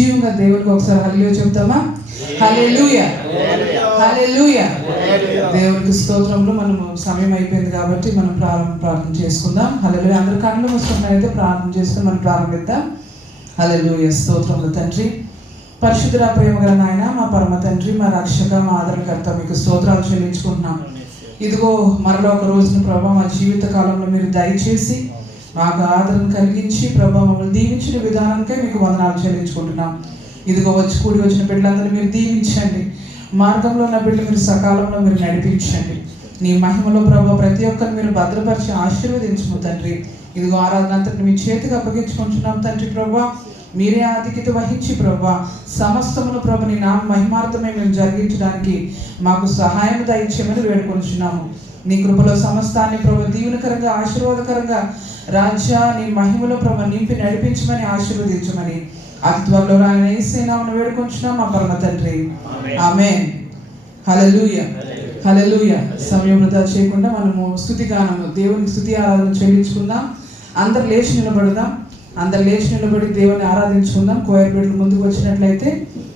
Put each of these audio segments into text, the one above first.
సజీవంగా దేవునికి ఒకసారి హల్లెలూయా చెప్తామా? హల్లెలూయా, హల్లెలూయా. దేవునికి స్తోత్రంలో. మనం సమయం అయిపోయింది కాబట్టి మనం ప్రార్థన చేసుకుందాం. హల్లెలూయా. అందరు కళ్ళు మూసుకున్నైతే ప్రార్థన చేసుకుని మనం ప్రారంభిద్దాం. హల్లెలూయా. స్తోత్రములు తండ్రి, పరిశుద్ధ ప్రేమ గల నాయన, మా పరమ తండ్రి, మా రక్షక, మా ఆదరణకర్త, మీకు స్తోత్రాలు చెల్లించుకుంటున్నాం. ఇదిగో మరలా ఒక రోజున ప్రభా మా జీవిత కాలంలో మీరు దయచేసి మాకు ఆదరణ కలిగించి ప్రభా మమ్మల్ని దీవించిన విధానానికే మీకు వందనాలు చెల్లించుకుంటున్నాం. ఇదిగో కూడి వచ్చిన బిడ్డలందరినీ మీరు దీవించండి. మార్గంలో ఉన్న బిడ్డలు మీరు సకాలంలో మీరు నడిపించండి. నీ మహిమలో ప్రభా ప్రతి ఒక్కరిని మీరు భద్రపరిచి ఆశీర్వదించము తండ్రి. ఇదిగో ఆరాధన అంతటిని మీ చేతికి అప్పగించుకుంటున్నాం తండ్రి. ప్రభా మీరే ఆధిక్యత వహించి ప్రభా సమస్తమును ప్రభు నీ నామ మహిమార్థమే మేము జరిగించడానికి మాకు సహాయం దయచేయమని వేడుకొంచున్నాము. నీ కృపలో సమస్తాన్ని ప్రభు దీవెనకరంగా ఆశీర్వాదకరంగా రాజ్యా నీ మహిమలో ప్రభు నింపి నడిపించమని ఆశీర్వదించమని అతి త్వరలో ఆయన యేసు నామమున వేడుకొంచున్నాం మా పరమ తండ్రి. ఆమేన్. హల్లెలూయా, హల్లెలూయా. సమయం వృధా చేయకుండా మనము స్తుతి గానము దేవునికి స్తుతి ఆరాధన చెల్లించుకుందాం. అందరు లేచి నిలబడదాం. అందరు లేచి నిలబడి దేవుని ఆరాధించుకుందాం. కోయర్ బిడ్డలు ముందుకు వచ్చినట్లయితే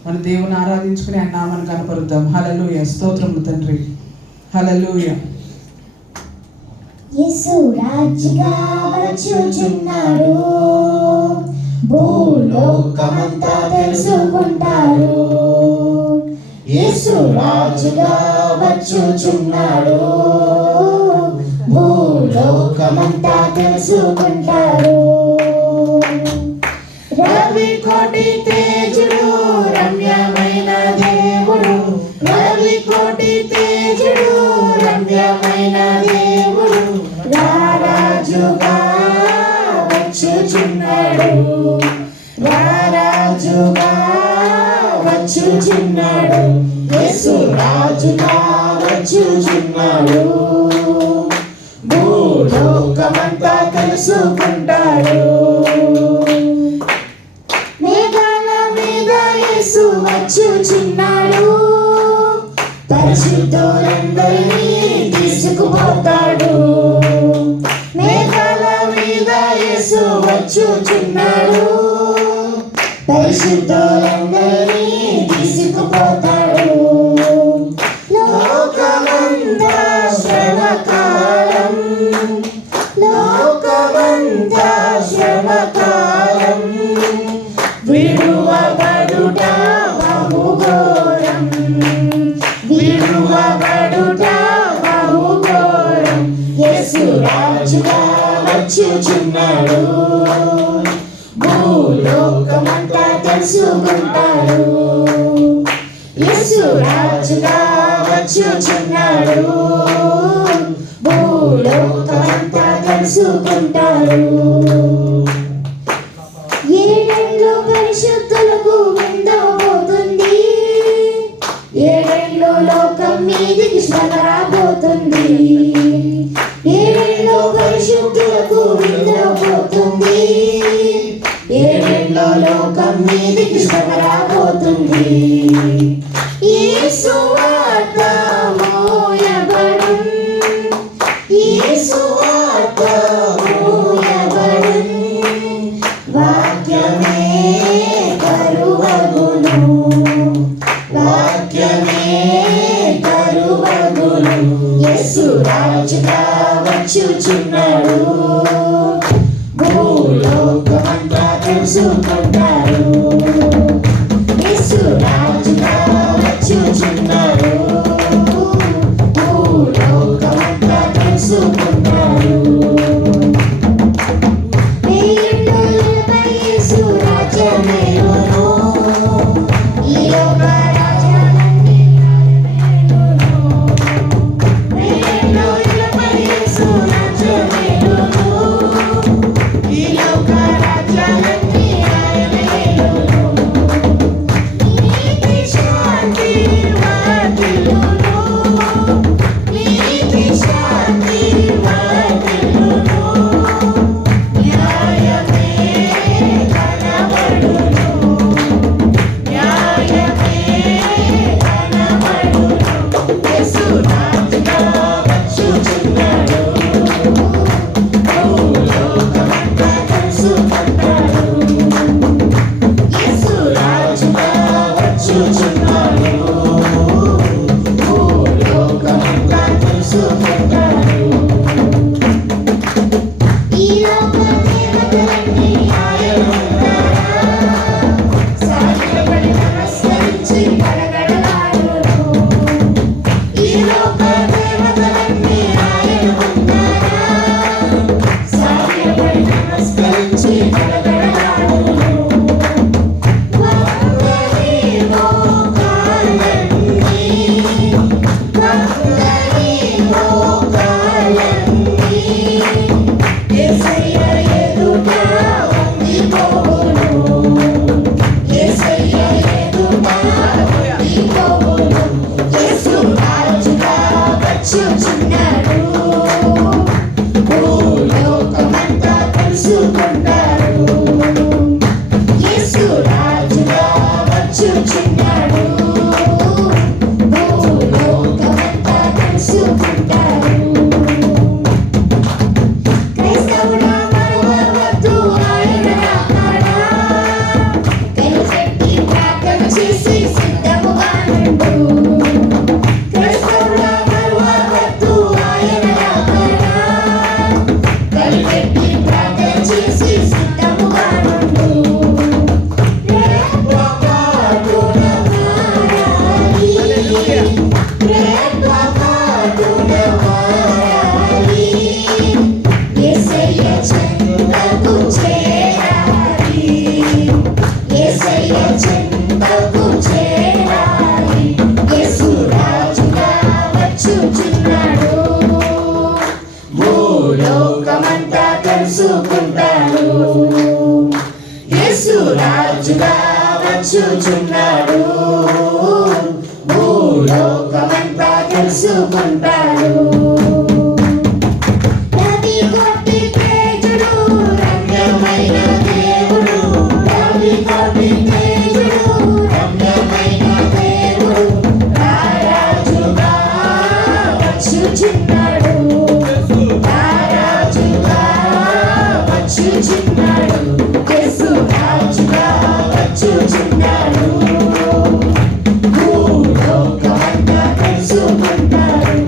మన దేవుని ఆరాధించుకుని ఆయన నామాన్ని కనపరుద్దాం. హల్లెలూయా. స్తోత్రము తండ్రి. హల్లెలూయా. యేసు రాజుగా వచ్చుచున్నాడు, భూలోకమంతా తెలుసుకుంటారు. యేసు రాజుగా వచ్చుచున్నాడు, భూలోకమంతా తెలుసుకుంటారు. రవి కోటి తేజుడు రమ్యమైన దేవుడు, రవి కోటి తేజుడు రమ్యమైన దేవుడు, రారాజుగా వచ్చుచున్నాడు, రారాజుగా వచ్చుచున్నాడు. యేసు రాజుగా వచ్చుచున్నాడు, భూలోకమంతా తెలుసుకుంటాడు. మేఘాల మీద యేసు వచ్చుచున్నాడు, పరిశుద్ధులందరినీ తీసుకుపోతాడు. మేఘాల మీద యేసు వచ్చుచున్నాడు, పరిశుద్ధులందరినీ తీసుకుపోతాడు. లోకమంతా శ్రమకాలం, లోకమంతా శ్రమకాలం, విడువబడుట బహుఘోరం, విడువబడుట బహుఘోరం. యేసు రాజుగా వచ్చుచున్నాడు, భూలోకమంతా తెలుసుకుంటాడు. యేసు రాజుగా వచ్చుచున్నాడు, భూలోకమంతా తెలుసుకుంటాడు. ఏడేళ్ళు పరిశుద్ధులకు విందవబోతుంది, ఏడేళ్ళు లోకం మీదికి శ్రమ రాబోతుంది. ఏడేళ్ళు పరిశుద్ధులకు విందవబోతుంది, ఏడేళ్ళు లోకం మీదికి శ్రమ రాబోతుంది. యేసు వార్త మోయబడును, యేసు వార్త మోయబడును, వాక్యమే కరువగును, వాక్యమే కరువగును. యేసు రాజుగా వచ్చుచున్నాడు, భూలోకమంతా తెలుసుకుంటాడు. యేసు రాజుగా వచ్చుచున్నాడు, భూలోకమంతా తెలుసుకుంటాడు. యేసు రాజ్యమేలును, ఈ లోక రాజ్యాలన్నీ యేసు రాజ్యమేలును. వచ్చుచున్నాడు. భూలోకమంతా తెలుసుకుంటారు. క్రైస్తవుడా మరువవద్దు ఆయన రాకడ. కనిపెట్టి ప్రార్థన చేసి సిద్ధముగా నుండు. క్రైస్తవుడా మరువవద్దు ఆయన రాకడ. కనిపెట్టి ప్రార్థన చేసి సిద్ధముగా నుండు. భూలోకమంతా తెలుసుకుంటారు. యేసు రాజుగా వచ్చుచున్నాడు. భూలోకమంతా తెలుసుకుంటారు. రవి కోటి తేజుడు రమ్యమైన దేవుడు. రవి కోటి తేజుడు రమ్యమైన దేవుడు. రారాజుగా వచ్చుచున్నాడు. రారాజుగా వచ్చుచున్నాడు. యేసు రాజుగా వచ్చుచున్నాడు. భూలోకమంతా తెలుసుకుంటారు.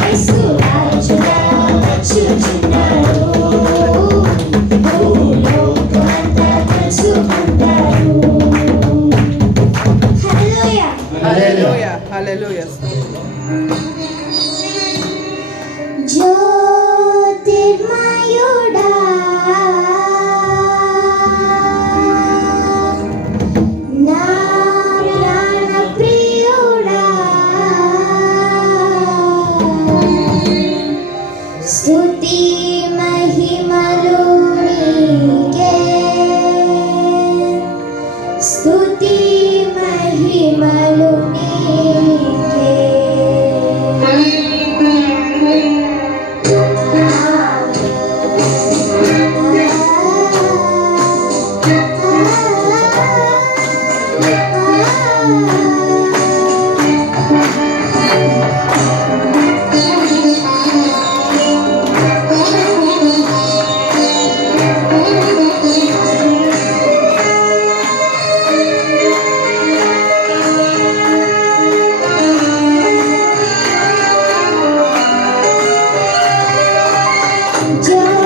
యేసు రాజుగా వచ్చుచున్నాడు. భూలోకమంతా తెలుసుకుంటారు. హల్లెలూయా. హల్లెలూయా హల్లెలూయా. జ్యోతిర్మయుడా నా ప్రాణప్రియుడా స్తుతి మహిమలు నీకే. స్తుతి మహిమలు నీకే.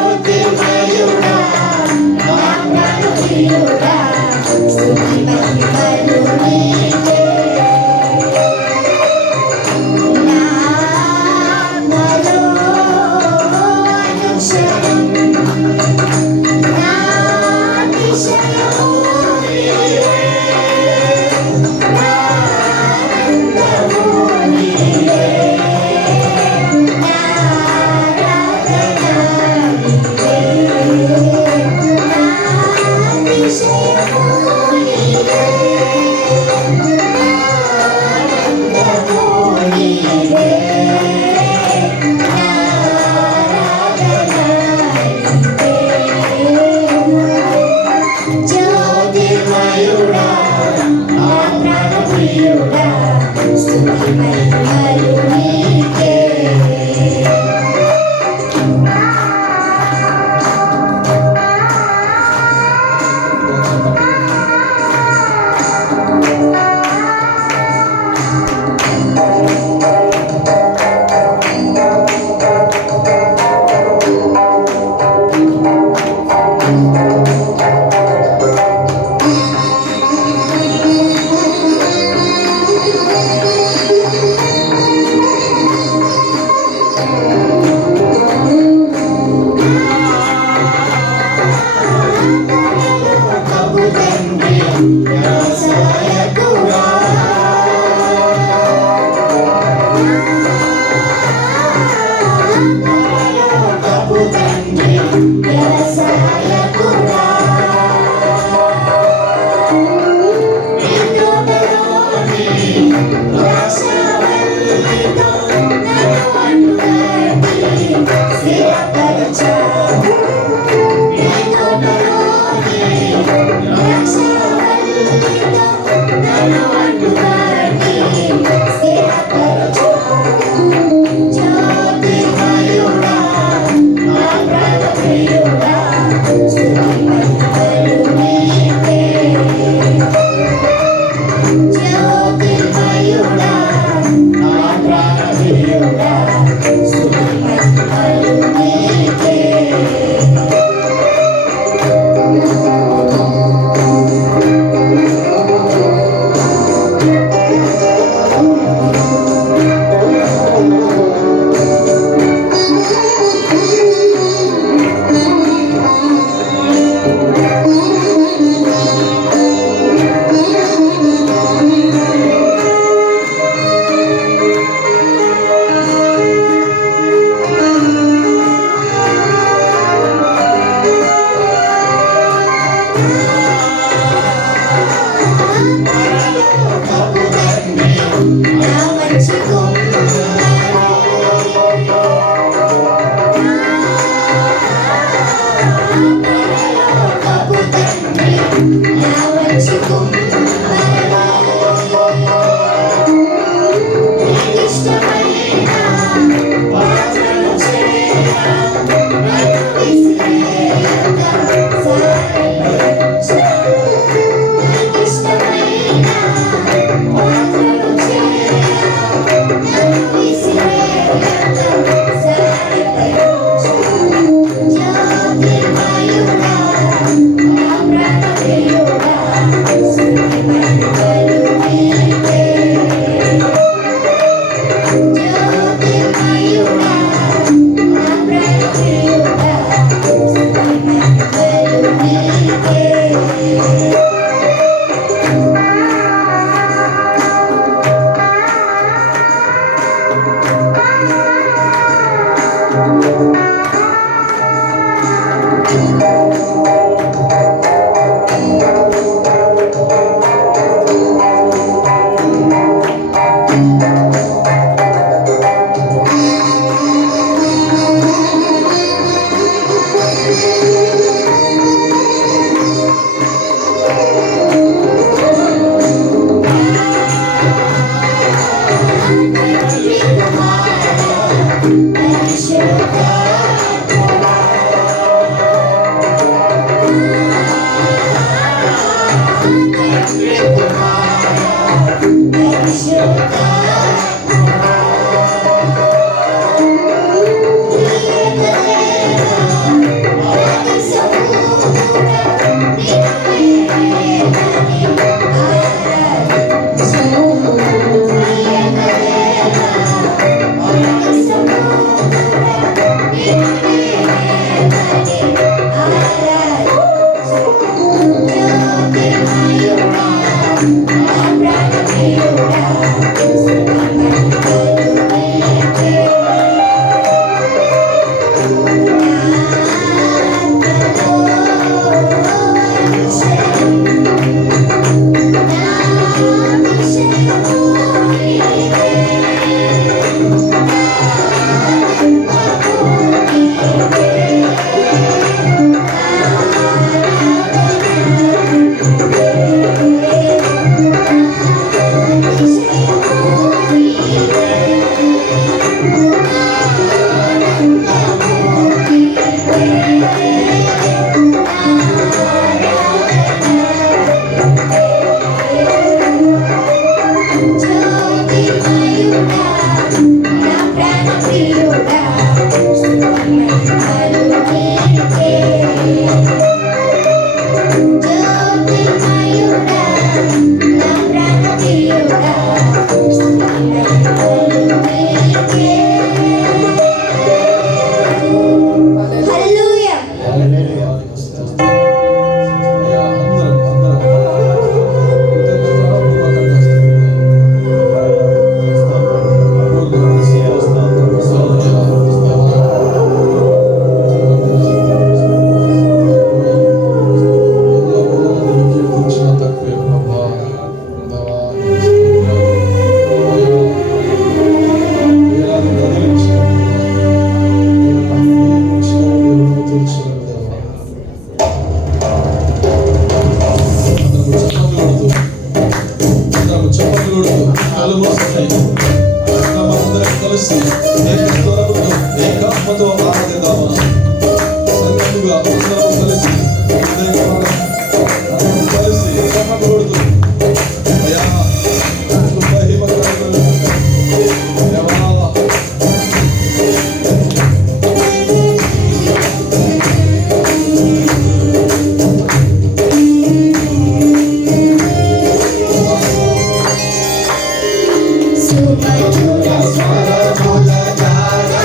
జ్యోతిర్మయుడా నా ప్రాణప్రియుడా స్తుతి మహిమలు నీకే. నా ఆత్మలో అనుక్షణం నా అతిశయము నీవే. నా ఆనందము నీవే. నా ఆరాధన నీవే. నా అతిశయము నీవే. నా ఆనందము నీవే. నా ఆరాధన నీవే. జ్యోతిర్మయుడా నా ప్రాణప్రియుడా స్తుతి మహిమలు నీకే. స్థిరపరచు Super Jula Swara Jula Jaya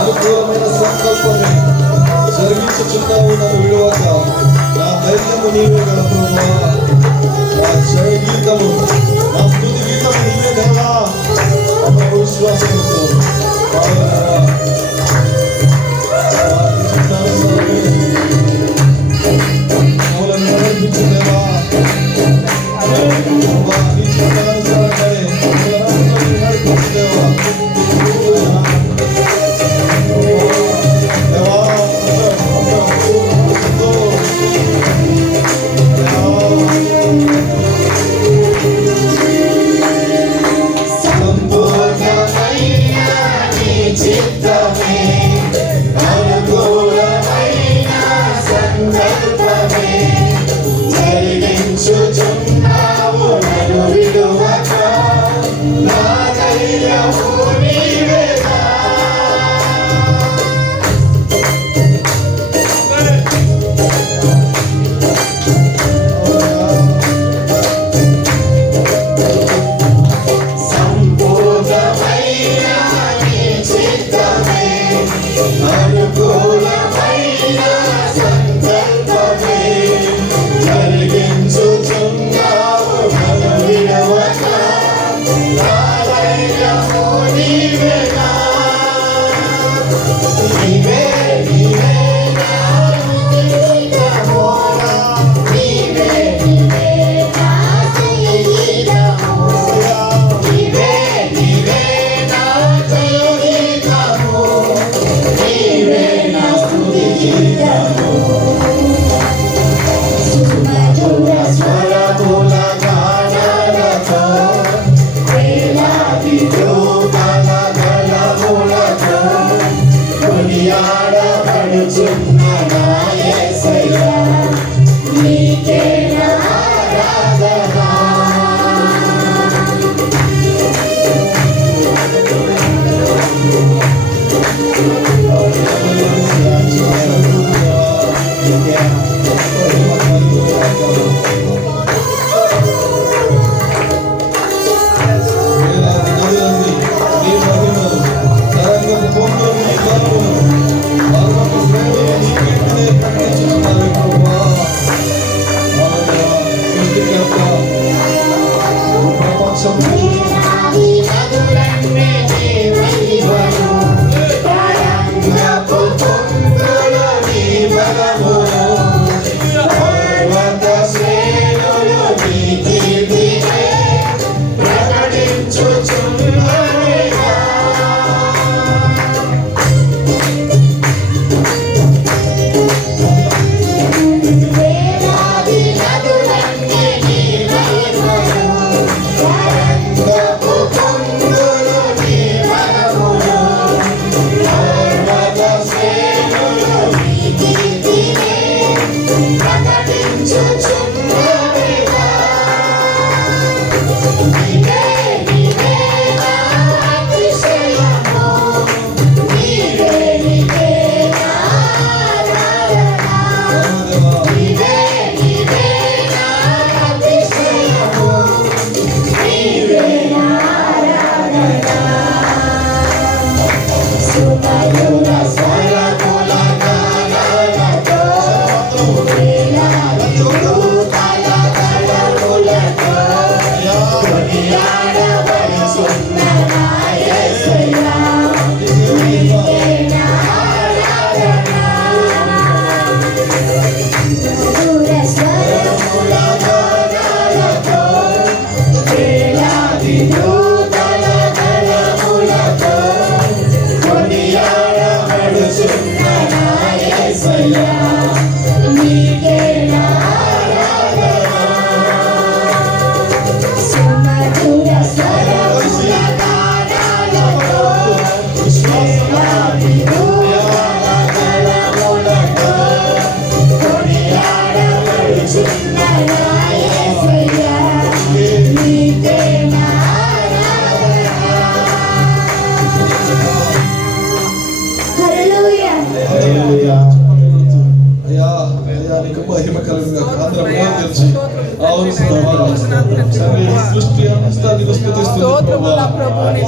అనుకూలమైన సంకల్పమే జరిగించుచున్నావు. నన్ను విడువక నా ధైర్యము నీవే గల ప్రభువా. నా జయ గీతము నా స్తుతి గీతము నీవే దేవా. అమ్మ విశ్వాసంతో మూలను నడిపించు దేవా. నీ చిత్తానుసారంగానే మూలను నడిపించు దేవా.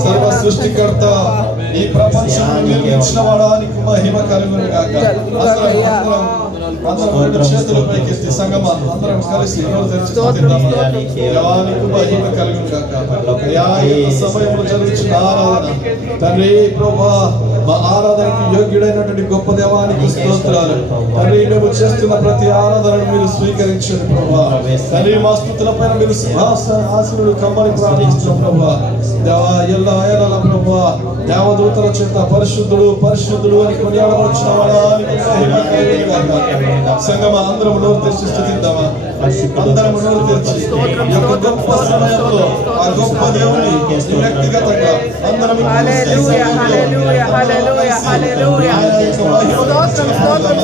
సర్వ సృష్టికర్త ఈ ప్రపంచం నిర్మించిన వాడానికి మహిమ కలుగును గాక. అందరం రెండు చేతుల పైకెత్తి సంగమా అందరం కలిసి నోరు తెరిచి స్తుతిద్దామా. దేవానికి మహిమ కలుగును గాక. అయ్యా, ఈ సమయంలో జరుగుతున్న ఆరాధన తండ్రి ప్రభువా, మా ఆరాధనకు యోగ్యుడైనటువంటి గొప్ప దేవానికి స్తోత్రాలు తండ్రి. మేము చేస్తున్న ప్రతి ఆరాధనను మీరు స్వీకరించండి ప్రభువా. తండ్రి, మా స్తుతుల పైన మీరు సింహాసనుడు కమ్మని ప్రార్థిస్తున్నాం ప్రభువా. దేవా, ఎల్లవేళలా ప్రభువా, దేవదూతల చేత పరిశుద్ధుడు పరిశుద్ధుడు అని కొనియాడబడుచున్న వాడానికి మహిమ కలుగును గాక. సంగమా అందరం నోరు తెరిచి స్తుతిద్దామా. అందరం నోరు తెరిచి ఈ యొక్క గొప్ప సమయంలో ఆ గొప్ప దేవుని వ్యక్తిగతంగా అందరం హల్లెలూయా హల్లెలూయా హల్లెలూయా హల్లెలూయా. స్తోత్రం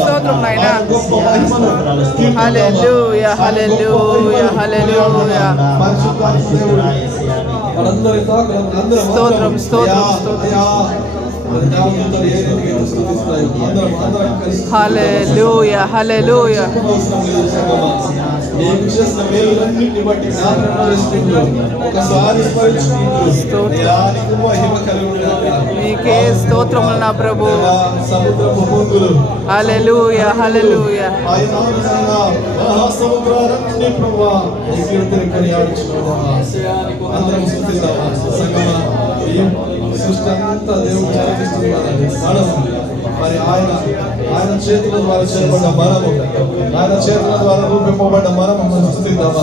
స్తోత్రం నాయనా. హల్లెలూయా హల్లెలూయా హల్లెలూయా. స్తోత్రం స్తోత్రం హల్లెలూయా హల్లెలూయా. నీకే స్తోత్రములు నా ప్రభు. హల్లెలూయా హల్లెలూయా. సృష్టి అంతా దేవుడు మరి ఆయన చేతుల ద్వారా చేయబడ్డ మనము, ఆయన చేతుల ద్వారా రూపింపబడ్డ మనము స్తుతిద్దామా.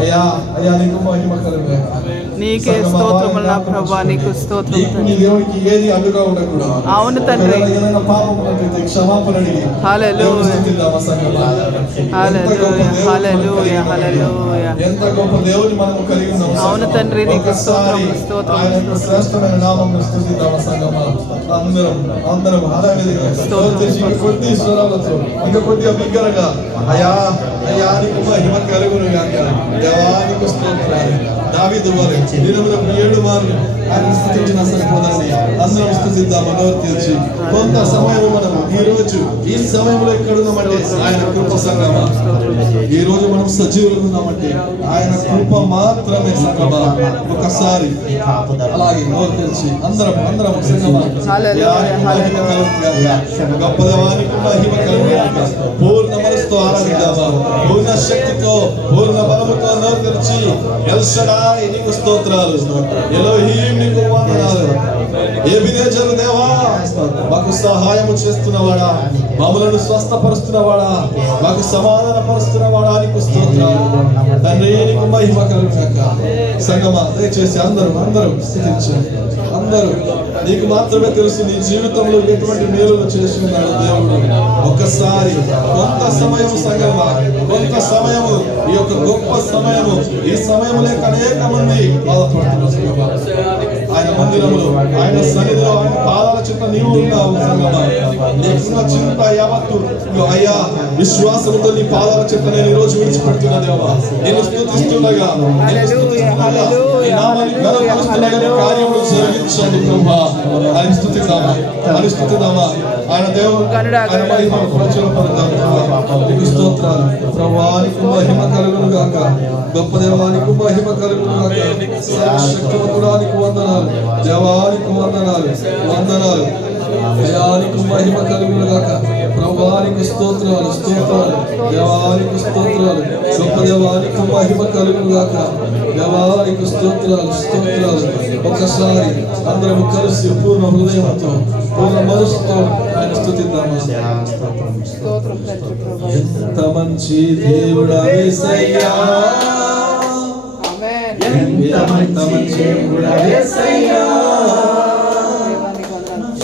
అయ్యా అయ్యా నీకు మహిమ కలుగు. నీకే స్తోత్రములు నా ప్రభువా, నీకు స్తోత్రం. నీ దేవునికి ఏది అడ్డుగా ఉండకూడదు. అవును తండ్రి. ఏదైనా పాపం ఉన్నట్లయితే క్షమాపణ అడిగి హల్లెలూయా స్తుతిద్దామా సంగమా. హల్లెలూయా హల్లెలూయా హల్లెలూయా. ఎంత గొప్ప దేవుని మనము కలిగి ఉన్నాము. అవును తండ్రి, నీకు స్తోత్రం స్తోత్రం. ఆయన యొక్క శ్రేష్టమైన నామమును స్తుతిద్దామా సంగమా. అందరం కొద్ది స్వరాలతో ఇంకా కొద్దిగా బిగ్గరగా అయ్యా అయ్యా నీకు మహిమ కలుగును గాక. దేవానికి స్తోత్రాలు. దావీదు వారు దినములకు 7 మార్లు ఆయన స్తుతించిన సరిపోదండి. అందరం స్తుతిద్దాం మనోరు తెరిచి. కొంత సమయం మనము ఈ సమయంలో ఎక్కడున్నామంటే ఆయన కృప సంగమా. ఈ రోజు మనం సజీవులు ఉన్నామంటే ఆయన కృప మాత్రమే సంగమా. ఒకసారి అలాగే నోరు తెరిచి అందరం సంగమా గొప్ప దేవానికి మహిమ కలుగును గాక. పూర్ణ మనసుతో ఆరాధిద్దామా. పూర్ణ శక్తితో పూర్ణ బలముతో నోరు తెరిచి ఎల్ షడాయ్ నీకు స్తోత్రాలు, ఎలోహీం నీకు వందనాలు, ఎబెనెజరు దేవా మాకు సహాయము చేస్తున్నవాడా, మమ్మలను స్వస్థపరుస్తున్నవాడా, మాకు సమాధాన పరుస్తున్నవాడా నీకు స్తోత్రాలు తండ్రి. నీకు మహిమ కలుగును గాక. సంగమా దయచేసి అందరూ స్తుతించండి. అందరూ నీకు మాత్రమే తెలుసు నీ జీవితంలో ఎటువంటి మేలులు చేసి ఉన్నాడు దేవుడు. ఒక్కసారి కొంత సమయం సంగమా, కొంత సమయము ఈ యొక్క ఒక గొప్ప సమయము. ఈ సమయంలో అనేక మంది బాధపడుతున్నారు సంగమా. ఆయన మందిరంలో, ఆయన సన్నిధిలో, ఆయన పాదాల చుట్టూ నీవు ఉన్నావు సంగమా. నీకున్న చింత యావత్తు అయ్యా విశ్వాసంతో నీ పాదాల చుట్టూ నేను ఈ రోజు విడిచిపెడుతున్నా దేవా. నేను స్తుతిస్తుండగా, నీ నామాన్ని ఘనపరుస్తుండగా నీ కార్యములు జరిగించండి ప్రభువా. ఆయన స్తుతిద్దామా, ఆయన స్తుతిద్దామా. ఆయన దేవుడు, ఆయన మహిమను ప్రచురపడదాం ప్రభువా. నీకు స్తోత్రాలు ప్రభువానికి మహిమ కలుగును గాక. గొప్ప దేవానికి మహిమ కలుగును గాక. సర్వశక్తివంతుడానికి వందనాలు, దేవానికి వందనాలు, వందనాలు. దయానికి మహిమ కలుగును గాక. ప్రభువానికి స్తోత్రాలు, స్తోత్రాలు, దేవానికి స్తోత్రాలు. గొప్ప దేవానికి మహిమ కలుగును గాక. దేవానికి స్తోత్రాలు, స్తోత్రాలు. ఒకసారి అందరం కలిసి పూర్ణ హృదయంతో, పూర్ణ మనసుతో ఆయన స్తుతిద్దామా. ఎంత మంచి దేవుడా యేసయ్యా, ఎంత మంచి దేవుడా యేసయ్యా.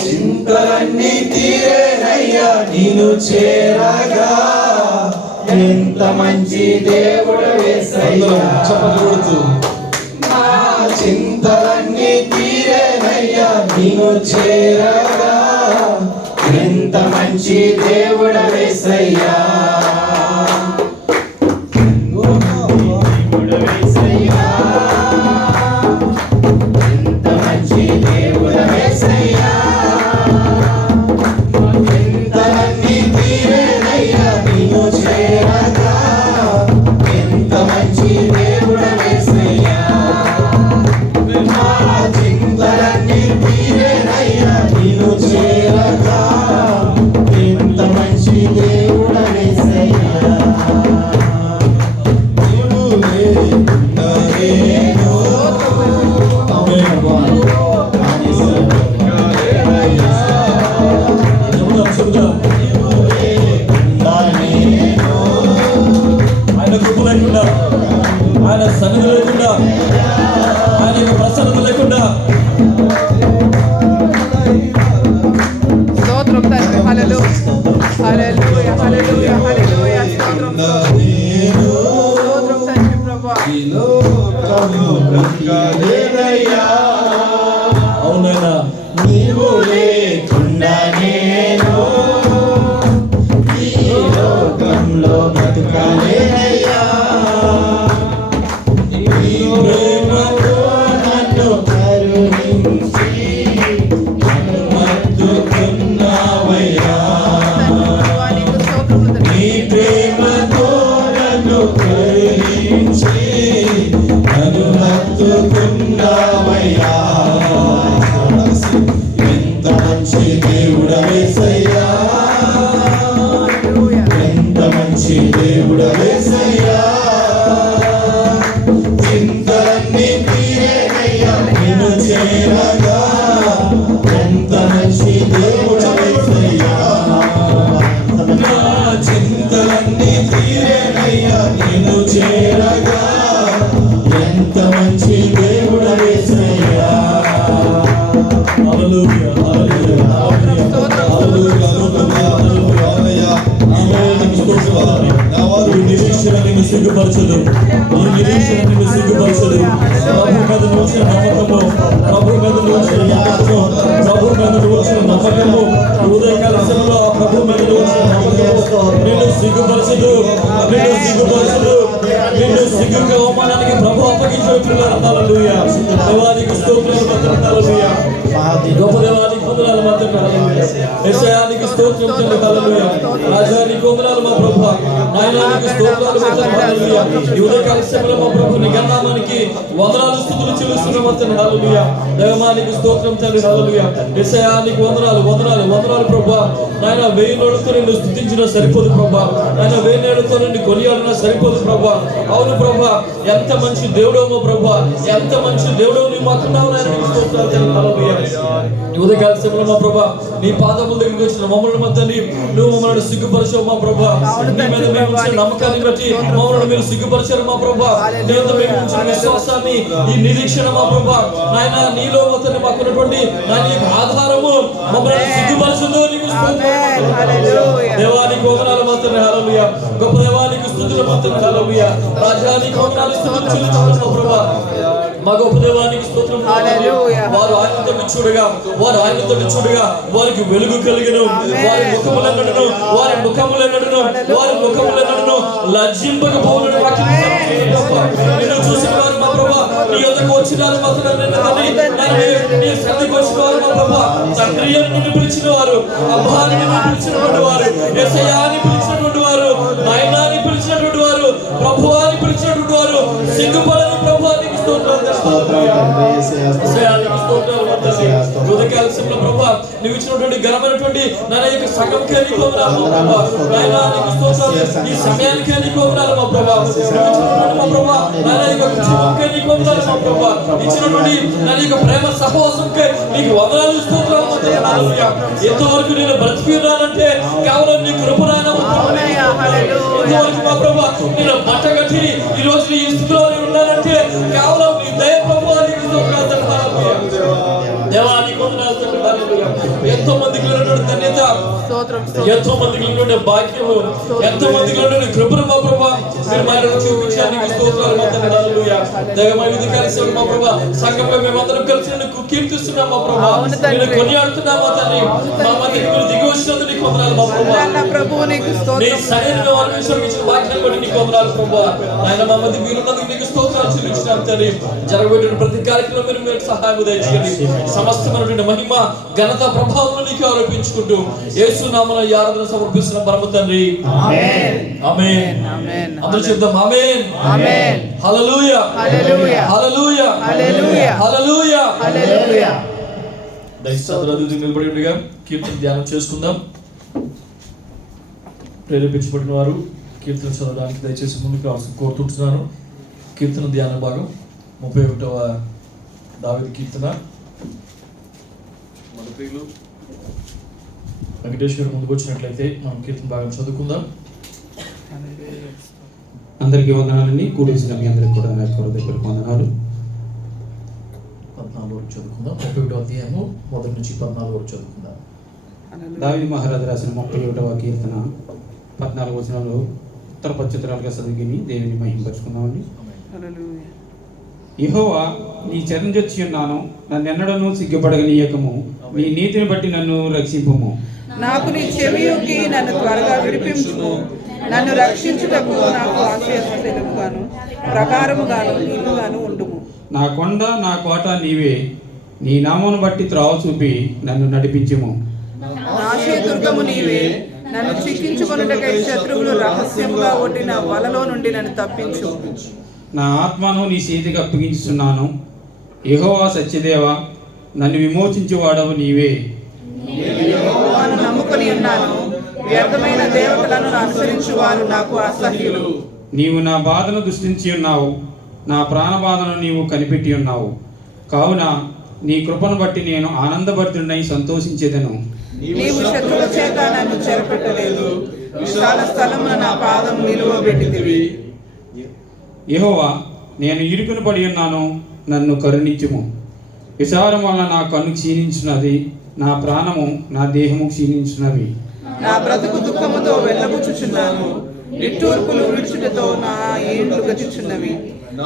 చింతలన్నీ తీరేనయ్యా నిన్ను చేరగా. ఎంత మంచి దేవుడు యేసయ్యా. చప్పట్లు కొడుతూ నా చింతలన్నీ తీరేనయ్యా నిన్ను చేరగా. ఎంత మంచి దేవుడు యేసయ్యా. ఆయన సన్నిధి లేకుండా, ఆయన యొక్క ప్రసన్నత లేకుండా. స్తోత్రం తండ్రి. హల్లెలూయా, హల్లెలూయా, హల్లెలూయా, హల్లెలూయా. స్తోత్రం తండ్రి ప్రభువా. అవునైనా నీవు లేకుండా నేను ఈ లోకంలో బ్రతకలేనయ్యా. నీ ప్రేమతో నన్ను కరుణించి హత్తుకున్నావయ్యా. నీ ప్రేమతో నన్ను కరుణించి నన్ను హత్తుకున్నావయ్యా. ఎంత మంచి దేవుడా యేసయ్యా, ఎంత మంచి దేవుడా యేసయ్యా. చింతలన్నీ తీరేనయ్యా నిన్ను చేరగా. ఎంత మంచి దేవుడా యేసయ్యా. నా చింతలన్నీ తీరేనయ్యా నిన్ను చేరగా. ఎంత మంచి దేవుడా యేసయ్యా. హల్లెలూయా, హల్లెలూయా, హల్లెలూయా, హల్లెలూయా. ఈ నిరీక్షణ నిన్ను సిగ్గుపరచదు, ఈ నిరీక్షణ నిన్ను సిగ్గుపరచదు. ప్రభు మీద వచ్చిన నమ్మకము, ప్రభు మీద వచ్చిన నమ్మకము, ప్రభు మీద వచ్చిన నమ్మకము, ఉదయకాల సమయంలో ప్రభు మీద వచ్చిన నమ్మకము నిన్ను సిగ్గుపరచదు, నిన్ను సిగ్గుపరచదు. నిన్ను సిగ్గుకి అవమానానికి ప్రభు అప్పగించే పిల్లలు. హల్లెలూయా. దేవానికి స్తోత్రాలు మాత్రం. హల్లెలూయా. గొప్ప దేవానికి వందనాలు మాత్రం. హల్లెలూయా. యేసయ్యానికి స్తోత్రం తండ్రి. హల్లెలూయా. రాజానికి వందనాలు మా ప్రభువా. నాయనానికి స్తోత్రాలు మాత్రం. హల్లెలూయా. ఈ ఉదయకాల సమయంలో మా ప్రభు నీ ఘననామానికి వందనాలు స్తుతులు చెల్లిస్తున్నాం తండ్రి. హల్లెలూయా. దేవానికి స్తోత్రం తండ్రి. హల్లెలూయా. యేసయ్యానికి వందనాలు, వందనాలు, వందనాలు ప్రభువా. నాయన 1000 నోళ్ళతో నిన్ను స్తుతించినా సరిపోదు ప్రభువా. నాయన 1000 నోళ్ళతో నిన్ను కొనియాడినా సరిపోదు ప్రభువా. అవును ప్రభువా, ఎంత మంచి దేవుడో ప్రభువా, ఎంత మంచి దేవుడో నీవు మాకున్నావు. నాయన స్తోత్రాలు తండ్రి. హల్లెలూయా. ఈ ఉదయకాల సమయంలో మా ప్రభువా నీ పాదముల దగ్గరికి వచ్చిన మమ్మల్ని మధ్య నువ్వు మమ్మల్ని సిగ్గుపరచవు మా ప్రభువా. నీ మీద మేము ఉంచిన నమ్మకాన్ని బట్టి మమ్మల్ని మీరు సిగ్గుపరిచారు మా ప్రభా. నీ యందు మేము ఉంచిన విశ్వాసాన్ని, ఈ నిరీక్షణ మా ప్రభా నాయన, నీలో అతను మాకున్నటువంటి నాయన యొక్క ఆధారము మమ్మల్ని సిగ్గుపరచుందో నీకు దేవానికి వందనాలు మాత్రమే. హల్లెలూయా. గొప్ప దేవానికి స్తుతులు మాత్రమే. హల్లెలూయా. రాజానికి వందనాలు స్తుతులు చెల్లించుకుంటున్నాం మా ప్రభా. మా గొప్ప దేవానికి స్తోత్రం. వారు ఆయనతో చూడగా వారికి వెలుగు కలిగను. వారి ముఖములెన్నడను లజ్జింపకపోవునని వాక్యం నిన్ను చూసిన వారు మా ప్రభా నీ యొద్దకు వచ్చినారు మాత్రమే. నీ సన్నిధికి వచ్చిన వారు మా ప్రభా తండ్రి అని నిన్ను పిలిచిన వారు, అబ్బా అని నిన్ను పిలిచినటువంటి వారు, యేసయ్యా అని పిలిచినటువంటి వారు, నాయనా అని పిలిచినటువంటి వారు, ప్రభువా అని పిలిచినటువంటి వారు సిగ్గుపడని ప్రభువానికి స్తోత్రాలు. నువ్వు ఇచ్చినటువంటి ఘనమైనటువంటి నా యొక్క సగంకే నీకు వందనాలు మా ప్రభా. నాయనా నీకు స్తోత్రాలు. ఈ సమయానికే నీకు వందనాలు మా ప్రభా. మా ప్రభా నా యొక్క జీవంకే నీకు వందనాలు మా ప్రభా. ఇచ్చినటువంటి నా యొక్క ప్రేమ సహవాసంకే నీకు వందనాలు స్తోత్రాలు మా ప్రభా. హల్లెలూయా. ఎంతవరకు నేను బ్రతికి ఉన్నానంటే కేవలం నీ కృపనాయన. ఎంతవరకు మా ప్రభా నేను బట్టగట్టి ఈ రోజు ఈ స్థితిలో ఉన్నానంటే కేవలం నీ దయ ప్రభువా నీకు స్తోత్రాలు. దేవానికి వందనాలు తండ్రి. హల్లెలూయా. ఎంతో మందికి ఉన్నటువంటి ధన్యత, ఎంతో మందికి ఉన్నటువంటి భాగ్యము, ఎంతో మందికి ఉన్నటువంటి కృపను మా ప్రభా మీరు మా చూపించారు. నీకు స్తోత్రాలు మా తండ్రి. హల్లెలూయా. దైవమయ విధి కలిసి మా ప్రభా సంఘంపై మేమందరం కలిసి నిన్ను కీర్తిస్తున్నాం మా ప్రభా. నిన్ను కొనియాడుతున్నాం మా తండ్రి. మా మధ్యకి మీరు దిగి వచ్చినందుకు నీకు వందనాలు మా ప్రభా. నీ సరైన అనుసరించిన వాక్యాన్ని బట్టి నీకు వందనాలు ప్రభా. ఆయన మా మధ్య మీరున్నందుకు నీకు స్తోత్రాలు చెల్లించినాం తండ్రి. జరగబోయేటువంటి ప్రతి కార్యక్రమం మీరు సహాయం దయచేయండి. సమస్తమైనటువంటి మహిమ, ఘనత, ప్రభావం నీకు ఆరోపించుకుంటూ యేసు నామమున ఈ ఆరాధన సమర్పిస్తున్న పరమ తండ్రి. ఆమేన్. ఆమేన్. అందరూ చెప్దాం ఆమేన్. ఆమేన్. హల్లెలూయా. హల్లెలూయా. హల్లెలూయా. హల్లెలూయా. హల్లెలూయా. హల్లెలూయా. దయచేసి నిలబడి ఉండగా కీర్తన ధ్యానం చేసుకుందాం. ప్రేరేపించబడిన వారు కీర్తన చదవడానికి దయచేసి ముందుకు కోరుతుంటున్నాను. కీర్తన ధ్యాన భాగం 31వ దావీదు కీర్తన. మన ప్రియులు వెంకటేష్ గారు ముందుకు వచ్చినట్లయితే మనం కీర్తన భాగం చదువుకుందాం. అందరికీ వందనాలండి. కూడిసిన మీ అందరికీ కూడా నా హృదయపూర్వక వందనాలు. 14 వరకు చదువుకుందాం. 31వ అధ్యాయము 1 నుంచి 14 వరకు చదువుకుందాం. దావీదు మహారాజు రాసిన 31వ కీర్తన 14 వచనాలు ఉత్తర పశ్చిత్రాలుగా చదివి దేవుని మహింపరుచుకుందామండి. యెహోవా నీ చెరనుజొచ్చి ఉన్నాను, నన్నెన్నడను సిగ్గుపడగనీయకము. నీ నీతిని బట్టి నన్ను రక్షింపుము. నాకు నీ చెవియొగ్గి నన్ను త్వరగా విడిపించుము. నన్ను రక్షించుటకు నాకు ఆశ్రయముగాను ప్రకారముగాను నీవుగాను ఉండుము. నా కొండ నా కోట నీవే, నీ నామమును బట్టి త్రోవ చూపి నన్ను నడిపించుము. నాశయదుర్గము నీవే, నన్ను చిక్కించుకొనుటకై శత్రువులు రహస్యముగా ఒడ్డిన వలలో నుండి నన్ను తప్పించు. నా ఆత్మను నీ చేతికి అప్పగించుచున్నాను. యెహోవా సత్యదేవా, నన్ను విమోచించు వాడవు నీవే. యెహోవాను నమ్ముకొని ఉన్నాను, వ్యర్థమైన దేవతలను అనుసరించు వారు నాకు అసహ్యులు. నీవు నా బాధను దృష్టించి ఉన్నావు, నా ప్రాణబాధను నీవు కనిపెట్టి ఉన్నావు. కావున నీ కృపను బట్టి నేను ఆనందభరితుడై సంతోషించేదను. నీవు శత్రువుల చేత నన్ను చెరపెట్టలేదు, విశాల స్థలమున నా పాదం నిలువబెట్టితివి. యెహోవా, నేను ఇరుకును పడి ఉన్నాను, నన్ను కరుణించుము. విచారం వలన నా కన్ను క్షీణించున్నది, నా ప్రాణము నా దేహము క్షీణించున్నవి. నా బ్రతుకు దుఃఖముతో వెళ్ళబుచ్చుచున్నాను, నిట్టూర్పులు విడుచుటతో నా ఏండ్లు గతిచున్నవి.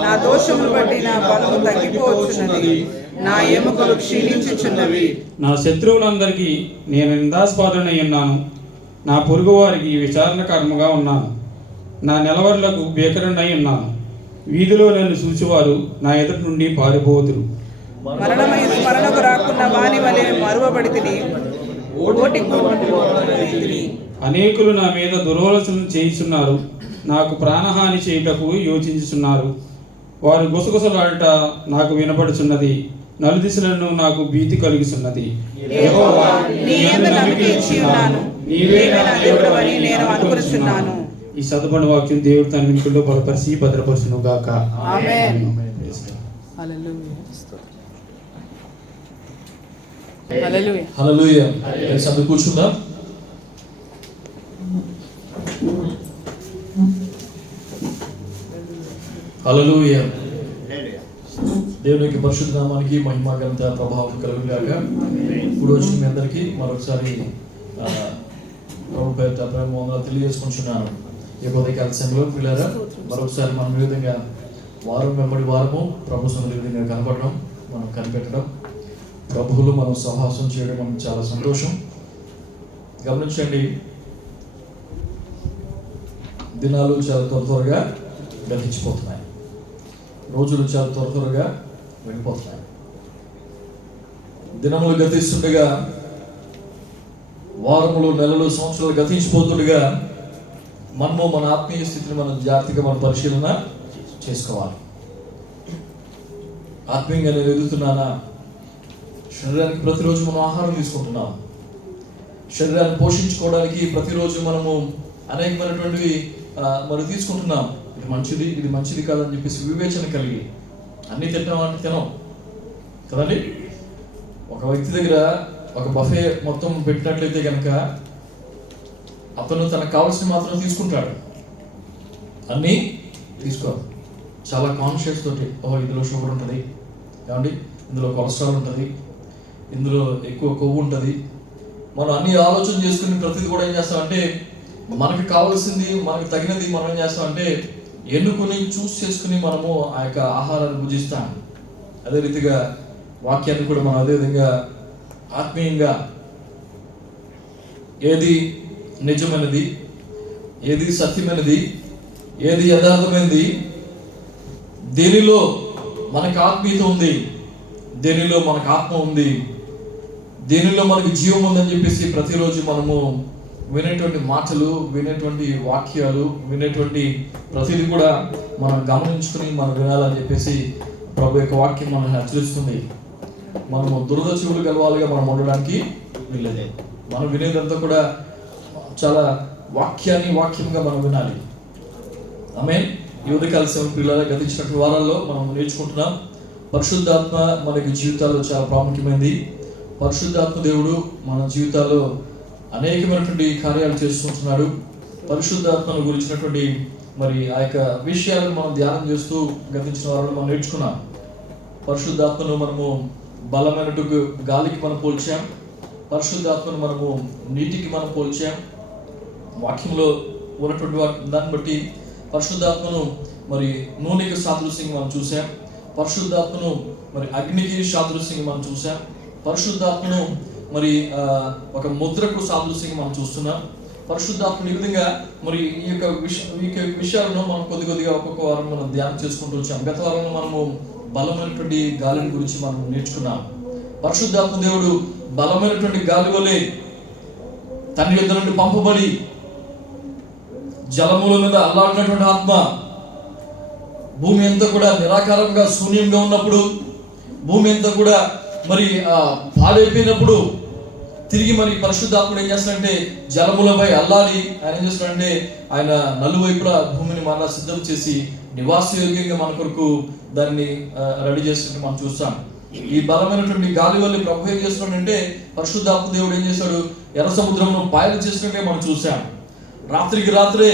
నా దోషమును బట్టి నా బలము తగ్గిపోవచ్చున్నది, నా ఎముకలు క్షీణించుచున్నవి. నా శత్రువులందరికీ నేను నిందాస్పాదుడై ఉన్నాను, నా పొరుగు వారికి విచారణకరముగా ఉన్నాను. నా నిలవరులకు భీకరుడై ఉన్నాను. వీధిలో నన్ను చూచువారు నా ఎదుటి నుండి పారిపోతురు. మరణమై స్మరణకు రాకున్న వాని వలె మరువబడితిని, అనేకులు నా మీద దురాలోచన చేయుచున్నారు, నాకు ప్రాణహాని చేయుటకు యోచించుచున్నారు. వారు గుసగుసలాడుట నాకు వినపడుచున్నది, నలుదిశలను నాకు భీతి కలుగుచున్నది. యెహోవా, నీ యందు నమ్మిక ఉంచి ఉన్నాను, నీవే నా దేవుడవని నేను అనుకొనుచున్నాను. ఈ చదువుబడిన వాక్యం దేవుడు తన వినుకుల్లో బలపరిచి భద్రపరచును గాక. ఆమేన్. హల్లెలూయా. హల్లెలూయా. చదువు కూర్చుందాం. హల్లెలూయా. దేవునికి పరిశుద్ధ నామానికి మహిమ ఘనత ప్రభావం కలుగుగాక. ఇప్పుడు వచ్చిన మీ అందరికీ మరొకసారి ప్రభు పేరిట ప్రేమ వందనాలు తెలియజేసుకుంటున్నాను. ఈ ఉదయకాల సమయంలో పిల్లరా మరొకసారి మనం ఈ విధంగా వారం వెంబడి వారము ప్రభు సన్నిధిలో ఈ విధంగా కనపడడం, మనం కనిపెట్టడం, ప్రభువులు మనం సహాసం చేయడం మనకు చాలా సంతోషం. గమనించండి, దినాలు చాలా త్వరగా గతించిపోతున్నాయి, రోజులు చాలా త్వరగా వెళ్ళిపోతున్నాయి. దినములు గతిస్తుండగా, వారములు, నెలలు, సంవత్సరాలు గతించిపోతుండగా మనము మన ఆత్మీయ స్థితిని మనం జాగ్రత్తగా మనం పరిశీలన చేసుకోవాలి. ఆత్మీయంగా నేను ఎదుగుతున్నానా? శరీరానికి ప్రతిరోజు మనం ఆహారం తీసుకుంటున్నాం. శరీరాన్ని పోషించుకోవడానికి ప్రతిరోజు మనము అనేకమైనటువంటివి మరి తీసుకుంటున్నాం. ఇది మంచిది కాదని చెప్పేసి వివేచన కలిగి అన్నీ తింటామంటే తినం కదండి. ఒక వ్యక్తి దగ్గర ఒక బఫే మొత్తం పెట్టినట్లయితే కనుక అతను తనకు కావాల్సిన మాత్రం తీసుకుంటాడు, అన్నీ తీసుకోవాలి. చాలా కాన్షియస్ తోటి, ఇందులో షుగర్ ఉంటుంది ఏమండి, ఇందులో కొలెస్ట్రాల్ ఉంటుంది, ఇందులో ఎక్కువ కొవ్వు ఉంటుంది. మనం అన్ని ఆలోచన చేసుకుని ప్రతిదీ కూడా ఏం చేస్తామంటే మనకు కావాల్సింది, మనకు తగినది మనం ఏం చేస్తామంటే ఎన్నుకుని చూస్ చేసుకుని మనము ఆ యొక్క ఆహారాన్ని భుజిస్తాం. అదే రీతిగా వాక్యాన్ని కూడా మనం అదే విధంగా ఆత్మీయంగా ఏది నిజమైనది, ఏది సత్యమైనది, ఏది యథార్థమైనది, దేనిలో మనకు ఆత్మీయత ఉంది, దేనిలో మనకు ఆత్మ ఉంది, దేనిలో మనకు జీవం ఉందని చెప్పేసి ప్రతిరోజు మనము వినేటువంటి మాటలు, వినేటువంటి వాక్యాలు, వినేటువంటి ప్రతిదీ కూడా మనం గమనించుకుని మనం వినాలని చెప్పేసి ప్రభు యొక్క వాక్యం మనం హెచ్చరిస్తుంది. మనము దురద చెవులు గలవాలుగా మనం ఉండడానికి వీల్లేదు. మనం వినేదంతా కూడా చాలా వాక్యంగా మనం వినాలి. ఆమేన్. ఈ ఉదయకాల సమయం పిల్లల గతించినటువంటి వారాల్లో మనం నేర్చుకుంటున్నాం. పరిశుద్ధాత్మ మనకి జీవితాల్లో చాలా ప్రాముఖ్యమైనది. పరిశుద్ధాత్మ దేవుడు మన జీవితాల్లో అనేకమైనటువంటి కార్యాలు చేస్తుంటున్నాడు. పరిశుద్ధాత్మను గురించినటువంటి మరి ఆ యొక్క విషయాలను మనం ధ్యానం చేస్తూ గతించిన వారాలు మనం నేర్చుకున్నాం. పరిశుద్ధాత్మను మనము బలమైనటువంటి గాలికి మనం పోల్చాం, పరిశుద్ధాత్మను మనము నీటికి మనం పోల్చాం. వాక్యంలో ఉన్నటువంటి దాన్ని బట్టి పరిశుద్ధాత్మను మరి నూనెకి సాదృశ్యంగా మనం చూసాం, పరిశుద్ధాత్మను మరి అగ్నికి సాదృశ్యంగా మనం చూసాం, పరిశుద్ధాత్మను మరి ఒక ముద్రకు సాదృశ్యంగా మనం చూస్తున్నాం. పరిశుద్ధాత్మను ఈ విధంగా మరి ఈ యొక్క విషయాలను మనం కొద్దిగా ఒక్కొక్క వారం మనం ధ్యానం చేసుకుంటూ వచ్చాం. గత వారంలో మనము బలమైనటువంటి గాలిని గురించి మనం నేర్చుకున్నాం. పరిశుద్ధాత్మ దేవుడు బలమైనటువంటి గాలి వలె తండ్రి యొద్ద నుండి పంపబడి జలముల మీద అల్లాడినటువంటి ఆత్మ, భూమి అంతా కూడా నిరాకారంగా శూన్యంగా ఉన్నప్పుడు, భూమి అంతా కూడా మరి పాడైపోయినప్పుడు తిరిగి మరి పరిశుద్ధాత్ముడు ఏం చేస్తాడంటే జలములపై అల్లాడి ఆయన ఏం చేస్తాడంటే ఆయన నలువైపులా భూమిని మరలా సిద్ధం చేసి నివాసయోగ్యంగా మన కొరకు దాన్ని రెడీ చేస్తుంటే మనం చూస్తాం. ఈ బలమైనటువంటి గాలి వల్ల ప్రభు ఏం చేస్తున్నాడంటే పరిశుద్ధాత్మ దేవుడు ఏం చేశాడు, ఎర్ర సముద్రంలో పాయలు చేసినట్టే మనం చూసాం. రాత్రికి రాత్రే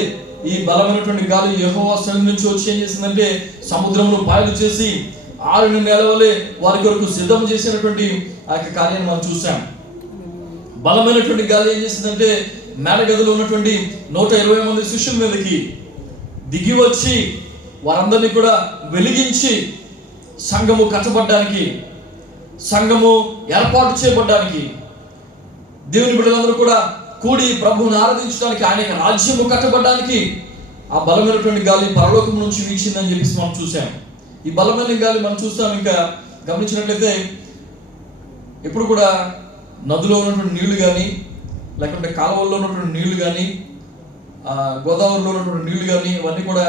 ఈ బలమైనటువంటి గాలి యెహోవా సన్నిధి నుంచి వచ్చి ఏం చేసిందంటే సముద్రంలో పాయలు చేసి 6 నెలలే వారి కొరకు సిద్ధం చేసినటువంటి ఆ యొక్క కార్యాన్ని మనం చూసాం. బలమైనటువంటి గాలి ఏం చేసిందంటే మేడగదిలో ఉన్నటువంటి 120 మంది శిష్యుల మీదకి దిగి వచ్చి వారందరినీ కూడా వెలిగించి సంఘము కట్టబడ్డానికి, సంఘము ఏర్పాటు చేయబడ్డానికి, దేవుని బిడ్డలందరూ కూడా కూడి ప్రభువుని ఆరాధించడానికి, ఆయన యొక్క రాజ్యము కట్టబడ్డానికి ఆ బలమైనటువంటి గాలి పరలోకం నుంచి వీచిందని చెప్పేసి మనం చూసాం. ఈ బలమైన గాలి మనం చూస్తాం. ఇంకా గమనించినట్లయితే ఎప్పుడు కూడా నదిలో ఉన్నటువంటి నీళ్లు కానీ, లేకుంటే కాలువల్లో ఉన్నటువంటి నీళ్లు కానీ, గోదావరిలో ఉన్నటువంటి నీళ్లు కానీ ఇవన్నీ కూడా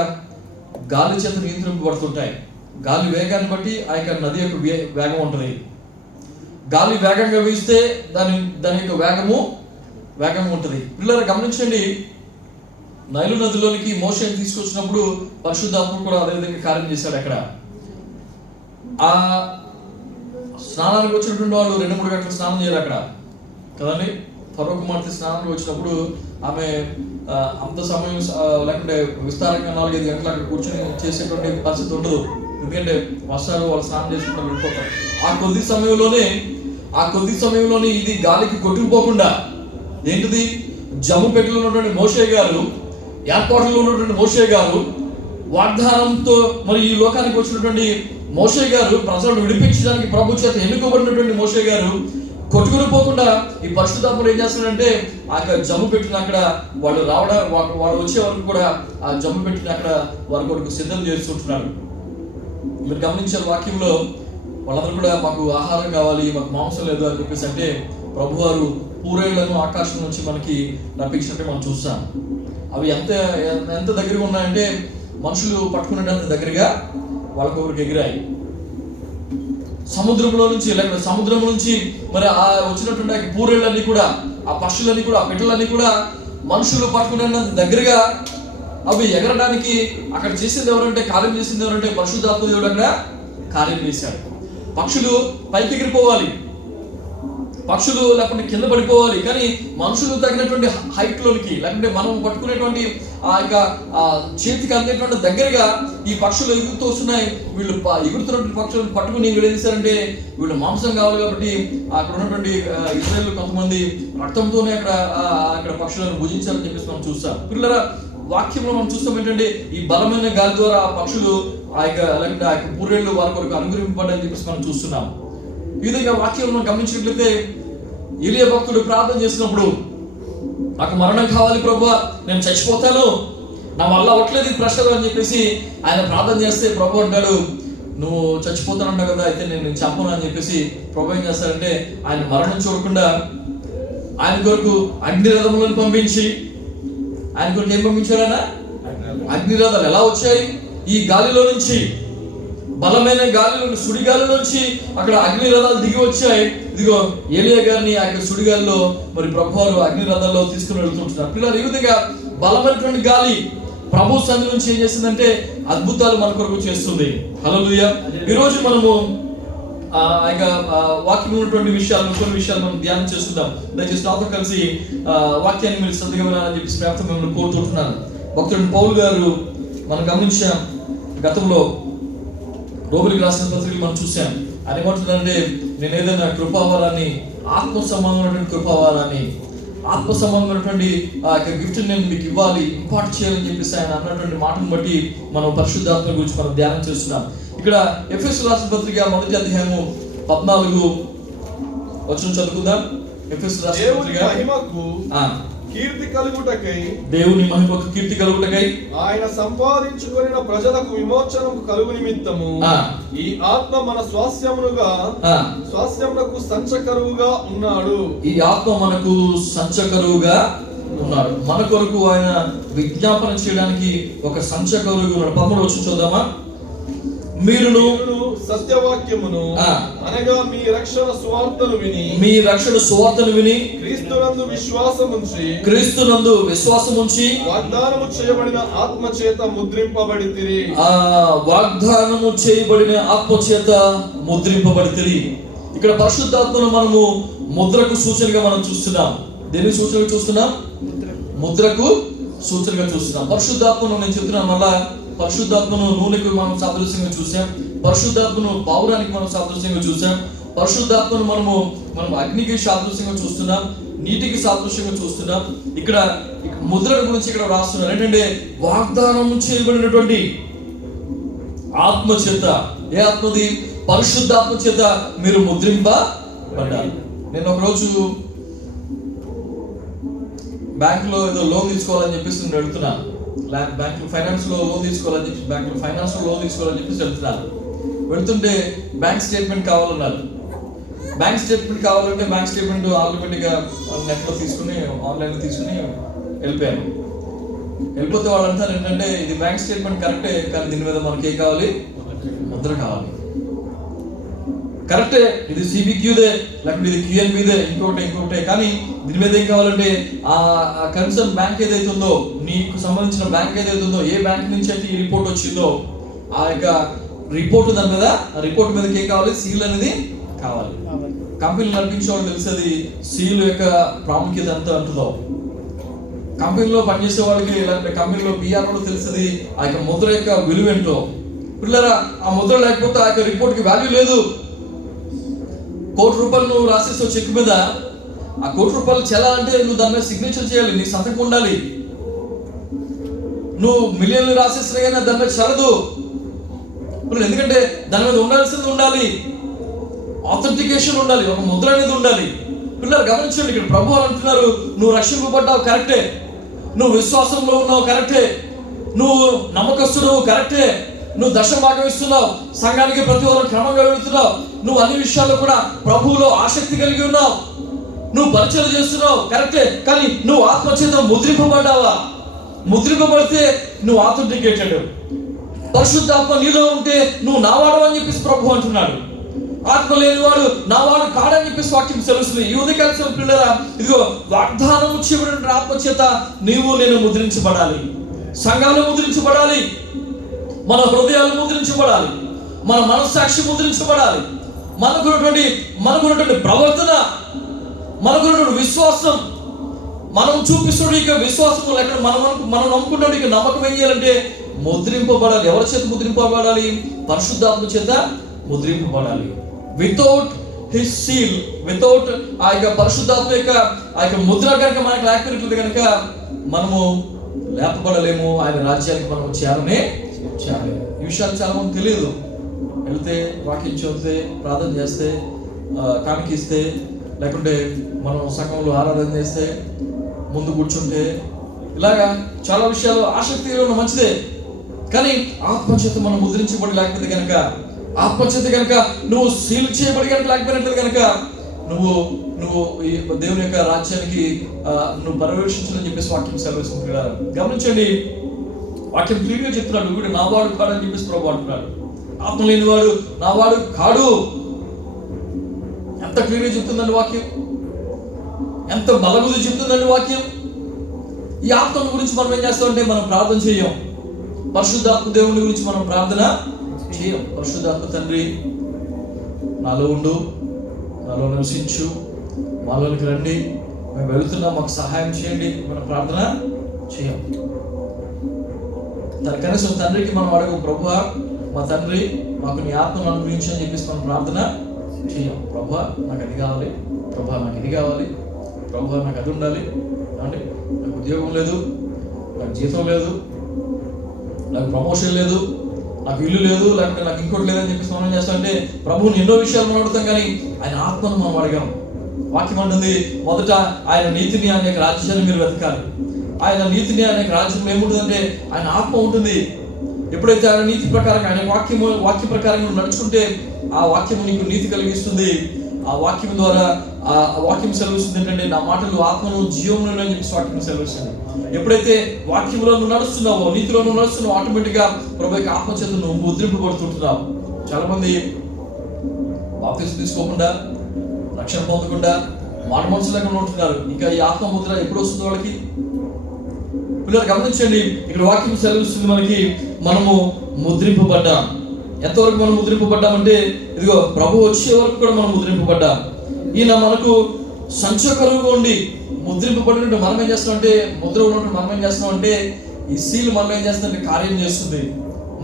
గాలి చేత నియంత్రింపబడుతుంటాయి. గాలి వేగాన్ని బట్టి ఆ యొక్క నది యొక్క వేగం ఉంటుంది. గాలి వేగంగా వీస్తే దాని యొక్క వేగం ఉంటుంది. పిల్లలు గమనించండి, నైలు నదిలోనికి మోషేని తీసుకొచ్చినప్పుడు పరిశుద్ధాత్మ కూడా అదేవిధంగా కార్యం చేశాడు. అక్కడ ఆ స్నానానికి వచ్చినటువంటి వాళ్ళు 2-3 గంటలు స్నానం చేయాలి అక్కడ కదండి. ఫరో కుమార్తె స్నానానికి వచ్చినప్పుడు ఆమె అంత సమయం లేకుంటే విస్తారంగా 4-5 గంటలు అక్కడ కూర్చొని చేసేటువంటి పరిస్థితి ఉండదు. ఎందుకంటే వస్తారు, వాళ్ళు స్నానం చేసుకుంటూ వెళ్ళిపోతారు. ఆ కొద్ది సమయంలోనే ఇది గాలికి కొట్టుకుపోకుండా ఏంటిది, జమ్ము పెట్టెలో ఉన్నటువంటి మోషే గారు, ఏర్పాటులో ఉన్నటువంటి మోషే గారు, వాగ్దానంతో మరి ఈ లోకానికి వచ్చినటువంటి మోషే గారు, ప్రజలను విడిపించడానికి ప్రభు చేత ఎన్నుకోబడినటువంటి మోషే గారు కొట్టుకుని పోకుండా ఈ పరిశుద్ధాత్ముడు ఏం చేస్తున్నాడంటే ఆ జమ్ము పెట్టిన అక్కడ వాళ్ళు వాళ్ళు వచ్చే వరకు కూడా ఆ జమ్ము పెట్టిన అక్కడ వారి కొరకు సిద్ధం చేస్తుంటున్నాడు. మీరు గమనించారు వాక్యంలో, వాళ్ళందరూ కూడా మాకు ఆహారం కావాలి, మాకు మాంసం లేదు అని చెప్పేసి అంటే ప్రభువారు పూరేళ్లను ఆకాశం నుంచి మనకి రప్పించినట్టే మనం చూస్తాం. అవి ఎంత దగ్గరగా ఉన్నాయంటే మనుషులు పట్టుకునేటంత దగ్గరగా వాళ్ళకు ఒకరికి ఎగిరాయి. సముద్రంలో నుంచి లేకపోతే సముద్రం నుంచి మరి ఆ వచ్చినటువంటి పూరేళ్ళన్నీ కూడా, ఆ పక్షులన్నీ కూడా, ఆ పెట్టెలన్నీ కూడా మనుషులు పట్టుకునేంత దగ్గరగా అవి ఎగరడానికి అక్కడ చేసింది ఎవరంటే, కార్యం చేసింది ఎవరంటే పరిశుద్ధాత్మ దేవుడు అక్కడ కార్యం చేశాడు. పక్షులు పైకి ఎగిరిపోవాలి, పక్షులు లేకుంటే కింద పడిపోవాలి, కానీ మనుషులు తగినటువంటి హైట్ లోనికి లేకుంటే మనం పట్టుకునేటువంటి ఆ యొక్క చేతికి అందేటువంటి దగ్గరగా ఈ పక్షులు ఎగురుతూ వస్తున్నాయి. వీళ్ళు ఎగురుతున్నటువంటి పక్షులను పట్టుకుని వీళ్ళు ఏం చేశారంటే, వీళ్ళు మాంసం కావాలి కాబట్టి అక్కడ ఉన్నటువంటి ఇజ్రాయేల్ కొంతమంది రక్తంతోనే అక్కడ పక్షులను భుజించారని చెప్పేసి మనం చూస్తాం. పిల్లల వాక్యంలో మనం చూస్తాం ఏంటంటే, ఈ బలమైన గాలి ద్వారా ఆ పక్షులు లేకుంటే ఆ యొక్క పూరేళ్లు వారి కొరకు అనుగ్రహింపబడ్డాయని చెప్పేసి మనం చూస్తున్నాం. ఈ విధంగా వాక్యం మనం గమనించినట్లయితే, ఎలీయా భక్తుడు ప్రార్థన చేసినప్పుడు, నాకు మరణం కావాలి ప్రభువా, నేను చచ్చిపోతాను, నా వల్ల అవ్వట్లేదు ఈ ప్రశ్నలు అని చెప్పేసి ఆయన ప్రార్థన చేస్తే ప్రభు అంటాడు, నువ్వు చచ్చిపోతానంటావు కదా, అయితే నేను చంపను అని చెప్పేసి ప్రభు ఏం చేస్తాడంటే ఆయన మరణం చూడకుండా ఆయన కొరకు అగ్ని రథములను పంపించి, ఆయన కొరకు ఏం పంపించారైనా అగ్ని రథాలు ఎలా వచ్చాయి, ఈ గాలిలో నుంచి, బలమైన గాలిలో, సుడిగాలి నుంచి అక్కడ అగ్ని రథాలు దిగి వచ్చాయి. ఇదిగో ఏలియా గారిని ఆ యొక్క సుడిగాలిలో మరి ప్రభువారు అగ్ని రథాల్లో తీసుకుని వెళ్తుంటున్నారు. పిల్లలు, ఈ విధంగా బలమైనటువంటి గాలి ప్రభు సన్నిధి నుంచి ఏం చేస్తుందంటే అద్భుతాలు మన కొరకు చేస్తుంది. హల్లెలూయా. ఈరోజు మనము ఆ యొక్క వాక్యం ఉన్నటువంటి విషయాలు, కొన్ని విషయాలు మనం ధ్యానం చేస్తుంటాం. దయచేసి నాతో కలిసి వాక్యాన్ని మీరు శ్రద్ధగా వినాలని చెప్పి ప్రార్థన మిమ్మల్ని కోరుతుంటున్నాను. భక్తుడు పౌలు గారు మనం గమనించాం, గతంలో రోమిలికి రాసిన పత్రికలు మనం చూసాం. ఆయన ఏమంటున్నారంటే, నేను ఏదైనా కృపావరాన్ని, ఆత్మ సంబంధమైనటువంటి కృపావరాన్ని, ఆత్మ సంబంధమైనటువంటి ఆ యొక్క గిఫ్ట్ నేను మీకు ఇవ్వాలి, ఇంపార్ట్ చేయాలని చెప్పేసి ఆయన అన్నటువంటి మాటను బట్టి మనం పరిశుద్ధాత్మ గురించి మనం ధ్యానం చేస్తున్నాం. ఇక్కడ ఎఫెసీయులకు రాసిన పత్రిక 1వ అధ్యాయము 14 వచనం చదువుకుందాం. ఎఫెసీయులకు రాసిన పత్రిక కీర్తి కలుగుటకై, దేవుని మహిమకు కీర్తి కలుగుటకై ఆయన సంపాదించుకొనిన ప్రజలకు విమోచనము కలుగు నిమిత్తము ఈ ఆత్మ మన స్వాస్యమునకు సంచకరువుగా ఉన్నాడు. ఈ ఆత్మ మనకు సంచకరువుగా ఉన్నాడు. మన కొరకు ఆయన విజ్ఞాపన చేయడానికి ఒక సంచకరువుగా ఉన్నాడు. 13వ వచనం చూద్దామా. మీరును సత్యవాక్యమును అనగా మీ రక్షణ సువార్తను విని క్రీస్తునందు విశ్వాసముంచి వాగ్దానము చేయబడిన ఆత్మ చేత ముద్రింపబడితిరి. వాగ్దానము చేయబడిన ఆత్మ చేత ముద్రింపబడితిరి. ఇక్కడ పరిశుద్ధాత్మను మనము ముద్రకు సూచనగా మనం చూస్తున్నాం. దేని సూచనగా చూస్తున్నాం? ముద్రకు సూచనగా చూస్తున్నాం. పరిశుద్ధాత్మను నేను చెప్తున్నాను మళ్ళా, పరిశుద్ధాత్మను నూనెకు మనం సాదృశ్యంగా చూసాం, పరిశుద్ధాత్మను పావురానికి మనం సాదృశ్యంగా చూసాం, పరిశుద్ధాత్మను మనం అగ్నికి సాదృశ్యంగా చూస్తున్నాం, నీటికి సాదృశ్యంగా చూస్తున్నాం. ఇక్కడ ముద్రల గురించి ఇక్కడ రాస్తున్నారు. ఏంటంటే వాగ్దానం చేయబడినటువంటి ఆత్మ చేత. ఏ ఆత్మది? పరిశుద్ధాత్మ చేత మీరు ముద్రింపబడ్డారు. నేను ఒకరోజు బ్యాంకులో ఏదో లోన్ తీసుకోవాలని చెప్పేసి నేను వెళ్తున్నాను. బ్యాంకులో ఫైనాన్స్లో లోన్ తీసుకోవాలని చెప్పేసి వెళ్తుంటే బ్యాంక్ స్టేట్మెంట్ కావాలన్నారు. బ్యాంక్ స్టేట్మెంట్ కావాలంటే బ్యాంక్ స్టేట్మెంట్ ఆటోమేటిక్గా నెట్లో తీసుకుని, ఆన్లైన్లో తీసుకుని వెళ్ళిపోయాను. వెళ్ళిపోతే వాళ్ళు అంటారు ఏంటంటే, ఇది బ్యాంక్ స్టేట్మెంట్ కరెక్టే, కానీ దీని మీద మనకి ఏం కావాలి? ముద్ర కావాలి. కరెక్టే, ఇది సిబిక్యూదే, లేకపోతే ఇది క్యూఎన్బిదే, ఇంకోటే, కానీ దీని మీద ఏం కావాలంటే ఆ కన్సర్న్ బ్యాంక్ ఏదైతే ఉందో, నీకు సంబంధించిన బ్యాంక్ ఏదైతే ఉందో, ఏ బ్యాంక్ నుంచి అయితే ఈ రిపోర్ట్ వచ్చిందో ఆ యొక్క రిపోర్ట్ దాని మీద, ఆ రిపోర్ట్ మీదకి ఏం కావాలి? సీల్ అనేది కావాలి. కంపెనీలు నడిపించే వాళ్ళు తెలిసేది సీల్ యొక్క ప్రాముఖ్యత ఎంత ఉంటుందో. కంపెనీలో పనిచేసే వాళ్ళకి, లేకపోతే కంపెనీలో పిఆర్ఓలో తెలుస్తుంది ఆ యొక్క ముద్ర యొక్క విలువ ఏంటో. పిల్లరా, ఆ ముద్ర లేకపోతే ఆ యొక్క రిపోర్ట్కి వాల్యూ లేదు. ₹1,00,00,000 నువ్వు రాసేస్తావు చెక్ మీద, ఆ ₹1,00,00,000 చెల్లాలంటే నువ్వు దాని మీద సిగ్నేచర్ చేయాలి, నీ సంతకం ఉండాలి. నువ్వు మిలియన్లు రాసేసినా కానీ దాని మీద చల్లదు. ఎందుకంటే దాని మీద ఉండాల్సింది ఉండాలి, ఆథెంటికేషన్ ఉండాలి, ఒక ముద్ర అనేది ఉండాలి. పిల్లలు గమనించండి, ఇక్కడ ప్రభు అంటున్నారు, నువ్వు రక్షింపబడ్డావు కరెక్టే, నువ్వు విశ్వాసంలో ఉన్నావు కరెక్టే, నువ్వు నమ్మకస్తుడు కరెక్టే, నువ్వు దశభాగం ఇస్తున్నావు, సంఘానికి ప్రతి వారం క్రమంగా వెళుతున్నావు, నువ్వు అన్ని విషయాల్లో కూడా ప్రభువులో ఆసక్తి కలిగి ఉన్నావు, నువ్వు పరిచయం చేస్తున్నావు కరెక్టే. కానీ నువ్వు ఆత్మచేత ముద్రింపబడ్డావా? ముద్రింపబడితే నువ్వు ఆథెంటికేటెడ్. పరిశుద్ధాత్మ నీలో ఉంటే నువ్వు నావాడు అని చెప్పేసి ప్రభు అంటున్నాడు. ఆత్మ లేనివాడు నావాడు కాడని చెప్పేసి వాక్యం తెలుస్తుంది. ఈ ఉదయకాల పిల్లరా, ఇదిగో వాగ్దానం చేయబడిన ఆత్మ చేత నీవు నేను ముద్రించబడాలి, సంఘాలు ముద్రించబడాలి, మన హృదయాలు ముద్రించబడాలి, మన మనస్సాక్షి ముద్రించబడాలి, మనకున్నటువంటి ప్రవర్తన, మనకున్నటువంటి విశ్వాసం, మనం చూపిస్తున్న ఇక విశ్వాసం లేక మనం నమ్ముకున్న ఇక నమ్మకం ఏం చేయాలంటే ముద్రింపబడాలి. ఎవరి చేత ముద్రింపబడాలి? పరిశుద్ధాత్మ చేత ముద్రింపబడాలి. వితౌట్ హిస్ సీల్, వితౌట్ ఆ యొక్క పరిశుద్ధాత్మ యొక్క ఆ యొక్క ముద్ర కనుక మనకు లేకపోయినట్లయితే కనుక మనము లేపబడలేము, ఆయన రాజ్యానికి మనం చేయాలనే చేయాలి. ఈ విషయాలు చాలా మంది తెలియదు. వెళ్తే వాక్యం చదివితే, ప్రార్థన చేస్తే, కానుకిస్తే, లేకుంటే మనం సంఘంలో ఆరాధన చేస్తే, ముందు కూర్చుంటే, ఇలాగా చాలా విషయాలు ఆసక్తిగా ఉన్న మంచిదే. కానీ ఆత్మచేత మనం ముద్రించబడి లేకపోతే కనుక, ఆత్మచేత కనుక నువ్వు సీల్ చేయబడి కనుక లేకపోయినట్లయితే కనుక నువ్వు ఈ దేవుని యొక్క రాజ్యానికి నువ్వు పర్యవేక్షించాలని చెప్పేసి వాక్యం సెలవుస్తుంది. గమనించండి, వాక్యం క్లియర్గా చెప్తున్నాడు, వీడు నావాడు కాడు అని చెప్పేసి ప్రభు అంటున్నాడు. ఆత్మ లేనివాడు నావాడు కాడు. ఎంత క్లియర్గా చెప్తుందండి వాక్యం, ఎంత బలగుది చెప్తుందండి వాక్యం. ఈ ఆత్మ గురించి మనం ఏం చేస్తామంటే మనం ప్రార్థన చేయం. పరిశుద్ధాత్మ దేవుని గురించి మనం ప్రార్థన చేయం. పరిశుద్ధాత్మ తండ్రి నాలో ఉండు, నాలో నివసించు, మాలోనికి రండి, మేము వెళుతున్నాం, మాకు సహాయం చేయండి, మనం ప్రార్థన చేయం. కనీసం తండ్రికి మనం అడగం, ప్రభువా మా తండ్రి మాకు నీ ఆత్మను అనుగ్రహించి అని చెప్పేసి మనం ప్రార్థన చేయం. ప్రభువా నాకు అది కావాలి, ప్రభువా నాకు ఇది కావాలి, ప్రభువా నాకు అది ఉండాలి, అంటే నాకు ఉద్యోగం లేదు, నాకు జీతం లేదు, నాకు ప్రమోషన్ లేదు, నాకు ఇల్లు లేదు, లేకపోతే నాకు ఇంకోటి లేదని చెప్పేసి మనం చేస్తామంటే ప్రభువుని ఎన్నో విషయాలు మనం అడుగుతాం, కానీ ఆయన ఆత్మను మనం అడగాం. వాక్యం అంటుంది, మొదట ఆయన నీతిని, ఆయన యొక్క రాజ్యాన్ని మీరు వెతకాలి. ఆయన నీతిని, ఆయన యొక్క రాజ్యం ఏముంటుందంటే ఆయన ఆత్మ ఉంటుంది. ఎప్పుడైతే ఆయన నీతి ప్రకారంగా, ఆయన వాక్య ప్రకారంగా నడుచుకుంటే ఆ వాక్యం నీకు నీతి కలిగిస్తుంది. ఆ వాక్యం ద్వారా ఆ వాక్యం సెలవుస్తుంది ఏంటంటే నా మాటలు ఆత్మను జీవమును అని చెప్పి వాక్యం సెలవుస్తుంది. ఎప్పుడైతే వాక్యంలో నువ్వు నడుస్తున్నావో, నీతిలో నువ్వు నడుస్తున్నావు, ఆటోమేటిక్గా ప్రభు యొక్క ఆత్మచేత నువ్వు ముద్రింపబడుతుంటున్నావు. చాలా మంది బాప్తిసం తీసుకోకుండా, రక్షణ పొందకుండా మాట మనసు లేకుండా ఉంటున్నారు. ఇంకా ఈ ఆత్మ ముద్ర ఎప్పుడు వస్తుంది వాళ్ళకి? పిల్లలు గమనించండి, ఇక్కడ వాక్యం సెలవుస్తుంది మనకి, మనము ముద్రింపబడ్డాం. ఎంతవరకు మనం ముద్రింపబడ్డామంటే ఇదిగో ప్రభు వచ్చే వరకు కూడా మనం ముద్రింపబడ్డాం. ఈయన మనకు సంచకరువుగా ఉండి ముద్రింపబడినట్టు మనం ఏం చేస్తున్నామంటే, ముద్ర ఉన్నట్టు మనం ఏం చేస్తున్నామంటే, ఈ సీల్ మనం ఏం చేస్తుందంటే కార్యం చేస్తుంది.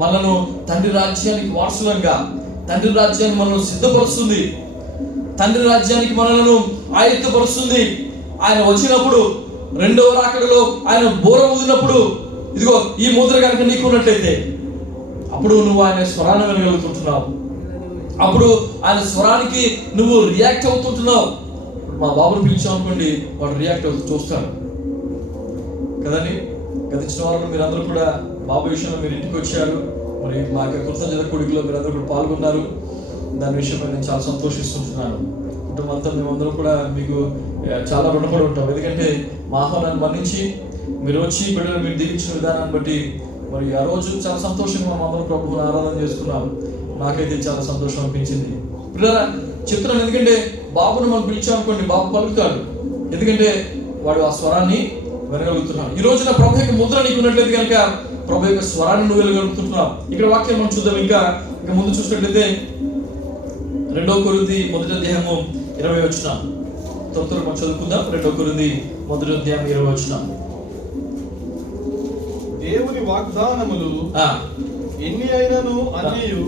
మనను తండ్రి రాజ్యానికి వారసులంగా, తండ్రి రాజ్యాన్ని మనల్ని సిద్ధపరుస్తుంది, తండ్రి రాజ్యానికి మనలను ఆయుత్తపరుస్తుంది. ఆయన వచ్చినప్పుడు రెండవ రాకడలో ఆయన బోర ఊదినప్పుడు ఇదిగో ఈ ముద్ర కనుక నీకు ఉన్నట్లయితే అప్పుడు నువ్వు ఆయన స్వరాన్ని వినగలుగుతుంటున్నావు. అప్పుడు ఆయన స్వరానికి నువ్వు రియాక్ట్ అవుతుంటున్నావు. మా బాబుని పిలిచాం అనుకోండి, వాడు రియాక్ట్ అవుతూ చూస్తాడు కదండి. గతించిన వారు మీరందరూ కూడా బాబు విషయంలో మీరు ఇంటికి వచ్చారు, మరి మా యొక్క కృతజ్ఞత కొడుకులో మీరందరూ కూడా పాల్గొన్నారు. దాని విషయంలో నేను చాలా సంతోషిస్తుంటున్నాను. కుటుంబం అంతా మేమందరం కూడా మీకు చాలా రుణపడి ఉంటాం. ఎందుకంటే మా ఆహ్వానాన్ని మన్నించి మీరు వచ్చి బిడ్డలు మీరు దీవించిన విధానాన్ని బట్టి మరి ఆ రోజు చాలా సంతోషంగా మనం అందరం ప్రభువుని ఆరాధన చేసుకున్నాం. నాకైతే చాలా సంతోషం అనిపించింది. పిల్లరా చెప్తున్నాను, ఎందుకంటే బాబును మనం పిలిచామనుకోండి, బాబు పలుకుతాడు, ఎందుకంటే వాడు ఆ స్వరాన్ని వినగలుగుతున్నాడు. ఈ రోజున ప్రభు యొక్క ముద్ర నీకు ఉన్నట్లయితే కనుక ప్రభు యొక్క స్వరాన్ని నువ్వు వినగలుగుతున్నావు. ఇక్కడ వాక్యం మనం చూద్దాం. ఇంకా ముందు చూసినట్లయితే 2 కొరింథీ 1:20 త్వరగా మనం చదువుకుందాం. 2 కొరింథీ 1:20 దేవుని వాగ్దానములు ఎన్ని అయినను అన్నియు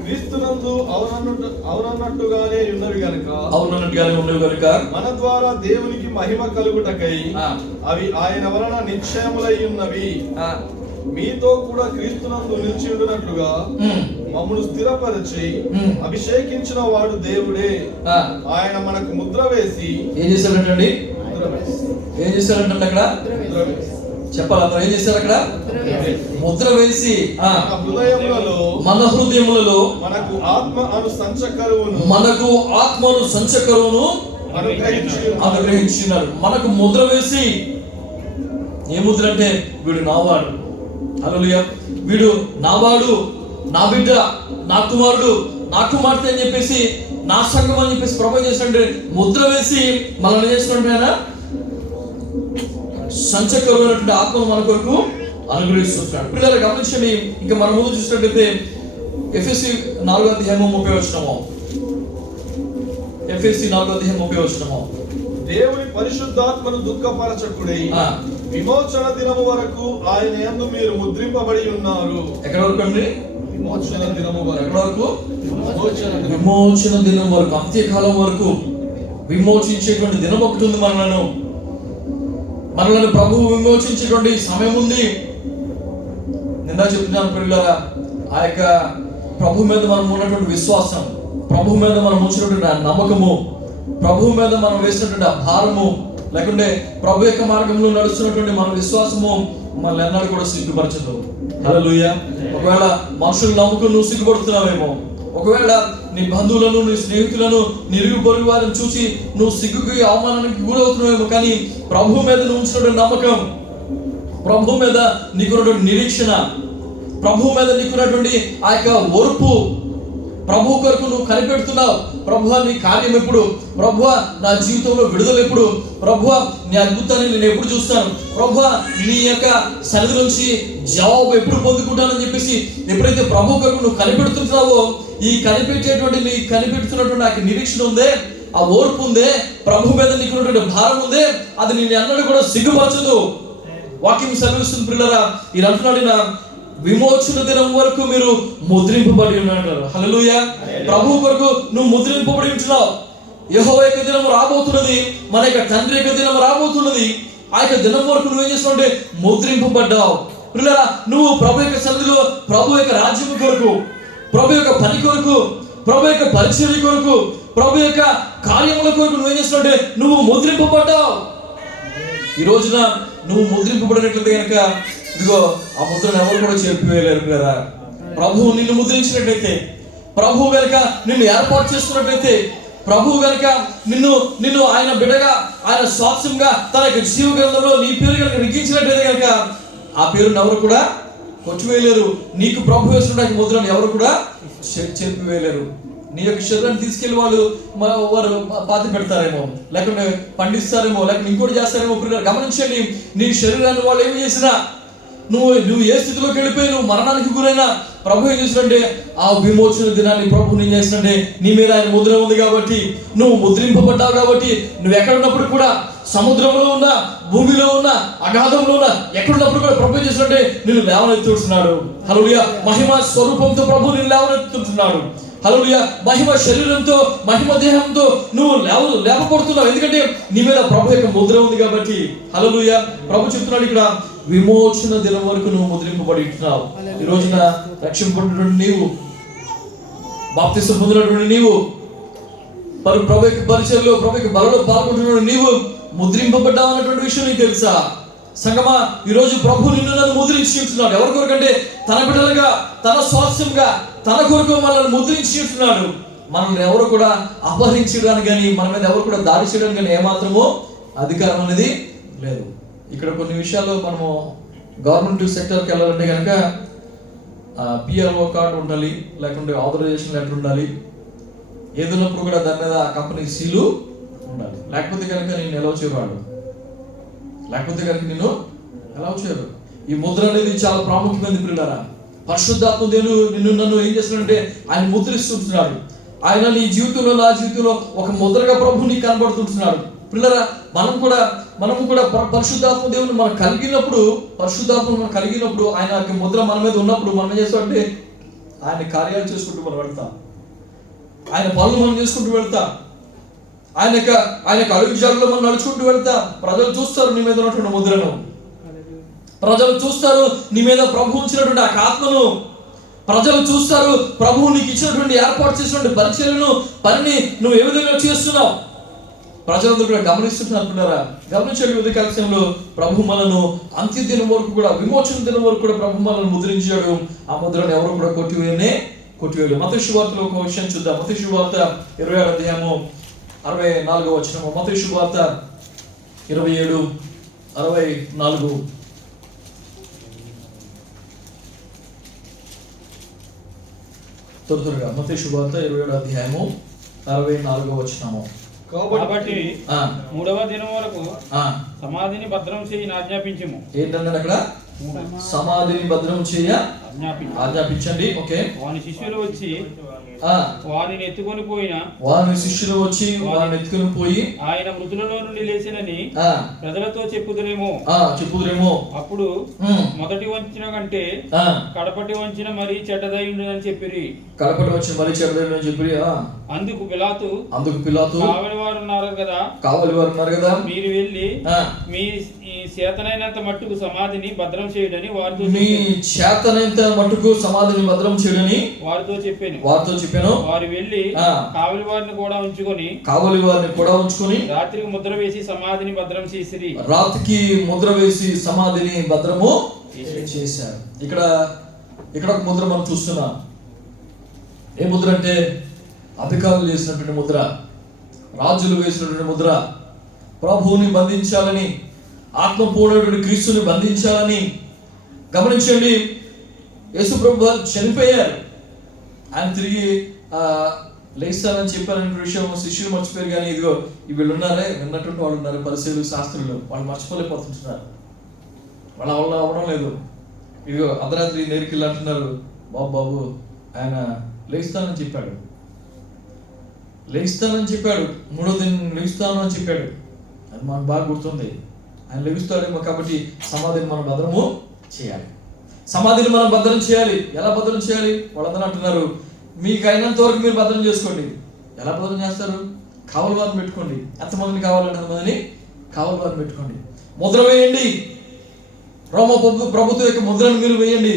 క్రీస్తునందు అవునన్నట్టుగానే ఉన్నవి గనుక మన ద్వారా దేవునికి మహిమ కలుగుటకై అవి ఆయన వలన నిశ్చయములై ఉన్నవి. మీతో కూడా క్రీస్తునందు నిలిచి ఉండునట్లుగా మమ్మల్ని స్థిరపరిచి అభిషేకించిన వాడు దేవుడే. ఆయన మనకు ముద్ర వేసి ఏం చేశాడంటండి? ఏం చేశాడంటే అక్కడ చెప్పాలి. అందరూ ఏం చేశారు అక్కడ? ముద్ర వేసి మన హృదయములలో మనకు ఆత్మను సంచకరువును అనుగ్రహించినారు. మనకు ముద్ర వేసి, ఏ ముద్ర అంటే వీడు నావాడు, హల్లెలూయా, వీడు నావాడు, నా బిడ్డ, నా కుమారుడు, నా కుమార్తె అని చెప్పేసి, నా సంఘం అని చెప్పేసి ప్రభు చేసినట్టు ముద్ర వేసి మనల్ని చేసినట్టు ఆయన సంచకరమైనటువంటి ఆత్మను మన కొరకు అనుగ్రహిస్తున్నాడు. పిల్లలు గమనించండి. ఇంకా మనం ముందు చూసినట్లయితే ఎఫెసీ 4:30 ఎఫెసీ 4:30 దేవుని పరిశుద్ధాత్మను దుఃఖపరచకుడై విమోచన దినము వరకు ఆయన యందు మీరు ముద్రింపబడి ఉన్నారు. ఎక్కడ వరకు అండి? విమోచన దినము వరకు. ఎక్కడ వరకు? విమోచన దినం వరకు, అంత్యకాలం వరకు విమోచించేటువంటి దినం ఒకటి ఉంది. మనలను ప్రభువు విమోచించేటువంటి సమయం ఉంది. నిందా చెప్తున్నాను పిల్లలారా, ఆ యొక్క ప్రభు మీద మనం ఉన్నటువంటి విశ్వాసం, ప్రభు మీద మనం ఉంచినటువంటి నమ్మకము, ప్రభు మీద మనం వేసినటువంటి ఆ భారము, లేకుంటే ప్రభు యొక్క మార్గంలో నడుస్తున్నటువంటి మన విశ్వాసము మనల్ని ఎన్నడూ కూడా సిగ్గుపరచదు. హల్లెలూయా. ఒకవేళ మనుషులు నమ్ముకుని నువ్వు సిగ్గుపడుతున్నావేమో, ఒకవేళ నీ బంధువులను, నీ స్నేహితులను, నిరుగు పొరుగు వారిని చూసి నువ్వు సిగ్గుకి, అవమానానికి గురవుతున్నావేమో, కానీ ప్రభు మీద నువ్వు ఉంచినటువంటి నమ్మకం, ప్రభు మీద నీకున్నటువంటి నిరీక్షణ, ప్రభు మీద నీకున్నటువంటి ఆ యొక్క ఓర్పు, ప్రభు కొరకు నువ్వు కనిపెడుతున్నావు. ప్రభువా నీ కార్యం ఎప్పుడు? ప్రభువా నా జీవితంలో విడుదల ఎప్పుడు? ప్రభువా నీ అద్భుతాన్ని నేను ఎప్పుడు చూస్తాను? ప్రభువా నీ యొక్క సన్నిధి నుంచి జవాబు ఎప్పుడు పొందుకుంటానని చెప్పేసి ఎప్పుడైతే ప్రభు కొరకు నువ్వు కనిపెడుతున్నావో, ఈ కనిపెడుతున్నటువంటి ఆ నిరీక్షణ ఉందే, ఆ ఓర్పు ఉందే, ప్రభు మీద నీకున్నటువంటి భారం ఉందే, అది నేను అన్నది కూడా సిగ్గుపరచదు. వాక్యం సెలవిస్తుంది పిల్లరా. ఈ అంటున్నాడు, విమోచన దినం వరకు మీరు ముద్రింపబడి ఉన్నారు. హల్లెలూయా. ప్రభు కొరకు నువ్వు ముద్రింపబడి ఉంటున్నావు. యెహోవా యొక్క దినం రాబోతున్నది, మన యొక్క తండ్రి యొక్క దినం రాబోతున్నది. ఆ యొక్క దినం వరకు నువ్వేం చేస్తున్నావు అంటే ముద్రింపబడ్డావు. పిల్లరా, నువ్వు ప్రభు యొక్క సన్నిధిలో, ప్రభు యొక్క రాజ్యం కొరకు, ప్రభు యొక్క పని కొరకు, ప్రభు యొక్క పరిచర్య కొరకు, ప్రభు యొక్క కార్యముల కొరకు నువ్వేం చేస్తున్నావు అంటే నువ్వు ముద్రింపబడ్డావు. ఈ రోజున నువ్వు ముద్రింపబడినట్లయితే కనుక ఇదిగో ఆ ముద్రను ఎవరు కూడా చెరిపివేయలేరు కదా. ప్రభువు నిన్ను ముద్రించినట్లయితే, ప్రభువు గనుక నిన్ను ఏర్పాటు చేసుకున్నట్లయితే, ప్రభువు గనుక నిన్ను ఆయన బిడ్డగా, ఆయన స్వాస్థ్యంగా తన యొక్క జీవ గ్రంథంలో నీ పేరు కనుక లిఖించినట్లయితే కనుక ఆ పేరును ఎవరు కూడా కొట్టివేయలేరు. నీకు ప్రభు వేసిన ముద్రను ఎవరు కూడా చెరిపివేయలేరు. నీ యొక్క శరీరాన్ని తీసుకెళ్లి వారు పాతి పెడతారేమో, లేకుంటే పండిస్తారేమో, లేకుంటే ఇంకోటి చేస్తారేమో. గమనించండి, నీ శరీరాన్ని వాళ్ళు ఏమి చేసినా, నువ్వు ఏ స్థితిలోకి వెళ్ళిపోయి నువ్వు మరణానికి గురైనా ప్రభు ఏం చేసినట్టే ఆ విమోచన దినాన్ని ప్రభు నేను చేసినట్టే నీ మీద ఆయన ముద్ర ఉంది కాబట్టి, నువ్వు ముద్రింపబడ్డావు కాబట్టి, నువ్వు ఎక్కడున్నప్పుడు కూడా, సముద్రంలో ఉన్నా, భూమిలో ఉన్నా, అగాధంలో ఉన్నా, ఎక్కడున్నప్పుడు కూడా ప్రభు చేసినట్టే నిన్ను లేవనెత్తుతున్నాడు. హల్లెలూయా. మహిమ స్వరూపంతో ప్రభు నిన్ను లేవనెత్తుతున్నాడు. హల్లెలూయా. మహిమ శరీరంతో, మహిమ దేహంతో నువ్వు లేపబడుతున్నావు. ఎందుకంటే నీ మీద ప్రభు యొక్క ముద్ర ఉంది కాబట్టి. హల్లెలూయా. ప్రభు చెప్తున్నాడు ఇక్కడ, విమోచన దినం వరకు నువ్వు ముద్రింపబడి ఉంటున్నావు. ఈ రోజున రక్షింపబడినటువంటి నీవు, బాప్తిసం పొందినటువంటి నీవు, ప్రభు యొక్క పరిచర్యలో, ప్రభు యొక్క బలలో పాల్గొంటున్న నీవు ముద్రింపబడ్డావు అన్నటువంటి విషయం నీకు తెలుసా? సంగమా, ఈ రోజు ప్రభు నిన్ను నన్ను ముద్రించి ఉంటున్నాడు. ఎవరి కొరకంటే తన బిడ్డలుగా, తన స్వాస్థ్యంగా, తన కొరకు మనల్ని ముద్రించి ఉంటున్నాడు. మనల్ని ఎవరు కూడా అపహరించడానికి కానీ, మన మీద ఎవరు కూడా దాడి చేయడానికి కానీ ఏమాత్రమో అధికారం అనేది లేదు. ఇక్కడ కొన్ని విషయాల్లో మనము గవర్నమెంట్ సెక్టర్కి వెళ్ళాలంటే కనుక పిఆర్ఓ కార్డు ఉండాలి, లేకుంటే ఆథరైజేషన్ లెటర్ ఉండాలి. ఏదైనప్పుడు కూడా దాని మీద ఆ కంపెనీ సీలు ఉండాలి. లేకపోతే కనుక నేను ఎలా చేయవాడు, లేకపోతే కనుక నేను ఎలా చేయరు. ఈ ముద్ర అనేది చాలా ప్రాముఖ్యమైనది పిల్లలారా. పరిశుద్ధాత్మ దేవుడు నిన్ను నన్ను ఏం చేస్తున్నాడంటే ఆయన ముద్రిస్తుంటున్నాడు. ఆయన నీ జీవితంలో, నా జీవితంలో ఒక ముద్రగా ప్రభు నీకు కనబడుతుంటున్నాడు. పిల్లరా, మనం కూడా మనము కూడా పరిశుద్ధాత్మ దేవుని మనం కలిగినప్పుడు ఆయన యొక్క ముద్ర మన మీద ఉన్నప్పుడు మనం ఏం చేస్తామంటే ఆయన కార్యాలు చేసుకుంటూ మనం వెళ్తాం, ఆయన పనులు మనం చేసుకుంటూ వెళ్తాం, ఆయన యొక్క అడుగు జాడలో మనం నడుచుకుంటూ వెళ్తాం. ప్రజలు చూస్తారు నీ మీద ఉన్నటువంటి ముద్రను, ప్రజలు చూస్తారు నీ మీద ప్రభు ఉంచినటువంటి ఆ ఆత్మను, ప్రజలు చూస్తారు ప్రభువు నీకు ఇచ్చినటువంటి ఏర్పాటు చేసినటువంటి పరిచర్యను పనిని నువ్వు ఏ విధంగా చేస్తున్నావు. ప్రజలందరూ కూడా గమనిస్తున్నారా? గమనించండి. ఉదయకాల సమయంలో ప్రభు మనను అంత్యదినం వరకు కూడా, విమోచన దినం వరకు కూడా ప్రభు మనల్ని ముద్రించాడు. ఆ ముద్రను ఎవరు కూడా కొట్టివేయలేదు. మత్తయి సువార్తలో ఒక విషయం చూద్దాం. మత్తయి సువార్త 26వ అధ్యాయము 64వ వచనము. మత్తయి సువార్త 27:64. త్వరగా మత్తయి సువార్త 27వ అధ్యాయము 64వ వచనము. కాబట్టి 3వ దినం వరకు సమాధిని భద్రం చేయి ఆజ్ఞాపించము. ఏంటన్నాడు అక్కడ? సమాధిని భద్రం చేయ ఆజ్ఞాపించండి. ఓకే. వాని శిష్యులు వచ్చి వారిని ఎత్తుకొని పోయి ఆయన మృతులలో నుండి లేచినని ప్రజలతో చెప్పుదురేమో. అప్పుడు మొదటి వంచిన కంటే కడపటి వంచిన మరీ చెడ్డదైందని చెప్పిరి. అందుకు పిలాతు కావలి వారు ఉన్నారు కదా, మీరు వెళ్ళి మీ చేతనైనంత మట్టుకు సమాధిని భద్రం చేయడని వారితో చెప్పాను. వారు వెళ్ళి కావలి వారిని కూడా ఉంచుకొని రాత్రికి ముద్ర వేసి సమాధిని భద్రం చేసిరి. చేశారు. ఇక్కడ ఒక ముద్ర మనం చూస్తున్నాం. ఏ ముద్ర అంటే అధికారులు వేసినటువంటి ముద్ర, రాజులు వేసినటువంటి ముద్ర. ప్రభువుని బంధించాలని, ఆత్మపూర్ణుడు క్రీస్తుని బంధించాలని. గమనించండి, యేసు ప్రభు చనిపోయారు, ఆయన తిరిగి లేస్తానని చెప్పారనే విషయం శిష్యులు మర్చిపోయారు. కానీ ఇదిగో వీళ్ళు ఉన్నారే, విన్నటువంటి వాళ్ళు ఉన్నారు, పరిశీలు శాస్త్రులు, వాళ్ళు మర్చిపోలేకపోతుంటున్నారు. వాళ్ళ వల్ల అవ్వడం లేదు. ఇదిగో అర్ధరాత్రి నేరికిల్లు అంటున్నారు, బాబు ఆయన లేస్తానని చెప్పాడు, 3వ దినం లేస్తాను అని చెప్పాడు. అది మనకు బాగా గుర్తుంది. ఆయన లెగుస్తాడేమో, కాబట్టి సమాధిని మనం భద్రము చేయాలి. ఎలా భద్రం చేయాలి? వాళ్ళందరూ అంటున్నారు, మీకు అయినంత వరకు మీరు భద్రం చేసుకోండి. ఎలా భద్రం చేస్తారు? కావలి వారిని పెట్టుకోండి. ఎంతమందిని కావాలంటే అంతమందిని కావలి వారిని పెట్టుకోండి. ముద్ర వేయండి. రోమ ప్రభుత్వం యొక్క ముద్రను మీరు వేయండి.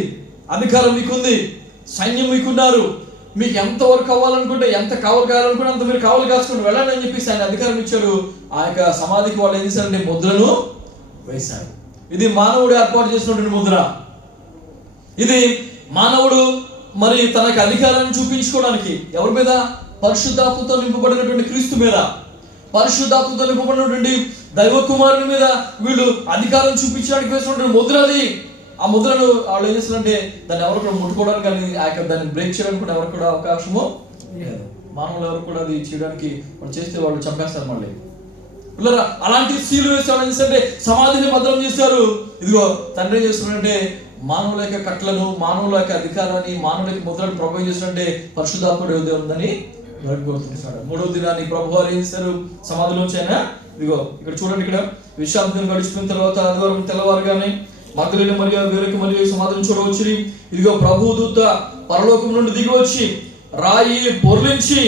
అధికారం మీకుంది, సైన్యం మీకున్నారు. మీకు ఎంత వరకు కావాలనుకుంటే, ఎంత కావాలనుకుంటే అంత మీరు కావలి కాచుకుంటూ వెళ్ళండి అని చెప్పేసి ఆయన అధికారం ఇచ్చారు. ఆ యొక్క సమాధికి వాళ్ళు ఏం చేశారంటే ముద్రను వేశారు. ఇది మానవుడు ఏర్పాటు చేసినటువంటి ముద్ర. ఇది మానవుడు మరి తనకి అధికారాన్ని చూపించుకోవడానికి ఎవరి మీద? పరిశుద్ధాత్మతో నింపబడినటువంటి క్రీస్తు మీద, పరిశుద్ధాత్మతో నింపబడినటువంటి దైవ కుమారుని మీద వీళ్ళు అధికారం చూపించడానికి వేసినటువంటి ముద్ర అది. ఆ ముద్రను వాళ్ళు ఏం చేస్తారంటే దాన్ని ఎవరు కూడా ముట్టుకోవడానికి కానీ దాన్ని బ్రేక్ చేయడానికి కూడా ఎవరికి కూడా అవకాశము లేదు. మానవులు ఎవరు కూడా అది చేయడానికి వాళ్ళు చేస్తే వాళ్ళు చంపేస్తారు మళ్ళీ. పిల్లరా, అలాంటి సీలు వేసేవాళ్ళు ఏం చేస్తారంటే సమాధిని భద్రం చేస్తారు. ఇదిగో తండ్రి ఏం చేస్తున్నారంటే మానవుల యొక్క కట్లను, మానవుల యొక్క అధికారాన్ని, మానవుల యొక్క ముద్రను ప్రభు చేస్తుంటే పరిశుద్ధాత్ముడు ఏదో ఉందని గుర్తించాడు. 3వ దినాన్ని ప్రభు వారు ఏం చేస్తారు? సమాధిలోంచి ఆయన ఇదిగో ఇక్కడ చూడండి, ఇక్కడ విశ్రాంతి దినం గడిచిపోయిన తర్వాత ఆదివారం తెల్లవారుగానే మగ్దలేని మరియు వేరొక మరియు సమాధిని చూడవచ్చు. ఇదిగో ప్రభు దూత పరలోకం నుండి దిగి వచ్చి రాయి పొర్లించి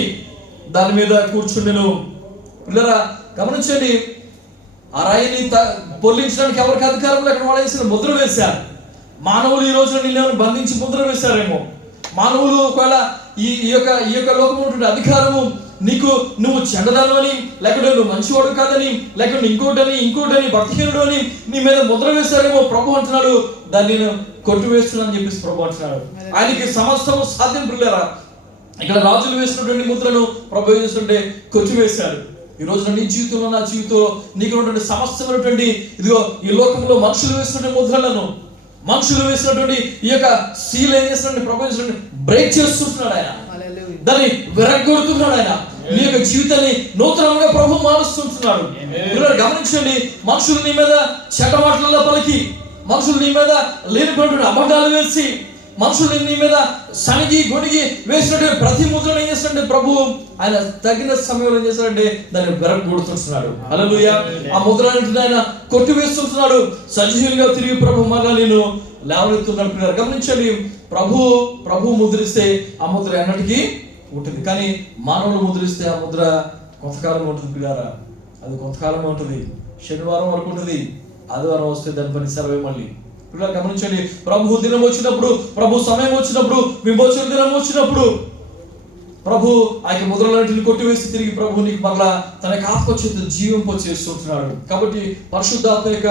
దాని మీద కూర్చుండెను. పిల్లరా గమనించండి, ఆ రాయిని పొర్లించడానికి ఎవరికి అధికారం లేకుండా వాళ్ళు వేసిన ముద్ర వేశారు. మానవులు ఈ రోజున నిన్ను బంధించి ముద్ర వేశారేమో. మానవులు ఒకవేళ ఈ యొక్క లోకం ఉన్నటువంటి అధికారము నీకు, నువ్వు చెడ్డదాను అని, లేకపోతే నువ్వు మంచివాడు కాదని, లేకపోతే ఇంకోటని భక్తిహీనుడు అని నీ మీద ముద్ర వేశారేమో. ప్రభు అంటున్నాడు, దాన్ని నేను కొట్టివేస్తున్నాను అని చెప్పేసి ప్రభు అంటున్నాడు. ఆయనకి సమస్తము సాధ్యం. పిల్లరా, ఇక్కడ రాజులు వేసినటువంటి ముద్రను ప్రభు చేస్తుంటే కొట్టివేశాడు. ఈ రోజున నీ జీవితంలో, నా జీవితంలో నీకు ఉన్నటువంటి సమస్తమైనటువంటి ఇదిగో ఈ లోకంలో మనుషులు వేసినటువంటి ముద్రలను, మనుషులు వేసినటువంటి ఈ యొక్క సీల్ ఏం చేస్తున్నాడు? ప్రభు బ్రేక్ చేస్తున్నాడు. ఆయన దాన్ని విరగొడుతున్నాడు. ఆయన నీ యొక్క జీవితాన్ని నూతనంగా ప్రభు మారుస్తుంటున్నాడు. గమనించండి, మనుషులు నీ మీద చెడ్డ మాటలలో పలికి, మనుషులు నీ మీద లేనిపోయినటువంటి అబద్ధాలు వేసి మనుషులు నీ మీద సనిగి గొనిగి వేసినట్టు ప్రతి ముద్రను ఏం చేస్తాడంటే ప్రభు ఆయన తగిన సమయంలో ఏం చేస్తాడంటే దాన్ని బెరగొడుతున్నాడు. హల్లెలూయా. ఆ ముద్రని ఆయన కొట్టివేస్తున్నాడు. సజీవులుగా తిరిగి ప్రభు మళ్ళా నేను లేవనెత్తున్నాడు. పిల్లలు గమనించండి, ప్రభు ముద్రిస్తే ఆ ముద్ర ఎన్నటికీ ఉంటుంది. కానీ మానవులు ముద్రిస్తే ఆ ముద్ర కొంతకాలం ఉంటుంది పిల్లారా. అది కొంతకాలం ఉంటుంది. శనివారం వరకు ఉంటుంది. ఆదివారం వస్తే దాని పని సెలవే మళ్ళీ. పిల్లలు గమనించండి, ప్రభు దినం వచ్చినప్పుడు, ప్రభు సమయం వచ్చినప్పుడు, విమోచన దినం వచ్చినప్పుడు ప్రభు ఆ యొక్క ముద్రలన్నింటిని కొట్టివేసి తిరిగి ప్రభు నీకు మరలా తన ఆత్మచేత జీవింపచేస్తుంటున్నాడు. కాబట్టి పరిశుద్ధాత్మ యొక్క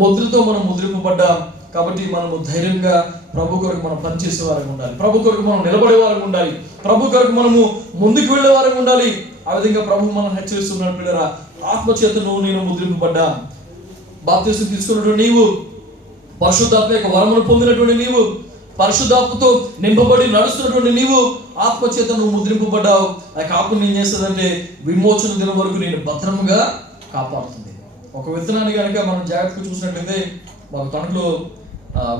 ముద్రతో మనం ముద్రింపబడ్డాం. కాబట్టి మనము ధైర్యంగా ప్రభు కొరకు మనం పనిచేసే వారికి ఉండాలి. ప్రభు కొరకు మనం నిలబడే వారికి ఉండాలి. ప్రభు కొరకు మనము ముందుకు వెళ్ళే వారికి ఉండాలి. ఆ విధంగా ప్రభు మనం హెచ్చరిస్తున్నాడు. పిల్లరా, ఆత్మచేత నేను ముద్రింపబడ్డా. బాప్తిసం తీసుకున్నటువంటి నీవు, పరిశుద్ధాత్మ యొక్క వరమును పొందినటువంటి నీవు, పరిశుద్ధాత్మతో నింపబడి నడుస్తున్నటువంటి నీవు, ఆత్మచేత నువ్వు ముద్రింపబడ్డావు. ఆ ఆత్మ ఏం చేస్తుందంటే విమోచన దినం వరకు నేను భద్రముగా కాపాడుతుంది. ఒక విత్తనాన్ని కనుక మనం జాగ్రత్తగా చూసినట్లయితే, మాకు తణుకులో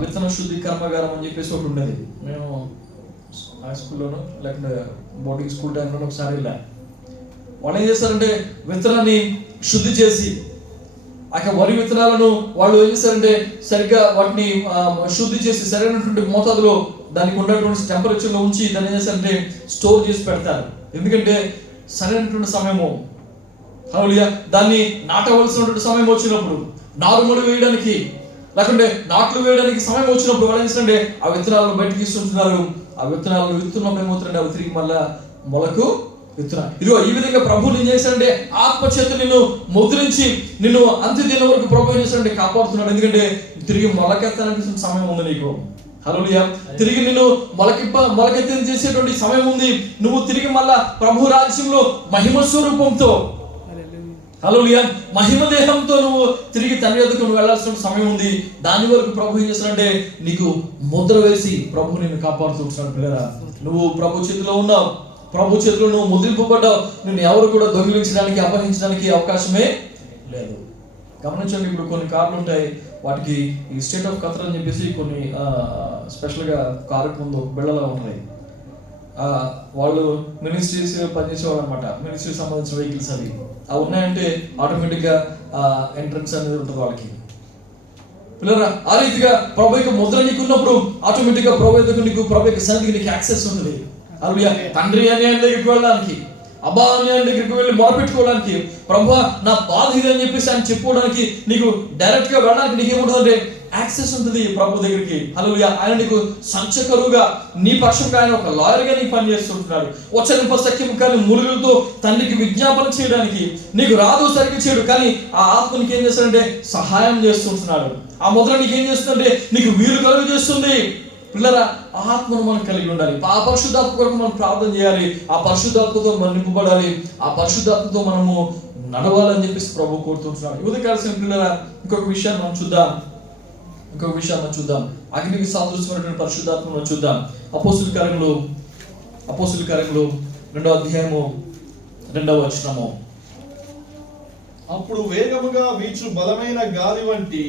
విత్తన శుద్ధి కర్మాగారం అని చెప్పేసి ఒకటి ఉండేది. మేము హై స్కూల్లోనూ లేకపోతే బోర్డింగ్ స్కూల్ టైంలోనూ ఒకసారి వెళ్ళా. వాళ్ళు ఏం చేస్తారంటే విత్తనాన్ని శుద్ధి చేసి ఆ వరి విత్తనాలను వాళ్ళు ఏం చేస్తారంటే సరిగ్గా వాటిని శుద్ధి చేసి సరైనటువంటి మోతాదులో దానికి ఉన్నటువంటి టెంపరేచర్లో ఉంచి దాన్ని ఏం చేస్తారంటే స్టోర్ చేసి పెడతారు. ఎందుకంటే సరైనటువంటి సమయము, హల్లెలూయా, దాన్ని నాటవలసినటువంటి సమయం వచ్చినప్పుడు, నారుమడి వేయడానికి లేకుంటే నాట్లు వేయడానికి సమయం వచ్చినప్పుడు వాళ్ళు ఏం చేస్తారంటే ఆ విత్తనాలను బయటకి ఇస్తుంటున్నారు. ఆ విత్తనాలను విత్తున్నప్పుడు ఏమవుతుందంటే అవి తిరిగి మళ్ళా మొలకు విత్తనాలు. ఇదిగో ఈ విధంగా ప్రభు నేను చేశాడంటే ఆత్మచేత నిన్ను ముద్రించి నిన్ను అంత్యదినం వరకు ప్రభు చేశాడంటే కాపాడుతున్నాడు. ఎందుకంటే తిరిగి మొలకెత్తడానికి సమయం ఉంది నీకు. హల్లెలూయా. తిరిగి నిన్ను మొలకెత్తి చేసేటువంటి సమయం ఉంది. నువ్వు తిరిగి మళ్ళా ప్రభు రాజ్యంలో మహిమ స్వరూపంతో, హల్లెలూయా, మహిమ దేహంతో నువ్వు తిరిగి తండ్రి యొద్దకు నువ్వు వెళ్ళాల్సిన సమయం ఉంది. దాని వరకు ప్రభు ఏం చేస్తాడంటే నీకు ముద్ర వేసి ప్రభు నిన్ను కాపాడుతున్నాడు. పిల్లరా, నువ్వు ప్రభు చేతిలో ఉన్నావు. ప్రభు చేతిలో నువ్వు ముద్రింపబడ్డావు. నిన్ను ఎవరు కూడా దొంగిలించడానికి, అపహరించడానికి అవకాశమే లేదు. గమనించండి, ఇప్పుడు కొన్ని కార్లు ఉంటాయి, వాటికి ఈ స్టేట్ ఆఫ్ ఖతర్ అని చెప్పేసి కొన్ని స్పెషల్గా కారుకు ముందు బిళ్ళలా ఉన్నాయి. వాళ్ళు మినిస్ట్రీస్ పనిచేసేవాళ్ళు అనమాట. మినిస్ట్రీకి సంబంధించిన వెహికల్స్ అవి ఉన్నాయంటే ఆటోమేటిక్గా ఎంట్రన్స్ అనేది ఉంటుంది వాళ్ళకి. పిల్లరా, ఆ రీతిగా ప్రభు యొక్క ముద్ర నీకు ఉన్నప్పుడు ఆటోమేటిక్గా ప్రభు యొక్క సన్నిధికి నీకు యాక్సెస్ ఉంటుంది. హల్లెలూయా. తండ్రి అని ఆయన దగ్గరికి వెళ్ళడానికి, అబ్బా అని ఆయన దగ్గరికి వెళ్ళి మొరపెట్టుకోవడానికి, ప్రభు నా బాధ ఇది అని చెప్పేసి ఆయన చెప్పుకోవడానికి, నీకు డైరెక్ట్ గా వెళ్ళడానికి నీకేముంటుందంటే యాక్సెస్ ఉంటుంది ప్రభు దగ్గరికి. హల్లెలూయా. ఆయన నీకు సంచకరువుగా, నీ పక్షంగా ఆయన ఒక లాయర్ గా నీకు పని చేస్తుంటున్నాడు. వచ్చనింప సఖ్యం కానీ ములుగులతో తండ్రికి విజ్ఞాపన చేయడానికి, నీకు రాదు సరిగ్గా చేయడు కానీ ఆ ఆత్మ నీకు ఏం చేస్తాడంటే సహాయం చేస్తుంటున్నాడు. ఆ ముద్ర నీకేం చేస్తుందంటే నీకు వీలు కలుగు చేస్తుంది. పిల్లరా, ఆత్మను మనం కలిగి ఉండాలి. ఆ పరిశుద్ధాత్మ కొరకు మనం ప్రార్థన చేయాలి. ఆ పరిశుద్ధాత్మతో మనం నింపబడాలి. ఆ పరిశుద్ధాత్మతో మనము నడవాలని చెప్పేసి ప్రభు కోరుతుంటున్నాడు. ఉదయకాల్సిన పిల్లరా, ఇంకొక విషయాన్ని మనం చూద్దాం. అగ్నికి సాదృశ్యమైనటువంటి పరిశుద్ధాత్మను మనం చూద్దాం. అపోస్తుల కార్యములు 2వ అధ్యాయము 2వ వచనము. అప్పుడు వేగముగా వీచు బలమైన గాలి వంటి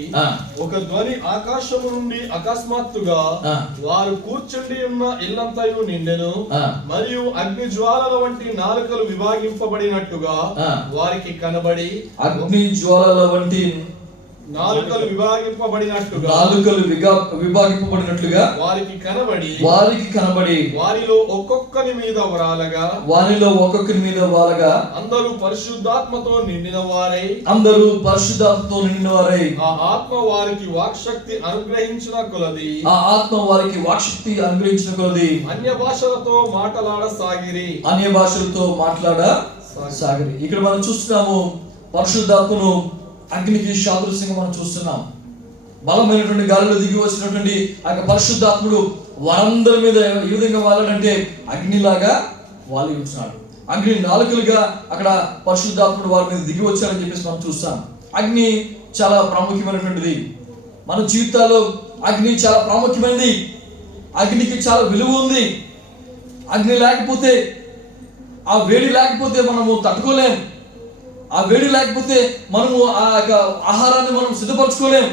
ఒక ధ్వని ఆకాశము నుండి అకస్మాత్తుగా వారు కూర్చుండి ఉన్న ఇల్లంతయు నిండెను. మరియు అగ్ని జ్వాలల వంటి నాలుకలు విభాగింపబడినట్టుగా వారికి కనబడి, అగ్ని జ్వాలల వంటి నాలుకలు విభాగింపబడినట్టుగా వారికి కనబడి వారిలో ఒక్కొక్కరి మీద వాలగా అందరూ పరిశుద్ధాత్మతో నిండిన వారై ఆ ఆత్మ వారికి వాక్శక్తి అనుగ్రహించిన కొలది అన్య భాషలతో మాట్లాడసాగిరి. ఇక్కడ మనం చూస్తున్నాము పరిశుద్ధాత్మను అగ్నికి సాదృశ్యంగా మనం చూస్తున్నాం. బలమైనటువంటి గాలిలో దిగి వచ్చినటువంటి ఆ పరిశుద్ధాత్ముడు వారందరి మీద ఏ విధంగా వాలాడంటే అగ్నిలాగా వాలి ఉంటున్నాడు. అగ్ని నాలుకలుగా అక్కడ పరిశుద్ధాత్ముడు వారి మీద దిగి వచ్చాడని చెప్పేసి మనం చూస్తాం. అగ్ని చాలా ప్రాముఖ్యమైనటువంటిది. మన జీవితాల్లో అగ్ని చాలా ప్రాముఖ్యమైనది. అగ్నికి చాలా విలువ ఉంది. అగ్ని లేకపోతే, ఆ వేడి లేకపోతే మనము తట్టుకోలేం. ఆ వేడి లేకపోతే మనము ఆ ఆహారాన్ని మనం సిద్ధపరచుకోలేం.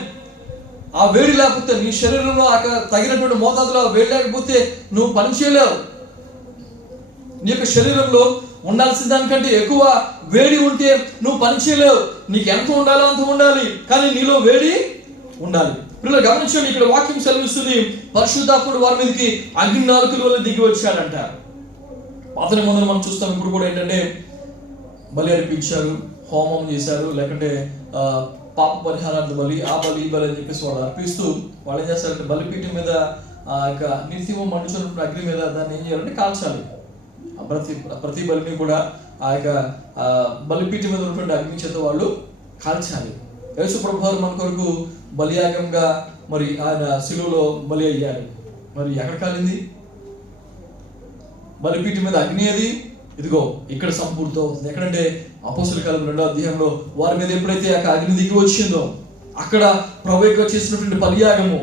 ఆ వేడి లేకపోతే, నీ శరీరంలో తగినటువంటి మోతాదులో వేడి లేకపోతే నువ్వు పని చేయలేవు. నీ యొక్క శరీరంలో ఉండాల్సిన దానికంటే ఎక్కువ వేడి ఉంటే నువ్వు పని చేయలేవు. నీకు ఎంత ఉండాలో అంత ఉండాలి, కానీ నీలో వేడి ఉండాలి. పిల్లలు గమనించండి, ఇక్కడ వాక్యం సెలవిస్తుంది, పరిశుద్ధాత్ముడు వారి మీదకి అగ్ని నాలుకల వల్ల దిగి వచ్చాడంట. పాత నిబంధనలు మనం చూస్తాం. ఇప్పుడు కూడా ఏంటంటే బలి అర్పించారు, హోమం చేశారు, లేకుంటే పాప పరిహారార్థ బలి, ఆ బలి ఈ బలి అని చెప్పేసి వాళ్ళు అర్పిస్తూ వాళ్ళు ఏం చేస్తారంటే బలిపీఠం మీద ఆ యొక్క నిత్యము మండుచున్నటువంటి అగ్ని మీద దాన్ని ఏం చేయాలంటే కాల్చాలి. ప్రతి బలిని కూడా ఆ యొక్క బలిపీఠం మీద ఉన్నటువంటి అగ్ని చేత వాళ్ళు కాల్చాలి. యేసు ప్రభువారు మన కొరకు బలియాగంగా మరి ఆయన శిలువలో బలి అయ్యారు. మరి ఎక్కడ కాలింది? బలిపీఠం మీద అగ్ని అది ఇదిగో ఇక్కడ సంపూర్తి అవుతుంది. ఎక్కడంటే అపోస్తలుల కాలం 2వ అధ్యాయంలో వారి మీద ఎప్పుడైతే అగ్ని దిగి వచ్చిందో అక్కడ ప్రభు యొక్క చేసినటువంటి బలియాగము,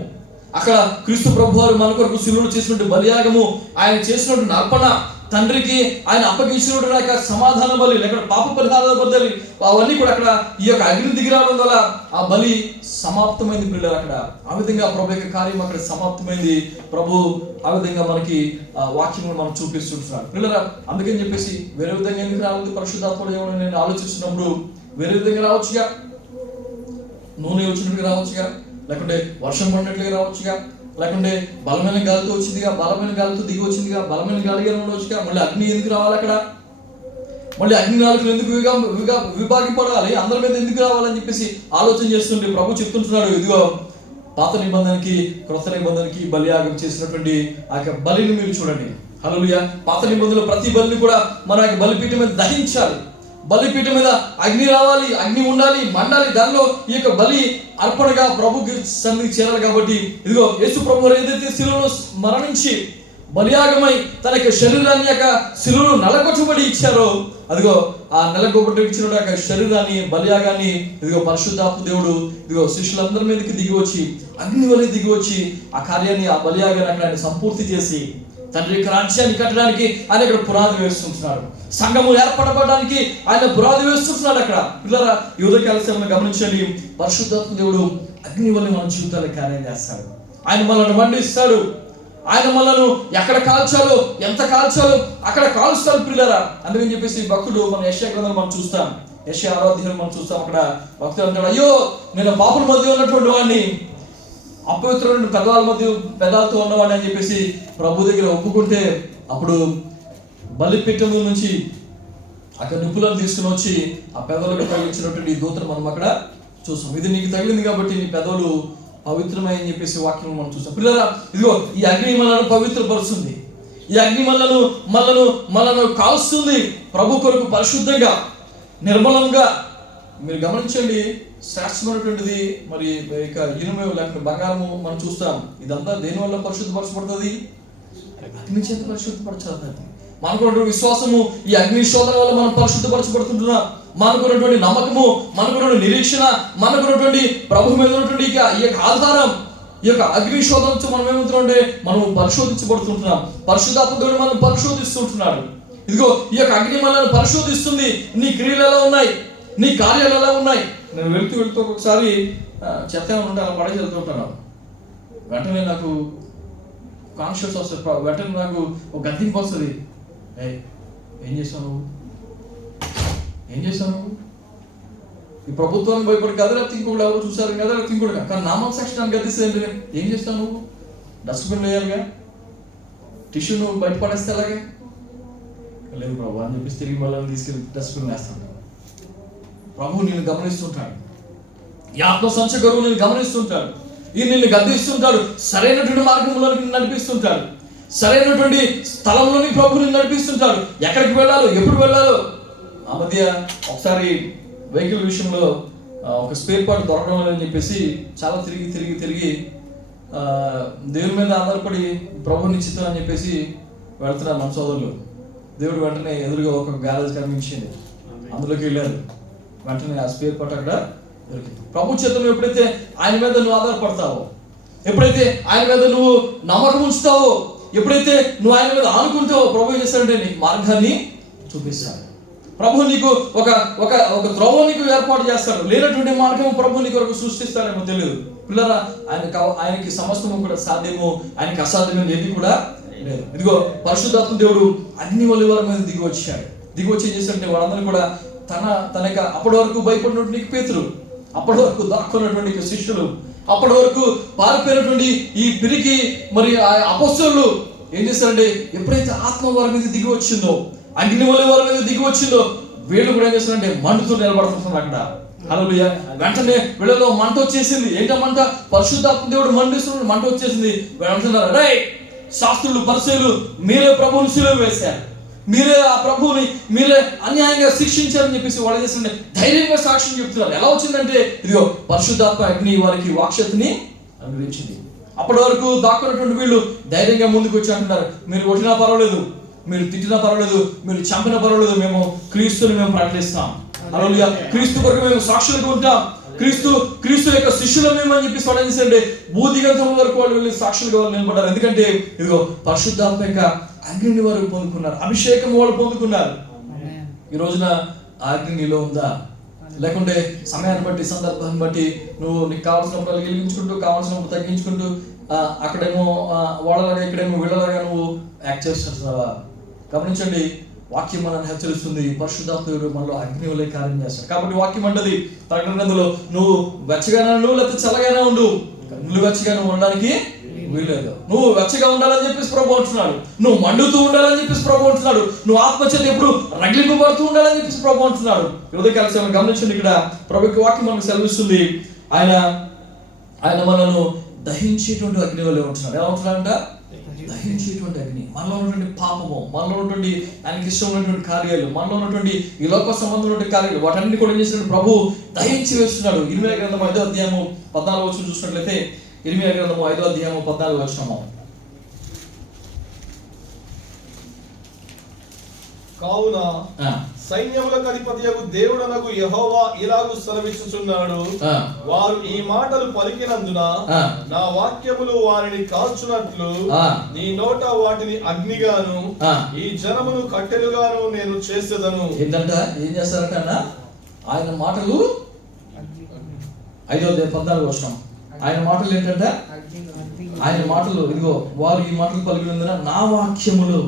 అక్కడ క్రీస్తు ప్రభువారు మన కొరకు శిలువలో చేసినటువంటి బలియాగము, ఆయన చేసినటువంటి అర్పణ, తండ్రికి ఆయన అప్పగించినటువంటి సమాధాన బలి, లేక పాప పరిహార బలి, అవన్నీ కూడా అక్కడ ఈ యొక్క అగ్ని దిగి రావడం వల్ల ఆ బలి సమాప్తమైంది. పిల్లలు అక్కడ ఆ విధంగా ప్రభు యొక్క కార్యం అక్కడ సమాప్తమైంది. ప్రభు ఆ విధంగా మనకి వాక్యం మనం చూపిస్తుంటున్నాడు. పిల్లల అందుకని చెప్పేసి వేరే విధంగా ఎందుకు రావాలి? పరిశుద్ధాత్ముడు ఏమని నేను ఆలోచిస్తున్నప్పుడు వేరే విధంగా రావచ్చుగా, నూనె వచ్చినట్టుగా రావచ్చుగా, లేకుంటే వర్షం పడినట్లుగా రావచ్చుగా, లేకుంటే బలమైన గాలితో వచ్చిందిగా, బలమైన గాలితో దిగి వచ్చిందిగా, బలమైన గాలిగా ఉండవచ్చుగా. మళ్ళీ అగ్ని ఎందుకు రావాలి అక్కడ? మళ్ళీ అగ్ని నాలుకలు ఎందుకు విభాగపడాలి? అందరి మీద ఎందుకు రావాలని చెప్పేసి ఆలోచన చేస్తుంటే ప్రభు చెప్తుంటున్నాడు, ఇదిగో పాత నిబంధనకి క్రొత్త నిబంధనకి బలియాగం చేసినటువంటి ఆ యొక్క బలిని మీరు చూడండి. హల్లెలూయా. పాత నిబంధనలో ప్రతి బలిని కూడా మన యొక్క బలిపీఠం మీద దహించాలి. బలిపీఠం మీద అగ్ని రావాలి, అగ్ని ఉండాలి, మండాలి. దానిలో ఈ యొక్క బలి అర్పణగా ప్రభుకి సన్నిధికి చేరాలి. కాబట్టి ఇదిగో యేసు ప్రభు ఏదైతే శిలువలో మరణించి బలియాగమై తన యొక్క శరీరాన్ని యొక్క శిలువలో నలగొట్టబడి ఇచ్చారో, అదిగో ఆ నలగొట్టబడి ఇచ్చిన యొక్క శరీరాన్ని బలియాగాన్ని ఇదిగో పరిశుద్ధాత్మ దేవుడు ఇదిగో శిష్యులందరి మీదకి దిగి వచ్చి అగ్ని వలె దిగి వచ్చి ఆ కార్యాన్ని, ఆ బలియాగాన్ని అక్కడ ఆయన సంపూర్తి చేసి తండ్రి యొక్క రాజ్యాన్ని కట్టడానికి ఆయన ఇక్కడ పునాది వేస్తుంటున్నాడు. సంఘము ఏర్పడబడడానికి ఆయన పునాది వేస్తుంటున్నాడు. అక్కడ పిల్లల యువతకాల సమయంలో గమనించండి, పరిశుద్ధాత్మ దేవుడు అగ్ని వల్ల మన జీవితాలకు కార్యం చేస్తాడు. ఆయన మనల్ని మండిస్తాడు. ఆయన మనల్ని ఎక్కడ కాల్చాలో, ఎంత కాల్చాలో అక్కడ కాల్స్తాడు పిల్లరా. అందుకని చెప్పేసి భక్తుడు మన యెషయా గ్రంథంలో మనం చూస్తాం, యెషయా 6వ అధ్యాయం మనం చూస్తాం. అక్కడ భక్తుడు అంటాడు, అయ్యో నేను పాపుల మధ్య ఉన్నటువంటి వాడిని, అపవిత్రమైన పెదాలతో ఉన్నవాడిని అని చెప్పేసి ప్రభు దగ్గర ఒప్పుకుంటే అప్పుడు బలిపీఠం నుంచి అక్కడ నిప్పులను తీసుకుని వచ్చి ఆ పెదవులకు తగిలించినటువంటి దూతను మనం అక్కడ చూస్తాం. ఇది నీకు తగిలింది కాబట్టి నీ పెదవులు పవిత్రమై అని చెప్పేసి వాక్యం మనం చూస్తాం. పిల్లరా ఇదిగో ఈ అగ్ని మనల్ని పవిత్రపరుస్తుంది. ఈ అగ్ని మనలను కాల్స్తుంది. ప్రభు కొరకు పరిశుద్ధంగా, నిర్మలంగా. మీరు గమనించండి, శ్రేష్టమైనటువంటిది మరి ఇక ఇనుము లేకపోతే బంగారము మనం చూస్తాం. ఇదంతా దేని వల్ల పరిశుద్ధపరచబడుతుంది? అగ్ని చేత పరిశుద్ధపరచాలి. మనకున్నటువంటి విశ్వాసము ఈ అగ్ని శోధన వల్ల మనం పరిశుద్ధపరచబడుతుంటున్నాం. మనకున్నటువంటి నమ్మకము, మనకున్నటువంటి నిరీక్షణ, మనకున్నటువంటి ప్రభు మీద ఉన్నటువంటి ఈ యొక్క ఆధారం, ఈ యొక్క అగ్ని శోధన నుంచి మనం ఏమవుతున్నామంటే మనం పరిశోధించబడుతుంటున్నాం. పరిశుద్ధాత్మ దేవుడు మనం పరిశోధిస్తుంటున్నాడు. ఇదిగో ఈ యొక్క అగ్ని మనల్ని పరిశోధిస్తుంది. నీ క్రియలు ఎలా ఉన్నాయి, నీ కార్యాలు ఎలా ఉన్నాయి. నేను వెళ్తూ ఒక్కొక్కసారి చెత్త ఏమన్నా అలా పడేసి వెళ్తుంటాను. వెంటనే నాకు కాన్షియస్ వస్తుంది, వెంటనే నాకు ఒక గద్దింపు వస్తుంది. ఏం చేస్తావు నువ్వు? ఈ ప్రభుత్వానికి భయపడి గదరా తింకోడు ఎవరు చూసారు, గదరా తింకోడు. కానీ నామం సెక్షన్ గద్దిస్తే ఏం చేస్తావు నువ్వు? డస్ట్బిన్ వేయాలిగా, టిష్యూ నువ్వు బయట పడేస్తే అలాగే లేదు ప్రభు అని చెప్పేసి తిరిగి మళ్ళీ తీసుకెళ్ళి డస్ట్బిన్ వేస్తాను. ప్రభు నిన్ను గమనిస్తుంటాడు. ఈ ఆత్మ సంచకరువు నిన్ను గమనిస్తుంటాడు. ఈ నిన్ను గద్దిస్తుంటాడు. సరైనటువంటి మార్గంలో నిన్ను నడిపిస్తుంటాడు. సరైనటువంటి స్థలంలోని ప్రభు నిన్ను నడిపిస్తుంటాడు. ఎక్కడికి వెళ్ళాలో, ఎప్పుడు వెళ్ళాలో. ఆ మధ్య ఒకసారి వెహికల్ విషయంలో ఒక స్పేర్ పార్ట్ దొరకడం అని చెప్పేసి చాలా తిరిగి దేవుని మీద ఆధారపడి ప్రభు నిశ్చితం అని చెప్పేసి వెళ్తున్నారు మన సోదరులు. దేవుడు వెంటనే ఎదురుగా ఒక గ్యారేజ్ కనిపించింది, అందులోకి వెళ్ళారు. వెంటనే ఆ స్పేర్ పార్ట్ అక్కడ దొరికింది. ప్రభు చేతులు ఎప్పుడైతే ఆయన మీద నువ్వు ఆధారపడతావో, ఎప్పుడైతే ఆయన మీద నువ్వు నమ్మకం ఉంచుతావో, ఎప్పుడైతే నువ్వు ఆయన మీద ఆనుకుంటావో, ప్రభు ఏం చేస్తాడంటే నీకు మార్గాన్ని చూపిస్తాడు. ప్రభు నీకు ఒక త్రోవ నీకు ఏర్పాటు చేస్తాడు. లేనటువంటి మార్గం ప్రభు నీ కొరకు సృష్టిస్తాడేమో తెలియదు, పిల్లరా ఆయనకి సమస్తము కూడా సాధ్యము, ఆయనకి అసాధ్యమైనది ఏది కూడా లేదు. ఇదిగో పరిశుద్ధాత్మ దేవుడు అగ్ని వలె వారి మీద దిగి వచ్చాడు. దిగి వచ్చి ఏం చేశాడంటే వాళ్ళందరూ కూడా తన యొక్క అప్పటి వరకు భయపడినటువంటి పేతురు, అప్పటి వరకు దాక్కున్నటువంటి శిష్యులు, అప్పటి వరకు పారిపోయినటువంటి ఈ పిరికి మరి ఆ అపొస్తలులు ఏం చేశారంటే ఎప్పుడైతే ఆత్మ వారి మీద దిగి వచ్చిందో, అగ్ని వలె వారి మీద దిగి వచ్చిందో, వీళ్ళు కూడా ఏం చేస్తారంటే మండుతూ నిలబడుతున్నారు అక్కడ. హల్లెలూయా. వెంటనే వీళ్ళలో మంట వచ్చేసింది. ఏంటో మంట? పరిశుద్ధాత్మ దేవుడు మండిస్తున్నాడు, మంట వచ్చేసింది. వీళ్ళు అంటున్నారు, రే శాస్త్రులు పరిసయ్యులు, మీరే ప్రభువుని సిలువ వేశారు, మీరే ఆ ప్రభువుని మీరే అన్యాయంగా శిక్షించారని చెప్పేసి వాళ్ళు చేస్తుంటే ధైర్యంగా సాక్ష్యం చెప్తున్నారు. ఎలా వచ్చిందంటే ఇదిగో పరిశుద్ధాత్మ అగ్ని వారికి వాక్శక్తిని అనుగ్రహించింది. అప్పటి వరకు దాక్కున్నటువంటి వీళ్ళు ధైర్యంగా ముందుకు వచ్చి అంటున్నారు, మీరు కొట్టినా పర్వాలేదు, మీరు తిట్టినా పర్వాలేదు, మీరు చంపినా పర్వాలేదు, మేము క్రీస్తుని మేము ప్రకటిస్తాం. హల్లెలూయా. క్రీస్తు కొరకు మేము సాక్షులుగా ఉంటాం, క్రీస్తు యొక్క శిష్యులు మేము అని చెప్పి స్పష్టం చేశారంటే భూదిగంతం వరకు వాళ్ళు వెళ్ళి సాక్షులుగా వాళ్ళు నిలబడ్డారు. ఎందుకంటే ఇదిగో పరిశుద్ధాత్మ యొక్క అగ్నిని వారు పొందుకున్నారు, అభిషేకం వాళ్ళు పొందుకున్నారు. ఈ రోజున ఆ అగ్ని నీలో ఉందా? లేకుంటే సమయాన్ని బట్టి సందర్భాన్ని బట్టి నువ్వు నీకు కావాల్సినప్పుడు వెలిగించుకుంటూ కావాల్సినప్పుడు తగ్గించుకుంటూ అక్కడేమో వాళ్ళలాగా ఇక్కడేమో వీళ్ళలాగా నువ్వు యాక్ట్ చేస్తున్నావా? గమనించండి, వాక్యం మనల్ని హెచ్చరిస్తుంది. పరిశుద్ధాత్ముడు మనలో అగ్ని వలె కార్యం చేస్తాడు. కాబట్టి వాక్యం అంటది ప్రకటన గ్రంథంలో, నువ్వు వెచ్చగానే ఉండు లేకపోతే చల్లగానే ఉండు, నువ్వు వెచ్చగానే ఉండడానికి వీలేదు. నువ్వు వెచ్చగా ఉండాలని చెప్పేసి ప్రభు అంటున్నాడు, నువ్వు మండుతూ ఉండాలని చెప్పేసి ప్రభు అంటున్నాడు, నువ్వు ఆత్మచేత ఎప్పుడు రగిలింపబడుతూ ఉండాలని చెప్పేసి ప్రభు అంటున్నాడు. హృదయకాల గమనించండి, ఇక్కడ ప్రభు వాక్యం మనకు సెలవిస్తుంది, ఆయన మనను దహించేటువంటి అగ్ని వలె ఉంటున్నాడు. ఎలా ఉంటున్నాడంట? దహించేటువంటి అగ్ని. మనలో ఉన్నటువంటి పాపము, మనలో ఉన్నటువంటి ఆయనకి ఇష్టం ఉన్నటువంటి కార్యాలు, మనలో ఉన్నటువంటి ఈ లోక సంబంధమైనటువంటి కార్యాలు, వాటన్ని కూడా ఏం చేస్తున్నాడు? ప్రభు దహించి వేస్తున్నాడు. ఇర్మీయా గ్రంథం 5వ అధ్యాయము 14వ వచనం చూసినట్లయితే, ఇర్మీయా గ్రంథము 5వ అధ్యాయము 14వ వచనము. కావున సైన్యములకు అధిపతియగు దేవుడనగు యెహోవా ఇలాగు సెలవిచ్చుచున్నాడు, వారు ఈ మాటలు పలికినందున నా వాక్యములు వారిని కాల్చునట్లు నీ నోట వాటిని అగ్నిగాను ఈ జనమును కట్టెలుగాను నేను చేసేదను. ఏంటంట? ఏం చేస్తారంట? ఆయన మాటలు 5వ అధ్యాయం 14వ వచనం. ఆయన మాటలు ఏంటంటే, ఆయన మాటలు ఇదిగో వారు ఈ మాటలు పలికినందున నా వాక్యములు.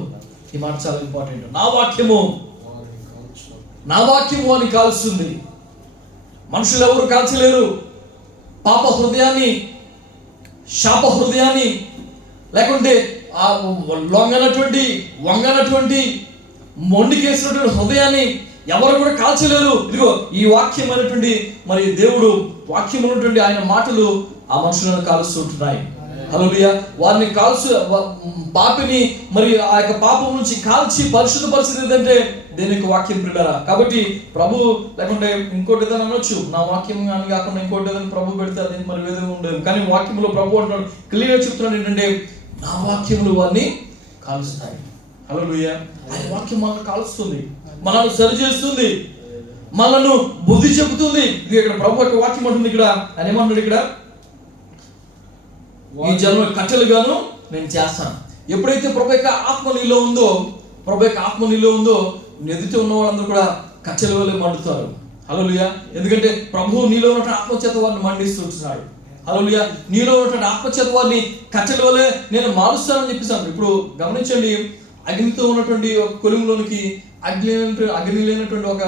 ఈ మాట చాలా ఇంపార్టెంట్. నా వాక్యము అని కాల్స్తుంది. మనుషులు ఎవరు కాల్చలేరు. పాప హృదయాన్ని, శాప హృదయాన్ని, లేకుంటే ఆ వంగనటువంటి మొండికేసినటువంటి హృదయాన్ని ఎవరు కూడా కాల్చలేరు. ఇదిగో ఈ వాక్యం అనేటువంటి మరి దేవుడు వాక్యం ఉన్నటువంటి ఆయన మాటలు ఆ మనుషులను కాలుస్తుంటున్నాయి. హల్లెలూయా. వారిని పాపిని మరి ఆ యొక్క పాపం నుంచి కాల్చి పరిశుద్ధ పరిస్థితి ఏంటంటే దేని యొక్క వాక్యం ప్రియులారా. కాబట్టి ప్రభు లేకుంటే ఇంకోటి ఏదైనా అనొచ్చు, నా వాక్యం అని కాకుండా ఇంకోటి ఏదైనా ప్రభు పెడితే అది మరి వేదం ఉండదు. కానీ వాక్యంలో ప్రభు అంటున్నాడు, క్లియర్గా చెప్తున్నాడు ఏంటంటే నా వాక్యములు వారిని కాలుస్తాయి. హల్లెలూయా. ఆయన వాక్యం మనల్ని కాలుస్తుంది, మనల్ని సరిచేస్తుంది, మనల్ని బుద్ధి చెబుతుంది. ఇది ఇక్కడ ప్రభు యొక్క వాక్యం అంటుంది. ఇక్కడ ఆయన ఏమంటున్నాడు? ఇక్కడ ఈ జన్మ కట్టెలుగాను నేను చేస్తాను. ఎప్పుడైతే ప్రభు యొక్క ఆత్మ నీలో ఉందో ఎదుటి ఉన్న వాళ్ళందరూ కూడా కట్టెల వల్లే మండుతారు. హల్లెలూయా. ఎందుకంటే ప్రభువు నీలో ఉన్నటువంటి ఆత్మచేత వారిని మండిస్తుంటున్నాడు. హల్లెలూయా. నీలో ఉన్నటువంటి ఆత్మచేత వారిని కట్టెల వల్లే నేను మారుస్తానని చెప్పేసాను. ఇప్పుడు గమనించండి, అగ్నితో ఉన్నటువంటి ఒక కొలుములోనికి అగ్ని లేనటువంటి ఒక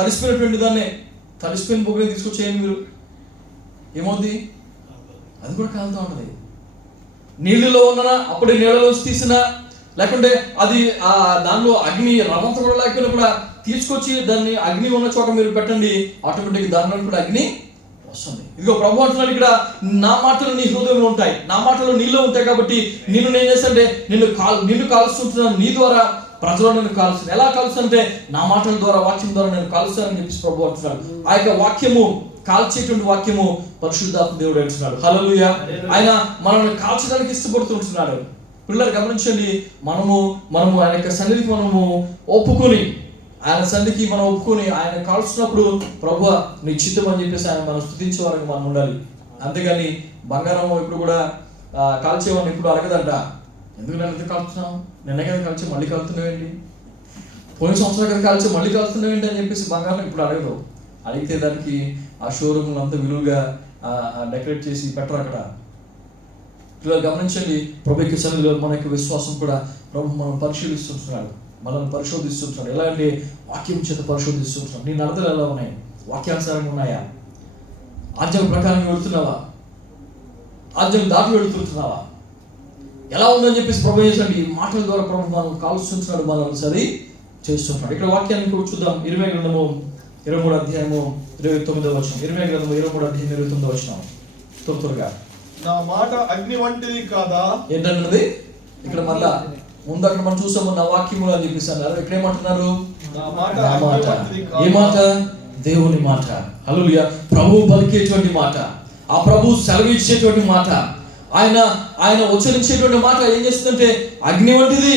తడిసిపోయినటువంటి దాన్నే, తడిసిపోయిన పొగని తీసుకొచ్చేయండి మీరు, ఏమవుద్ది? అది కూడా కాలుతూ ఉంటుంది. నీళ్ళలో ఉన్ననా అప్పుడే నీళ్ళలోంచి తీసినా, లేకుంటే అది దానిలో అగ్ని రవంత కూడా లేకపోయినా కూడా తీసుకొచ్చి దాన్ని అగ్ని ఉన్న చోట మీరు పెట్టండి, ఆటోమేటిక్ దానిలో కూడా అగ్ని వస్తుంది. ఇదిగో ప్రభు అంటున్నాడు ఇక్కడ, నా మాటలు నీ హృదయంలో ఉంటాయి, నా మాటలు నీలో ఉంటాయి. కాబట్టి నిన్ను నేను చేస్తాంటే నిన్ను కాలుస్తుంటున్నాను, నీ ద్వారా ప్రజలు నేను కాలుస్తాను. ఎలా కాలుస్తానంటే నా మాటల ద్వారా, వాక్యం ద్వారా నేను కాలుస్తానని చెప్పేసి ప్రభు అంటున్నాడు. ఆ యొక్క వాక్యము, కాల్చేటువంటి వాక్యము పరిశుద్ధాత్మ దేవుడు అంటున్నాడు. హల్లెలూయా. ఆయన మనల్ని కాల్చడానికి ఇష్టపడుతుంటున్నాడు. పిల్లలు గమనించండి, మనము ఆయన యొక్క సన్నిధికి మనము ఒప్పుకొని, ఆయన సన్నిధికి మనం ఒప్పుకొని ఆయన కాల్చినప్పుడు ప్రభువా నీ చిత్తం అని చెప్పేసి ఆయన మనం స్తుతించే వారికి మనం ఉండాలి. అంతేగాని బంగారం ఇప్పుడు కూడా కాల్చేవాడిని ఇప్పుడు అడగదంట, ఎందుకు నేను ఎందుకు కాల్చున్నావు, నిన్న కదా కాల్చి మళ్ళీ కాలుతున్నావేంటి, పోయిన సంవత్సరం కదా కాల్చి మళ్ళీ కాలుతున్నావేంటి అని చెప్పేసి బంగారం ఇప్పుడు అడగదు. అడిగితే దానికి ఆ షోరూమ్లు అంత విలువగా డెకరేట్ చేసి పెట్టరు అక్కడ. ఇలా గమనించండి, ప్రభు యొక్క సన్నిధిలో మన యొక్క విశ్వాసం కూడా ప్రభు మనం పరిశీలిస్తుంటున్నాడు, మనల్ని పరిశోధిస్తుంటున్నాడు. ఎలా అంటే వాక్యం చేత పరిశోధిస్తుంటున్నాడు. నీ నడతలు ఎలా ఉన్నాయి? వాక్యానుసారంగా ఉన్నాయా? ఆజ్ఞల ప్రకారం వెళుతున్నావా? ఆజ్ఞలు దాటి వెళుతుంటున్నావా? ఎలా ఉందని చెప్పేసి ప్రభు చేసినట్టు ఈ మాటల ద్వారా ప్రభు మనం కాలుస్తుంటున్నాడు, మనల్ని సరి చేస్తుంటున్నాడు. ఇక్కడ వాక్యాన్ని కూడా చూద్దాం. 20 గ్రంథము 23వ అధ్యాయము 29వ వచనం. 20 గ్రంథము 23వ అధ్యాయం 29వ వచనం. త్వరగా. నా మాట అగ్ని వంటిది కాదా? ఏంటన్నది ఇక్కడ మళ్ళా ముందు అక్కడ మనం చూసాము నా వాక్యములు అని చెప్పేసి అన్నారు. ఇక్కడ ఏమంటున్నారు? నా మాట నా అగ్ని మాట. వంటిది ఏ మాట? కాదా? దేవుని మాట. హల్లెలూయా. ప్రభు పలికేటువంటి మాట, ఆ ప్రభు సెలవిచ్చేటువంటి మాట, ఆయన ఉచ్చరించేటువంటి మాట ఏం చేస్తుందంటే అగ్ని వంటిది.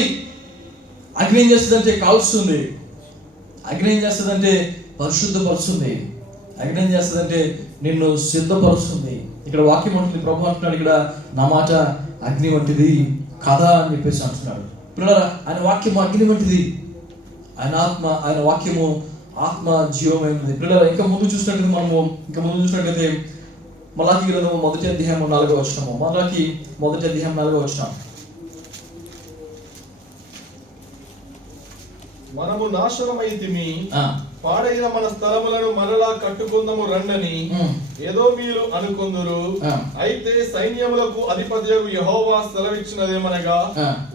అగ్ని ఏం చేస్తుందంటే కాల్స్తుంది. అగ్ని ఏం చేస్తుందంటే పరిశుద్ధపరుస్తుంది. అగ్ని ఏం చేస్తుందంటే నిన్ను సిద్ధపరుస్తుంది. ఇక్కడ వాక్యం ఉంటుంది, ప్రభు అంటున్నాడు ఇక్కడ నా మాట అగ్ని వంటిది కదా అని చెప్పేసి అంటున్నాడు. పిల్లరా, ఆయన వాక్యము అగ్ని వంటిది. ఆయన వాక్యము ఆత్మ జీవమైనది. పిల్లరా, ఇంకా ముందు చూసినట్లయితే మలాకి గ్రంథము 1వ అధ్యాయం 4వ వచనము. మలాకి 1వ అధ్యాయం 4వ వచనం. మనము నాశనమైతిమి, పాడైన మన స్థలములను మరలా కట్టుకుందము రండని ఏదో మీరు అనుకొందురు. అయితే సైన్యములకు అధిపతియగు యెహోవా సెలవిచ్చినదేమనగా,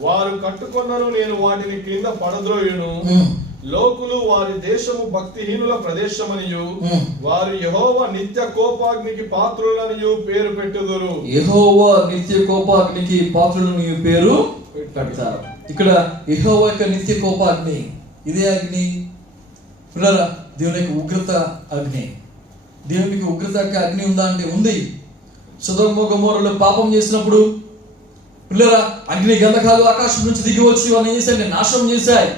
వారు కట్టుకొన్నను, నేను వాటిని క్రింద పడద్రోయును. లోకులు వారి దేశము భక్తిహీనుల ప్రదేశమనియు, వారు యెహోవా నిత్య కోపాగ్నికి పాత్రులనియు పేరు పెట్టుదురు. యెహోవా నిత్య కోపాగ్నికి పాత్రులని పేరు పెడతారు. ఇక్కడ యెహోవా యొక్క నిత్య కోపాగ్ని, ఇదే అగ్ని పిల్లరా, దేవుని యొక్క ఉగ్రత అగ్ని. దేవునికి ఉగ్రత యొక్క అగ్ని ఉందా అంటే ఉంది. సొదొమ గొమొర్రాలో పాపం చేసినప్పుడు పిల్లరా అగ్ని గంధకాలు ఆకాశం నుంచి దిగి వచ్చి వాళ్ళు ఏం చేశాయంటే నాశనం చేశాయి.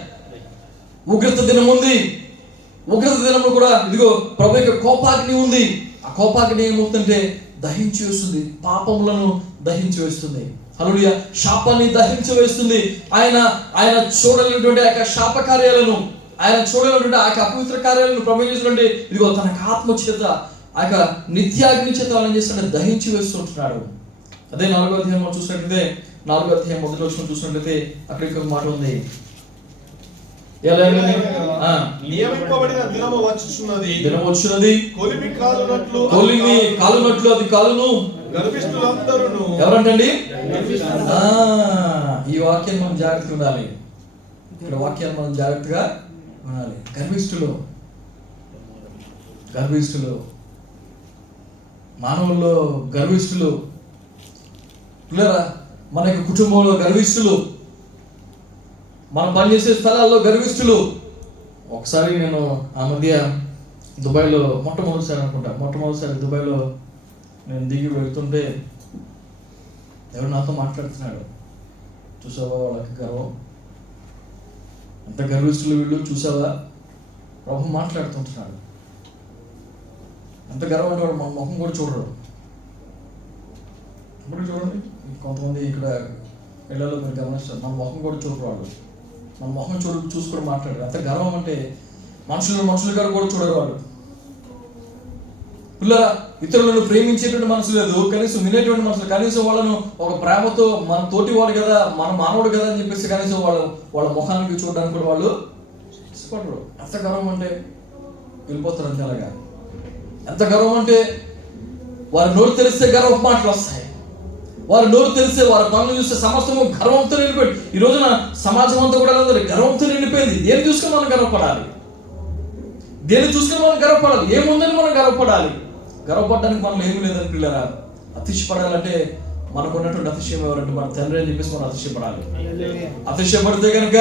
ఉగ్రత దినం ఉంది. ఉగ్రత దినంలో కూడా ఇదిగో ప్రభు యొక్క కోపాగ్ని ఉంది. ఆ కోపాగ్ని ఏమవుతుందంటే దహించి వేస్తుంది, పాపములను దహించి వేస్తుంది. హల్లెలూయా. శాపాన్ని దహించి వేస్తుంది. ఆయన చూడలేనటువంటి ఆ యొక్క శాప కార్యాలను, ఆయన చూడలేనటువంటి ఆ యొక్క అపవిత్ర కార్యాలను ప్రభు చేసినటువంటి ఇదిగో తన ఆత్మ చేత ఆ యొక్క నిత్యాగ్ని చేత ఆయన చేస్తున్న దహించి వేస్తుంటున్నాడు. అదే 4వ అధ్యాయం చూసినట్లయితే 4వ అధ్యాయం 1వ వచనం చూసినట్లయితే అక్కడ ఇంకొక మాట ఉంది. నియమింపబడిన దినము వచ్చుచున్నది, కొలిమి కాలునట్లు అది కాలును. గర్విష్ఠులందరూ ఎవరంటండి? ఈ వాక్యాన్ని మనం జాగ్రత్తగా ఉండాలి. ఇక్కడ వాక్యాన్ని మనం జాగ్రత్తగా ఉండాలి. గర్విష్ఠులు మానవుల్లో గర్విష్ఠులు, పిల్లరా మన యొక్క కుటుంబంలో గర్విష్ఠులు, మనం పనిచేసే స్థలాల్లో గర్విష్ఠులు. ఒకసారి నేను ఆ మధ్య దుబాయ్లో మొట్టమొదటిసారి దుబాయ్లో నేను దిగి వెళ్తుంటే ఎవరు నాతో మాట్లాడుతున్నాడు. చూసావా వాళ్ళకి గర్వం, ఎంత గర్విష్ఠులు వీళ్ళు, చూసావా? ప్రభు మాట్లాడుతుంటున్నాడు. ఎంత గర్వం అంటే వాడు మన ముఖం కూడా చూడరు. ఇప్పుడు చూడండి, కొంతమంది ఇక్కడ ఇళ్లలో మీరు గమనిస్తారు, మన ముఖం కూడా చూడరు. వాళ్ళు మన ముఖం చూసుకొని మాట్లాడరు. ఎంత గర్వం అంటే మనుషుల గారు కూడా చూడరు వాళ్ళు. పిల్లరా, ఇతరులను ప్రేమించేటువంటి మనసు లేదు, కనీసం వినేటువంటి మనసు, కనీసం వాళ్ళను ఒక ప్రేమతో మన తోటి వాడు కదా, మన మానవుడు కదా అని చెప్పేసి కనీసం వాళ్ళ ముఖానికి చూడడానికి కూడా వాళ్ళు ఇష్టపడరు. ఎంత గర్వం అంటే వెళ్ళిపోతారు అంతే. అలాగా ఎంత గర్వం అంటే వారి నోరు తెలిస్తే గర్వ మాటలు వస్తాయి. వారు నోరు తెలిస్తే, వారి పనులు చూస్తే సమస్తము గర్వంతో నిండిపోయింది. ఈ రోజున సమాజం అంతా కూడా గర్వంతో నిండిపోయింది. దేన్ని చూసుకొని మనం గర్వపడాలి? ఏముందని మనం గర్వపడాలి? గర్వపడడానికి మనలో ఏమీ లేదని పిల్లరా. అతిశయపడాలంటే మనకు ఉన్నటువంటి అతిశయం ఎవరంటే మన తండ్రి అని చెప్పేసి మనం అతిశయపడాలి. అతిశయపడితే కనుక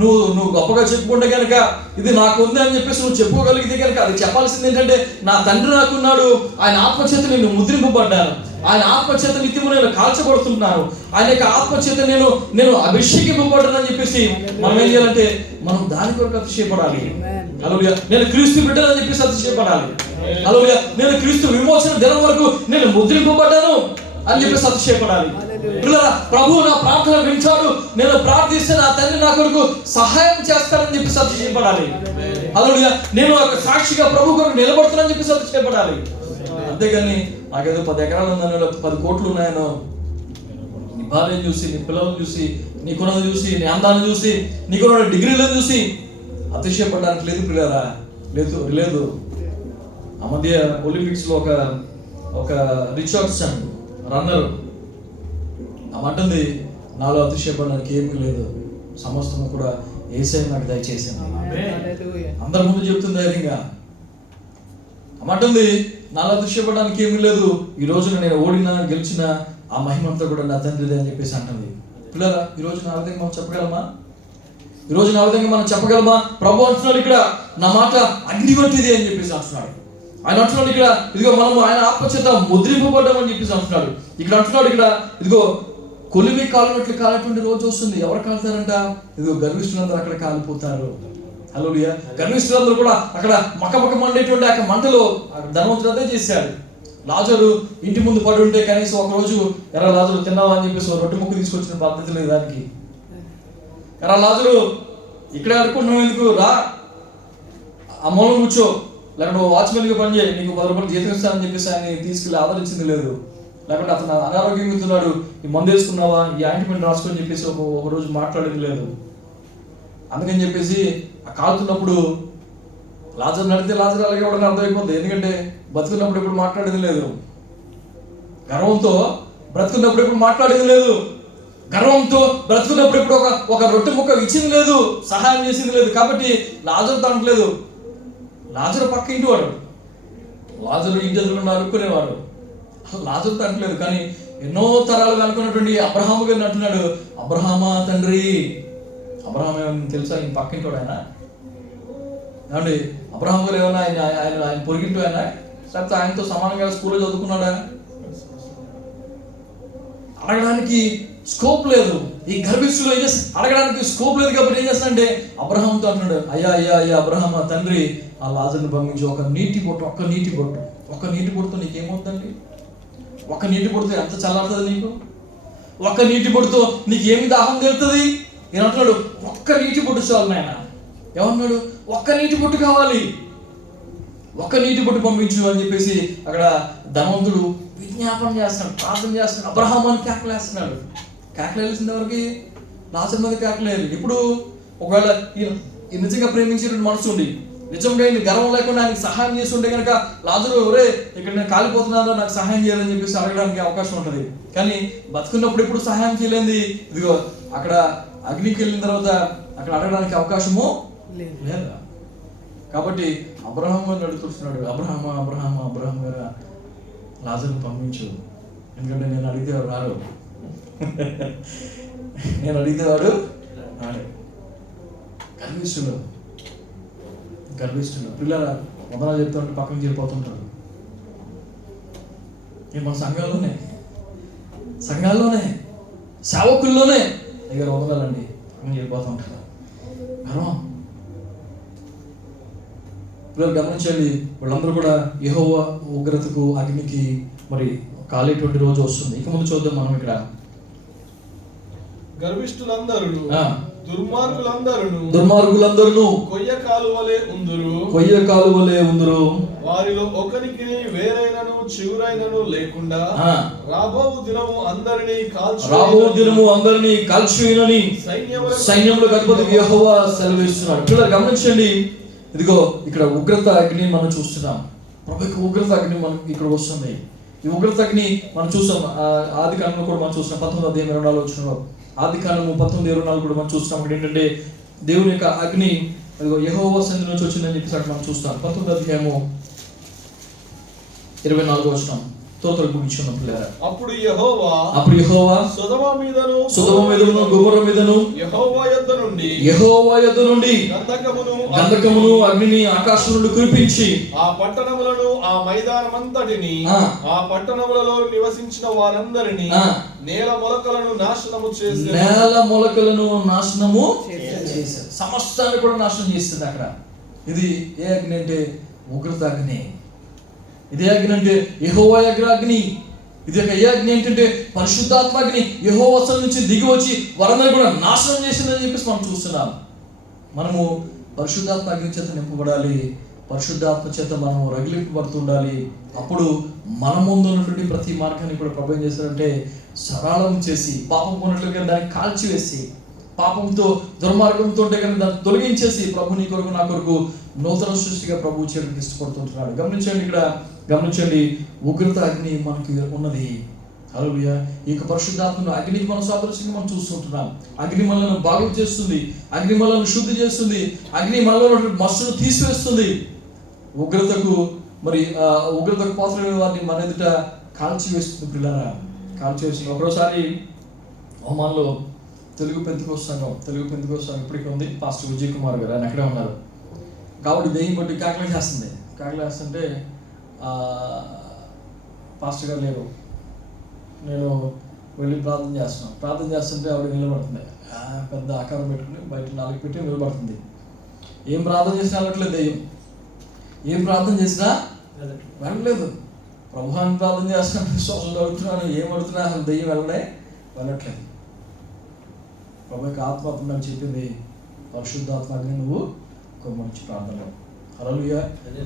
నువ్వు గొప్పగా చెప్పుకుంటే కనుక ఇది నాకు ఉంది అని చెప్పేసి నువ్వు చెప్పుకోగలిగితే కనుక అది చెప్పాల్సింది ఏంటంటే నా తండ్రి నాకున్నాడు, ఆయన ఆత్మచేత నేను ముద్రింపబడ్డాను, ఆయన ఆత్మచేత నిత్యము నేను కాల్చబడుతున్నాను, ఆయన యొక్క ఆత్మచేత నేను అభిషేకింపబడ్డానని చెప్పేసి మనం ఏం చేయాలంటే మనం దాని కొరకు అతిశయపడాలి. హల్లెలూయా. నేను క్రీస్తు బిడ్డనని చెప్పేసి అతిశయపడాలి. హల్లెలూయా. నేను క్రీస్తు విమోచన దినం వరకు నేను ముద్రింపబడ్డాను అని చెప్పేసి అతిశయపడాలి. ప్రభు నా ప్రార్థన వింటాడు, నేను ప్రార్థిస్తే నా తండ్రి నా కొరకు సహాయం చేస్తానని చెప్పేసి అతిశయపడాలి. హల్లెలూయా. నేను ఒక సాక్షిగా ప్రభు కొరకు నిలబడుతున్నానని చెప్పేసి అతిశయపడాలి. అంతేగాని నాకేదో 10 ఎకరాలు ఉందనో 10 కోట్లు ఉన్నాయనో, నీ భార్యను చూసి, నీ పిల్లలను చూసి, నీ కుణను చూసి, నీ అందాన్ని చూసి, నీకున్న డిగ్రీలను చూసి అతిశయపడడానికి లేదు పిల్లరా, లేదు. ఆ మధ్య ఒలింపిక్స్లో ఒక రిచర్డ్సన్ రన్నర్ అంటుంది, నాలో అతిశయపడడానికి ఏమీ లేదు, సమస్తము కూడా యేసయ్య నాకు దయచేసింది. అందరి ముందు చెప్తుంది ధైర్యంగా. అమ్మంటుంది, నాలో అతిశయపడడానికి ఏమీ లేదు, ఈ రోజున నేను ఓడినా గెలిచినా ఆ మహిమంతా కూడా నా తండ్రిదే అని చెప్పేసి అంటుంది. పిల్లరా, ఈ రోజు నా విధంగా మనం చెప్పగలమా? ఈ రోజు నా విధంగా మనం చెప్పగలమా? ప్రభు అంటున్నాడు ఇక్కడ, నా మాట అగ్ని వంటిది అని చెప్పేసి అంటున్నాడు. ఆయన అంటున్నాడు ఇక్కడ, ఇదిగో మనము ఆయన ఆత్మచేత ముద్రింపబడ్డామని చెప్పేసి అంటున్నాడు. ఇక్కడ అంటున్నాడు ఇక్కడ, ఇదిగో కొలిమి కాలినట్లు కాలటువంటి రోజు వస్తుంది. ఎవరు కాలుతారంట? ఇదిగో గర్విష్ఠులందరూ అక్కడ కాలిపోతారు. హల్లెలూయా. గర్విష్ఠులందరూ కూడా అక్కడ మకమక మండేటువంటి ఆ మంటలో ధనవంతుడు అదే చేశాడు. లాజరు ఇంటి ముందు పడి ఉంటే కనీసం ఒక రోజు ఎరా లాజరు తిన్నావా అని చెప్పేసి రొట్టె ముక్కు తీసుకొచ్చిన పద్ధతి లేదు దానికి. ఎరా లాజరు ఇక్కడే అడుకుంటున్నావు ఎందుకు, రా ఆ మూలం కూర్చో, లేకపోతే వాచ్మెన్గా పనిచేయి, నీకు 10 రూపాయలు జీతం ఇస్తానని చెప్పేసి ఆయన తీసుకెళ్ళి ఆదరించింది లేదు. లేకపోతే అతను అనారోగ్యంగా ఉంటున్నాడు, ఈ మందు వేసుకున్నావా, ఈ ఆయింట్మెంట్ రాసుకొని చెప్పేసి ఒక రోజు మాట్లాడేది లేదు. అందుకని చెప్పేసి ఆ కాలుతున్నప్పుడు లాజర్ నడితే లాజర్ అలాగే కూడా అర్థమైపోతుంది. ఎందుకంటే బతుకున్నప్పుడు ఎప్పుడు మాట్లాడేది లేదు, గర్వంతో బ్రతుకున్నప్పుడు ఎప్పుడు మాట్లాడేది లేదు, గర్వంతో బ్రతుకున్నప్పుడు ఎప్పుడు ఒక రొట్టె ముక్క ఇచ్చింది లేదు, సహాయం చేసింది లేదు. కాబట్టి లాజర్ తానట్లేదు, లాజరు పక్క ఇంటి వాడు, లాజరు ఇంటి ఎదురుకుండా అడుక్కునేవాడు, లాజరు తంటలేదు. కానీ ఎన్నో తరాలు అనుకున్నటువంటి అబ్రహాము గారిని అంటున్నాడు, అబ్రహామా తండ్రి. అబ్రహాం ఏమన్నా తెలుసా? ఆయన పక్కింటోడు ఆయన ఏమండి? అబ్రహాం గారు ఏమన్నా ఆయన పొరిగింటూ ఆయన, లేకపోతే ఆయనతో సమానంగా స్కూల్లో చదువుకున్నాడా? అడగడానికి స్కోప్ లేదు. ఈ గర్భిష్ఠులు ఏం చేస్తారు? అడగడానికి స్కోప్ లేదు కాబట్టి ఏం చేస్తానంటే అబ్రహాంతో అంటున్నాడు, అయ్యా అబ్రహామా తండ్రి, ఆ లాజర్ని పంపించి ఒక నీటి బొట్టుతో నీకేమవుతుందండి? ఒక నీటి బొట్టుతో ఎంత చల్లారుతుంది నీకు? ఒక్క నీటి బొట్టుతో నీకేమి దాహం తీరుతుంది? నేను అంటున్నాడు, ఒక్క నీటి బొట్టు చాలు నాయన. ఏమన్నాడు? ఒక్క నీటి బొట్టు కావాలి, ఒక్క నీటి బొట్టు పంపించు అని చెప్పేసి అక్కడ ధనవంతుడు విజ్ఞాపన చేస్తున్నాడు, ప్రార్థన చేస్తున్నాడు. అబ్రహాం అని కేకలేస్తున్నాడు. కేకలేసింది ఎవరికి? లాజర్ మీద కేకలేదు. ఇప్పుడు ఒకవేళ ఈ నిజంగా ప్రేమించేటువంటి మనసు ఉండి నిజంగా ఈయన గర్వం లేకుండా ఆయనకి సహాయం చేసి ఉంటే కనుక లాజరు, ఒరే ఇక్కడ నేను కాలిపోతున్నాను, నాకు సహాయం చేయాలని చెప్పేసి అడగడానికి అవకాశం ఉంటుంది. కానీ బతుకున్నప్పుడు ఎప్పుడు సహాయం చేయలేంది. ఇదిగో అక్కడ అగ్నికి వెళ్ళిన తర్వాత అక్కడ అడగడానికి అవకాశము లేదా. కాబట్టి అబ్రహాం గారిని అడుగుతున్నాడు, అబ్రహాం గారు లాజర్ని పంపించు, ఎందుకంటే నేను అడిగితే వాడు రాడు, నేను అడిగితే వాడు రాడు. గర్విష్ఠులు పిల్లల వందనాలు చెప్తుంటే పక్కన చేరిపోతుంటారు. మన సంఘాల్లోనే సేవకుల్లోనే దగ్గర వందనాలండి పక్కన చేరిపోతుంటారు. గర్వం. పిల్లలు గమనించండి, వాళ్ళందరూ కూడా యెహోవా ఉగ్రతకు అగ్నికి మరి కాలేటువంటి రోజు వస్తుంది. ఇక ముందు చూద్దాం మనం ఇక్కడ. గర్విష్ఠులందరూ దుర్మార్గులందరూ కొయ్య కాలువలే ఉందురు, వారిలో ఒకరికి వేరైనను చిగురైనను లేకుండా రాబో దినము అందరినీ కాల్చివేయునని సైన్యములకు అధిపతి యెహోవా సెలవిస్తున్నాడు. పిల్లలు గమనించండి, ఇదిగో ఇక్కడ ఉగ్రత అగ్ని మనం చూస్తున్నాం. ప్రభుకి ఉగ్రత అగ్ని మనం ఇక్కడ వస్తుంది. ఈ ఉగ్రత అగ్ని మనం చూస్తాం. ఆది కాలంలో కూడా మనం చూస్తున్నాం. 19:24 వచ్చిన ఆది కాలము 19:24 కూడా మనం చూస్తున్నాం. అక్కడ ఏంటంటే దేవుని యొక్క అగ్ని యెహోవా సన్నిధి నుంచి వచ్చిందని చెప్పేసి మనం చూస్తాం. 19:24 వచనం తోతలు ముగించుకున్నాం పిల్లరా. అప్పుడు యెహోవా సొదొమ మీదను గొమొర్రా మీదను యెహోవా యొద్ద నుండి గంధకమును అగ్నిని ఆకాశం నుండి కురిపించి ఆ పట్టణములను ఆ మైదానమంతటిని ఆ పట్టణములలో నివసించిన వారందరినీ నేల మొలకలను నాశనము చేశారు. సమస్తాన్ని కూడా నాశనం చేస్తుంది అక్కడ. ఇది ఏ అగ్ని అంటే ఉగ్రత అగ్ని. ఇదే అగ్ని అంటే యెహోవా అగ్ని. ఇది ఒక ఏ అగ్ని ఏంటంటే పరిశుద్ధాత్మ అగ్ని. యెహోవా నుంచి దిగి వచ్చి వారందరినీ కూడా నాశనం చేసిందని చెప్పేసి మనం చూస్తున్నాం. మనము పరిశుద్ధాత్మ అగ్ని చేత నింపబడాలి. పరిశుద్ధాత్మ చేత మనం రగిలింపబడుతుండాలి. అప్పుడు మన ముందు ఉన్నటువంటి ప్రతి మార్గాన్ని కూడా ప్రభు ఏం చేస్తారంటే సరళం చేసి, పాపం ఉన్నట్లుగా దాన్ని కాల్చివేసి, పాపంతో దుర్మార్గంతో ఉంటే కానీ దాన్ని తొలగించేసి ప్రభు నీ కొరకు నా కొరకు నూతన సృష్టిగా ప్రభు చేయడానికి ఇష్టపడుతుంటున్నాడు. గమనించండి, ఇక్కడ గమనించండి, ఉగ్రత అగ్ని మనకి ఉన్నది. హల్లెలూయా. ఈ యొక్క పరిశుద్ధాత్మను అగ్నికి మనం సాదృశ్యంగా మనం చూస్తుంటున్నాం. అగ్ని మనల్ని బాగు చేస్తుంది, అగ్ని మనల్ని శుద్ధి చేస్తుంది, అగ్ని మనలో మస్సును తీసివేస్తుంది. ఉగ్రతకు పాత్రమైన వారిని మన ఎదుట కాల్చివేస్తుంది. పిల్లరా, కాల్చివేస్తుంది. ఒకరోసారి ఒమాన్లో తెలుగు పెంతుకోస్తాం ఇప్పటికీ ఉంది. పాస్టర్ విజయ్ కుమార్ గారు ఆయన అక్కడే ఉన్నారు. కాబట్టి దెయ్యం బట్టి కాకలే చేస్తుంటే పాస్టర్ గారు లేరు. నేను వెళ్ళి ప్రార్థన చేస్తుంటే ఆవిడ నిలబడుతుంది. పెద్ద ఆకారం పెట్టుకుని బయట 4 పెట్టి నిలబడుతుంది. ఏం ప్రార్థన చేసినా వెళ్ళట్లేదు దెయ్యం. ఏం ప్రార్థన చేసినా వెళ్ళలేదు. ప్రభువాన్ని ప్రార్థన చేస్తున్నాను, విశ్వాసం అడుగుతున్నాను, ఏం అడుగుతున్నా అసలు దెయ్యం వెళ్ళట్లేదు. ప్రభుకి ఆత్మ నాకు చెప్పింది, పరిశుద్ధాత్మ అగ్ని నువ్వు మంచి ప్రార్థనలో. హల్లెలూయా.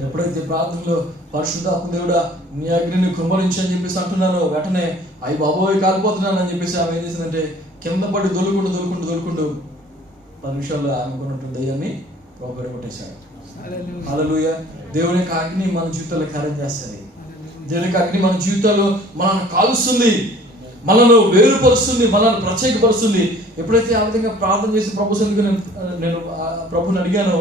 ఎప్పుడైతే ప్రార్థనలో పరిశుద్ధాత్మ దేవుడా నీ అగ్నిని కుమ్మరించి అని చెప్పేసి అంటున్నాను, వెంటనే అయ్యి బాబోయ్ కాలిపోతున్నాను అని చెప్పేసి ఆమె ఏం చేసిందంటే కింద పడి దొలుకుంటూ 10 నిమిషాల్లో ఆమెకున్నటువంటి దయ్యాన్ని ప్రభువుడు కొట్టేశాడు. హల్లెలూయా. దేవుని యొక్క అగ్ని మన జీవితాల్లో కార్యం చేస్తుంది. దేవుని యొక్క అగ్ని మన జీవితాల్లో మనల్ని కాలుస్తుంది, మనల్ని వేరుపరుస్తుంది, మనల్ని ప్రత్యేకపరుస్తుంది. ఎప్పుడైతే ఆ విధంగా ప్రార్థన చేసి ప్రభు సన్నిధికి నేను ప్రభుని అడిగానో,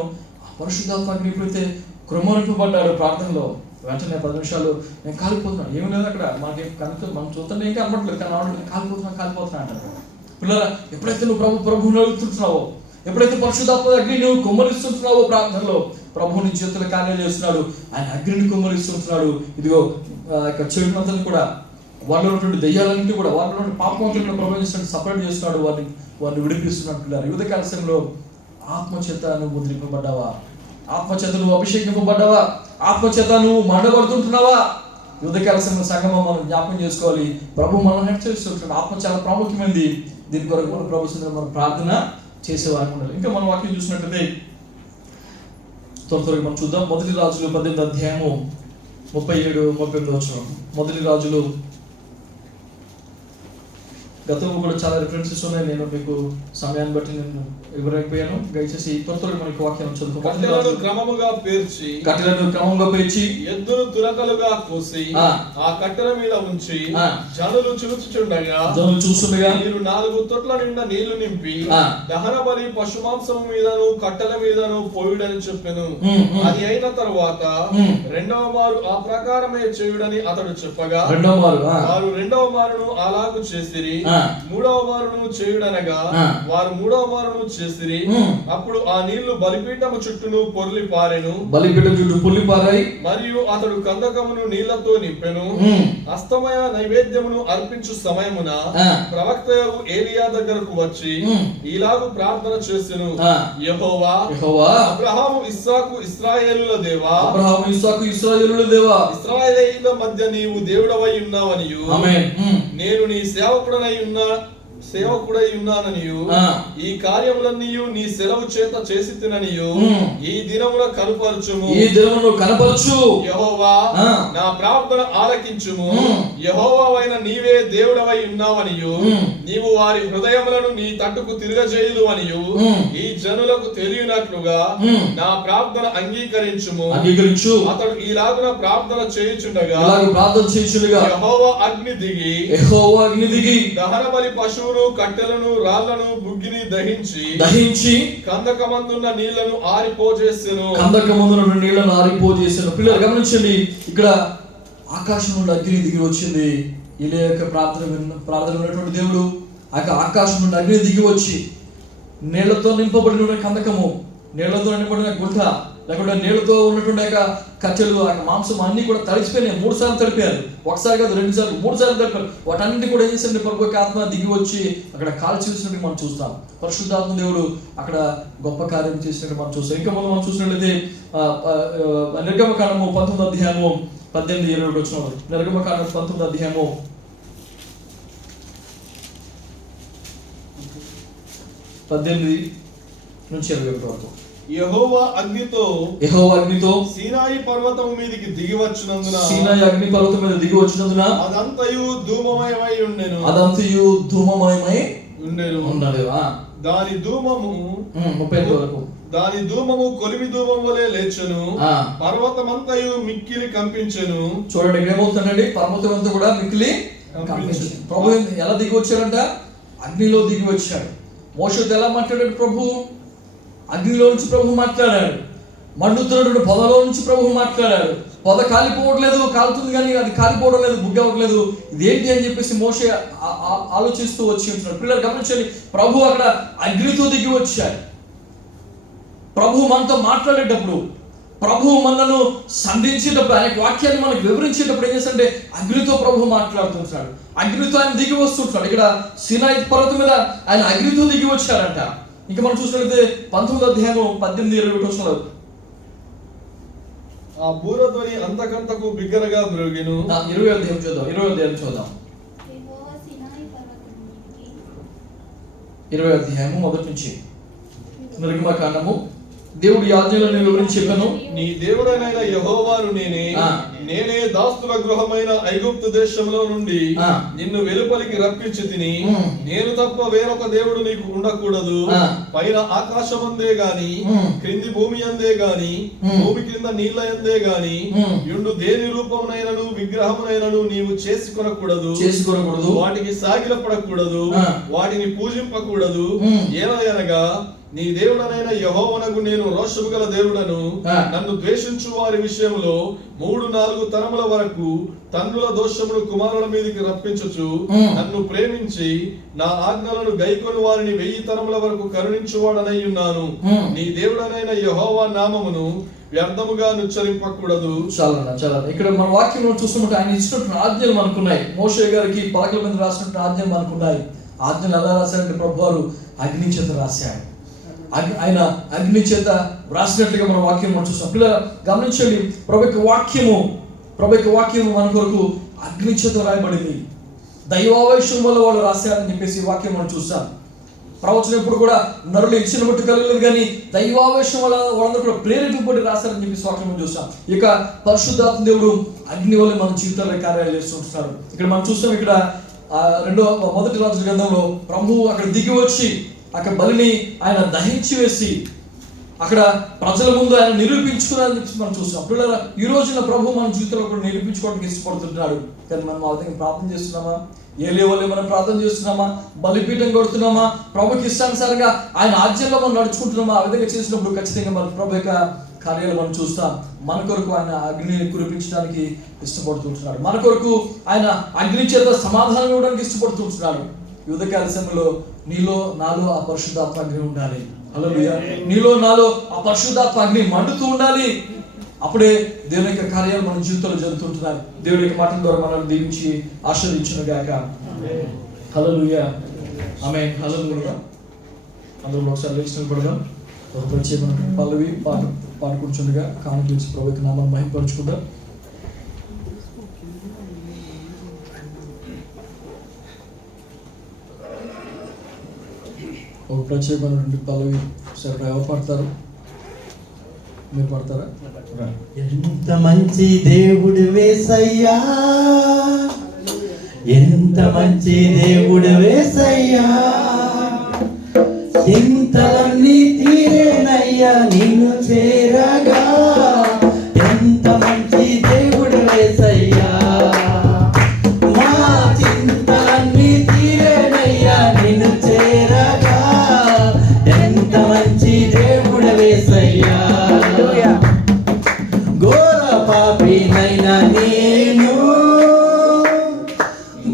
పరిశుద్ధాత్మ అగ్ని ఎప్పుడైతే క్రమరింపబడ్డాడు ప్రార్థనలో, వెంటనే 10 నిమిషాలు నేను కాలిపోతున్నాను. ఏమి లేదు అక్కడ, మనకి మనం చూస్తుంటే ఇంకా అనట్లేదు, కానీ ఆవిడ కాలిపోతున్నా అంటారు. పిల్లల, ఎప్పుడైతే నువ్వు ప్రభువుని అడుగుతుంటున్నావో, ఎప్పుడైతే పరిశుద్ధాత్మ అగ్ని నువ్వు కుమ్మరిస్తుంటున్నావో ప్రార్థనలో, ప్రభువు నీ చేతుల కార్యాలు చేస్తున్నాడు. ఆయన అగ్నిని కుమ్మరిస్తుంటున్నాడు. ఇదిగో ఇక్కడ చెడునంతని కూడా, వాళ్ళు ఉన్నటువంటి దయ్యాలన్నింటి కూడా, వాళ్ళు ఉన్నటువంటి పాపమంతులను ప్రభావితం సపరేట్ చేస్తున్నాడు, వారిని విడిపిస్తున్నాడు. పిల్లలు, యువత కాలశంలో ఆత్మచేత నువ్వు ముద్రింపబడ్డావా? ఆత్మచేత నువ్వు అభిషేకింపబడ్డావా? ఆత్మచేత నువ్వు మండబడుతుంటున్నావా? యువతకాల సంగమం మనం జ్ఞాపకం చేసుకోవాలి. ప్రభు మనం హెచ్చరిస్తుంటాడు. ఆత్మ చాలా ప్రాముఖ్యమైనది. దీని కొరకు మనం ప్రభు సన్నిధిలో మనం ప్రార్థన చేసేవారికి ఉండాలి. ఇంకా మనం వాక్యం చూసినట్లయితే త్వరగా మనం చూద్దాం. 1 రాజులు 18వ అధ్యాయము 37-38 వచనం. 1 రాజులు, గతంలో కూడా చాలా రిఫరెన్సెస్ ఉన్నాయి. నేను మీకు సమయాన్ని బట్టి నేను ఇవ్వలేకపోయాను. దయచేసి త్వరగా మనకి వాక్యం చదువుకో. కట్టెలను క్రమముగా పేర్చి ఎద్దును తురకలుగా కోసి ఆ కట్టెల మీద ఉంచి జనులు చూస్తుండగా మీరు 4 తొట్ల నిండా నీళ్లు నింపి దహన బలి పశుమాంసము మీదను కట్టెల మీదను పోయుడని చెప్పెను. అది అయిన తరువాత 2వ మారు ఆ ప్రకారమే చేయుడని అతడు చెప్పగా వారు 2వ మారును అలాగు చేసిరి. 3వ మారును చేయుడనగా వారు 3వ మారును చేసిరి. అప్పుడు ఆ నీళ్లు బలిపీఠము చుట్టూను పొర్లి పారెను. మరియు అతడు కందకమును నీళ్లతో నింపెను. అస్తమయ నైవేద్యమును అర్పించు సమయమున ప్రవక్తయగు ఏలియా దగ్గరకు వచ్చి ఇలాగు ప్రార్థన చేసెను. యెహోవా, అబ్రహాము ఇస్సాకు ఇశ్రాయేలుల దేవా, ఇశ్రాయేలీయుల మధ్య నీవు దేవుడవై ఉన్నావనియు నేను నీ సేవకుడై ఉన్నాననియు ఈ కార్యములన్నీయు నీ సెలవు చేత చేసి తిననియు ఈ దినమున కనపరచుము. యెహోవా, నా ప్రార్థన ఆలకించుము. యెహోవావైన నీవే దేవుడవై ఉన్నావనియు నీవు వారి హృదయములను నీ తట్టుకు తిరగజేయుదు అనియు ఈ జనులకు తెలియనట్లుగా నా ప్రార్థన అంగీకరించుము. అతడు ఈలాగున ప్రార్థన చేయుచుండగా యెహోవా అగ్ని దిగి దహన బలి పశువును కట్టెలను రాళ్లను బుగ్గిని దహించి కందకమందున్న నీళ్లను ఆరిపోజేసెను. పిల్లలు గమనించండి, ఇక్కడ ఆకాశం నుండి అగ్ని దిగి వచ్చింది. ఇలా యొక్క ప్రార్థన ఉన్నటువంటి దేవుడు ఆకాశం నుండి అగ్ని దిగి వచ్చి నీళ్లతో నింపబడిన కందకము, నీళ్లతో నింపబడిన గుంట, లేకుంటే నీళ్లతో ఉన్నటువంటి కట్టెలు, మాంసం అన్ని కూడా తడిచిపోయినాయి. 3 సార్లు తడిపారు. ఒకసారి కాదు, 2 సార్లు, 3 సార్లు తడిపారు. వాటన్నింటి కూడా ఏం చేసింది, ప్రభు ఆత్మ దిగి వచ్చి అక్కడ కాల్చి చూసినట్టు మనం చూస్తాం. పరిశుద్ధాత్మ దేవుడు అక్కడ గొప్ప కార్యం చేసినట్టు మనం చూస్తాం. ఇంకా మనం చూసినట్లయితే నిర్గమకాండము 19వ అధ్యాయము 18-20 వచ్చిన నిర్గమకాండం 19వ అధ్యాయము 18 నుంచి 21 వరకు. యెహోవా అగ్నితో సీనాయి పర్వతం మీదకి దిగి వచ్చినందున సీనాయి అగ్ని పర్వతం మీద దిగి వచ్చినందున అదంతయు ధూమమయమై ఉండెను. ఉన్నాడు. దాని ధూమము 30 వరకు దాని ధూమము కొలిమి ధూమం వలె లేచెను. పర్వతమంతయు మిక్కిలి కంపించెను. చూడండి ఇక్కడ ఏమవుతుందండి, పర్వతం అంతా కూడా మిక్కిలి కంపించింది. ప్రభు ఎలా దిగి వచ్చాడంట? అగ్నిలో దిగి వచ్చాడు. మోషేతో ఎలా మాట్లాడాడు ప్రభు? అగ్నిలో నుంచి ప్రభు మాట్లాడాడు. మండుతున్నటువంటి పొదలో నుంచి ప్రభు మాట్లాడాడు. పొద కాలిపోవట్లేదు, కాలుతుంది కానీ అది కాలిపోవడం లేదు, బుగ్గ అవ్వట్లేదు. ఇదేంటి అని చెప్పేసి మోషే ఆలోచిస్తూ వచ్చి ఉంటున్నాడు. పిల్లలు గమనించండి, ప్రభు అక్కడ అగ్నితో దిగి వచ్చాడు. ప్రభు మనతో మాట్లాడేటప్పుడు, ప్రభు మనను సంధించేటప్పుడు, ఆయన వాక్యాన్ని మనకు వివరించేటప్పుడు ఏం చేస్తాడంటే అగ్నితో ప్రభు మాట్లాడుతుంటాడు. అగ్నితో ఆయన దిగి వస్తుంటాడు. ఇక్కడ సీనాయి పర్వతం మీద ఆయన అగ్నితో దిగి వచ్చాడంట. ఇంకా మనం చూసినట్లయితే 19వ అధ్యాయం 18-21 వచనాలు. ఆ బూరధ్వని అంతకంతకు బిగ్గరగా మ్రోగెను. 20వ అధ్యాయం చూద్దాం. 20వ అధ్యాయం మొదటి నుంచి. నిర్గమకాండము. దేవుడి ఆజ్ఞలను వివరించి చెప్పాను. నీ దేవుడైన యెహోవాను నేనే దాస్తుల గృహమైన ఐగుప్తు దేశంలో నుండి నిన్ను వెలుపలికి రప్పించి తిని, నేను తప్ప వేరొక దేవుడు నీకు ఉండకూడదు. పైన ఆకాశమందే గాని క్రింది భూమి అందే గాని భూమి కింద నీళ్ల అందే గాని యుండు దేని రూపమునైనను విగ్రహమునైనను నీవు చేసుకొనకూడదు. వాటికి సాగిలపడకూడదు, వాటిని పూజింపకూడదు. ఏలయనగా నీ దేవుడనైన యెహోవానకు నేను రోషము గల దేవుడను. నన్ను ద్వేషించు వారి విషయంలో 3-4 తరముల వరకు తండ్రుల దోషమును కుమారుల మీదకి రప్పించుచు, నన్ను ప్రేమించి నా ఆజ్ఞలను గైకొని వారిని 1000 తరముల వరకు కరుణించువాడనై ఉన్నాను. నీ దేవుడనైన యెహోవా నామమును వ్యర్థముగా ఉచ్చరింపకూడదు. చాలా ఇక్కడ మన వాక్యం చూస్తున్నట్టు ఆయన ఇచ్చినట్టు ఆజ్ఞలు మనకున్నాయి. మోషే గారికి పలకల మీద రాసినట్టు ఆజ్ఞలు మనకున్నాయి. ఆజ్ఞలు ఎలా రాశారంటే ప్రభు వారు అగ్ని చేత రాశాడు. ఆయన అగ్ని చేత రాసినట్లుగా మన వాక్యం మనం చూస్తాం. పిల్లలు గమనించండి, ప్రభు యొక్క వాక్యము మన కొరకు అగ్ని చేత రాయబడింది. దైవావేశం వల్ల వాళ్ళు రాశారని చెప్పేసి వాక్యం మనం చూస్తాం. ప్రవచనం ఎప్పుడు కూడా నరులు ఇచ్చిన బట్టి కలగలేదు, కానీ దైవావేశం వల్ల వాళ్ళందరూ కూడా ప్రేరేపబడి రాశారని చెప్పేసి వాక్యం చూస్తాం. ఇక పరిశుద్ధాత్మ దేవుడు అగ్ని వల్ల మన జీవితాల్లో కార్యాలు చేస్తుంటున్నారు. ఇక్కడ మనం చూస్తాం, ఇక్కడ మొదటి రాజుల గ్రంథంలో ప్రభువు అక్కడ దిగి వచ్చి అక్కడ బలిని ఆయన దహించి వేసి అక్కడ ప్రజల ముందు ఆయన నిరూపించుకున్నారని చెప్పి మనం చూస్తాం. అప్పుడు ఈ రోజున ప్రభు మన జీవితంలో కూడా నిరూపించుకోవడానికి ఇష్టపడుతున్నాడు. కానీ మనం ఆ విధంగా ప్రార్థన చేస్తున్నామా? ఏలేవలే మనం ప్రార్థన చేస్తున్నామా? బలిపీఠం కొడుతున్నామా? ప్రభుకి ఇష్టానుసారంగా ఆయన ఆజ్ఞల్లో మనం నడుచుకుంటున్నామా? ఆ విధంగా చేసినప్పుడు ఖచ్చితంగా మన ప్రభు యొక్క కార్యాలు మనం చూస్తాం. మన కొరకు ఆయన అగ్నిని కురిపించడానికి ఇష్టపడుతుంటున్నాడు. మన కొరకు ఆయన అగ్ని చేత సమాధానం ఇవ్వడానికి ఇష్టపడుతుంటున్నాడు. యుద్ధకాల సమయంలో నీలో నాలో ఆ పరిశుద్ధాత్మ అగ్ని ఉండాలి. హల్లెలూయా. నీలో నాలో ఆ పరిశుద్ధాత్మ అగ్ని మండుతూ ఉండాలి. అప్పుడే దేవుని యొక్క కార్యాలు మన జీవితంలో జరుగుతుంటున్నాయి. దేవుడి యొక్క మాటల ద్వారా మనల్ని దీవించి ఆశీర్వదించును గాక. హల్లెలూయా. ఆమేన్. హల్లెలూయా. అందరూ ఒకసారి లేచి నిలబడదాం. ఒక ప్రత్యేకమైన పల్లవి పాడుకుంటుండగా కానుకలు ఇచ్చి ప్రభువుకి నామాన్ని మహిమపరచుకుందాం. ఒక ప్రత్యేకమైన పల్లవి సరే ఎవరు పాడతారు? మీరు పాడతారా? ఎంత మంచి దేవుడు వేసయ్యా, ఎంత మంచి దేవుడు వేసయ్యా, చింతలన్నీ తీరేనయ్యా నిన్ను చేరగా. ఎంత మంచి దేవుడు వేసయ్యా, మా చింతలన్నీ తీరేనయ్యా నిన్ను చేరగా. ఎంత మంచి దేవుడు వేసయ్యా. ఘోర పాపినైనా నేను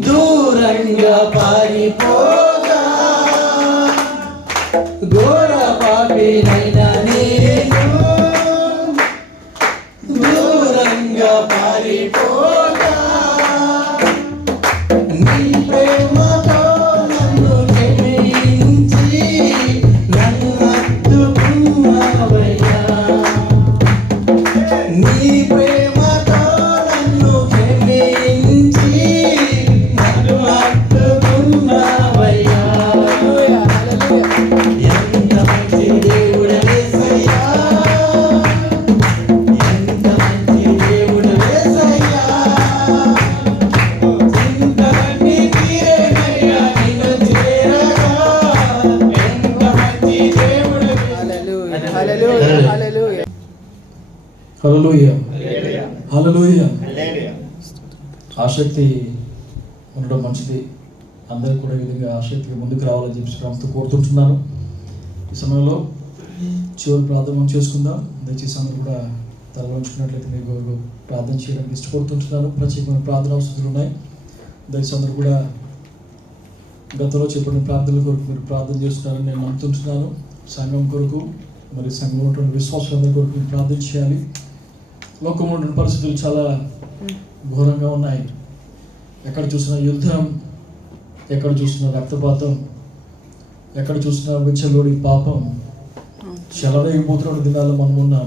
దూరంగా పారిపోగా, ఘోర పాపినైనా నేను దూరంగా పారిపోగా, నీ ప్రేమతో నన్ను క్షమించి నన్ను హత్తుకున్నావయ్యా. నీ ప్రేమతో నన్ను క్షమించి నన్ను హత్తుకున్నావయ్యా. ఎంత మంచి దేవుడు యేసయ్యా, హల్లెలూయా, హల్లెలూయా. ఆసక్తి ఉండడం మంచిది. అందరూ కూడా ఈ విధంగా ఆసక్తిగా ముందుకు రావాలని చెప్పి ప్రభుత్వం కోరుతుంటున్నాను. ఈ సమయంలో చివరి ప్రార్థన మనం చేసుకుందాం. దయచేసి అందరూ కూడా తల ఉంచుకున్నట్లయితే మీకు ప్రార్థన చేయడానికి ఇష్టపడుతుంటున్నాను. ప్రత్యేకమైన ప్రార్థన అవసరాలు ఉన్నాయి. దయచేసి అందరూ కూడా గతంలో చెప్పిన ప్రార్థనల కొరకు మీరు ప్రార్థన చేస్తున్నారని నేను నమ్ముతుంటున్నాను. సంఘం కొరకు మరి సంఘంలో ఉన్నటువంటి విశ్వాసులందరి కొరకు మీరు ప్రార్థన చేయాలి. లోకంలో ఉన్న పరిస్థితులు చాలా ఘోరంగా ఉన్నాయి. ఎక్కడ చూసినా యుద్ధం, ఎక్కడ చూసినా రక్తపాతం, ఎక్కడ చూసినా విచ్చలోడి పాపం చెలరేగిపోతున్న దినాల్లో మనం ఉన్నాం.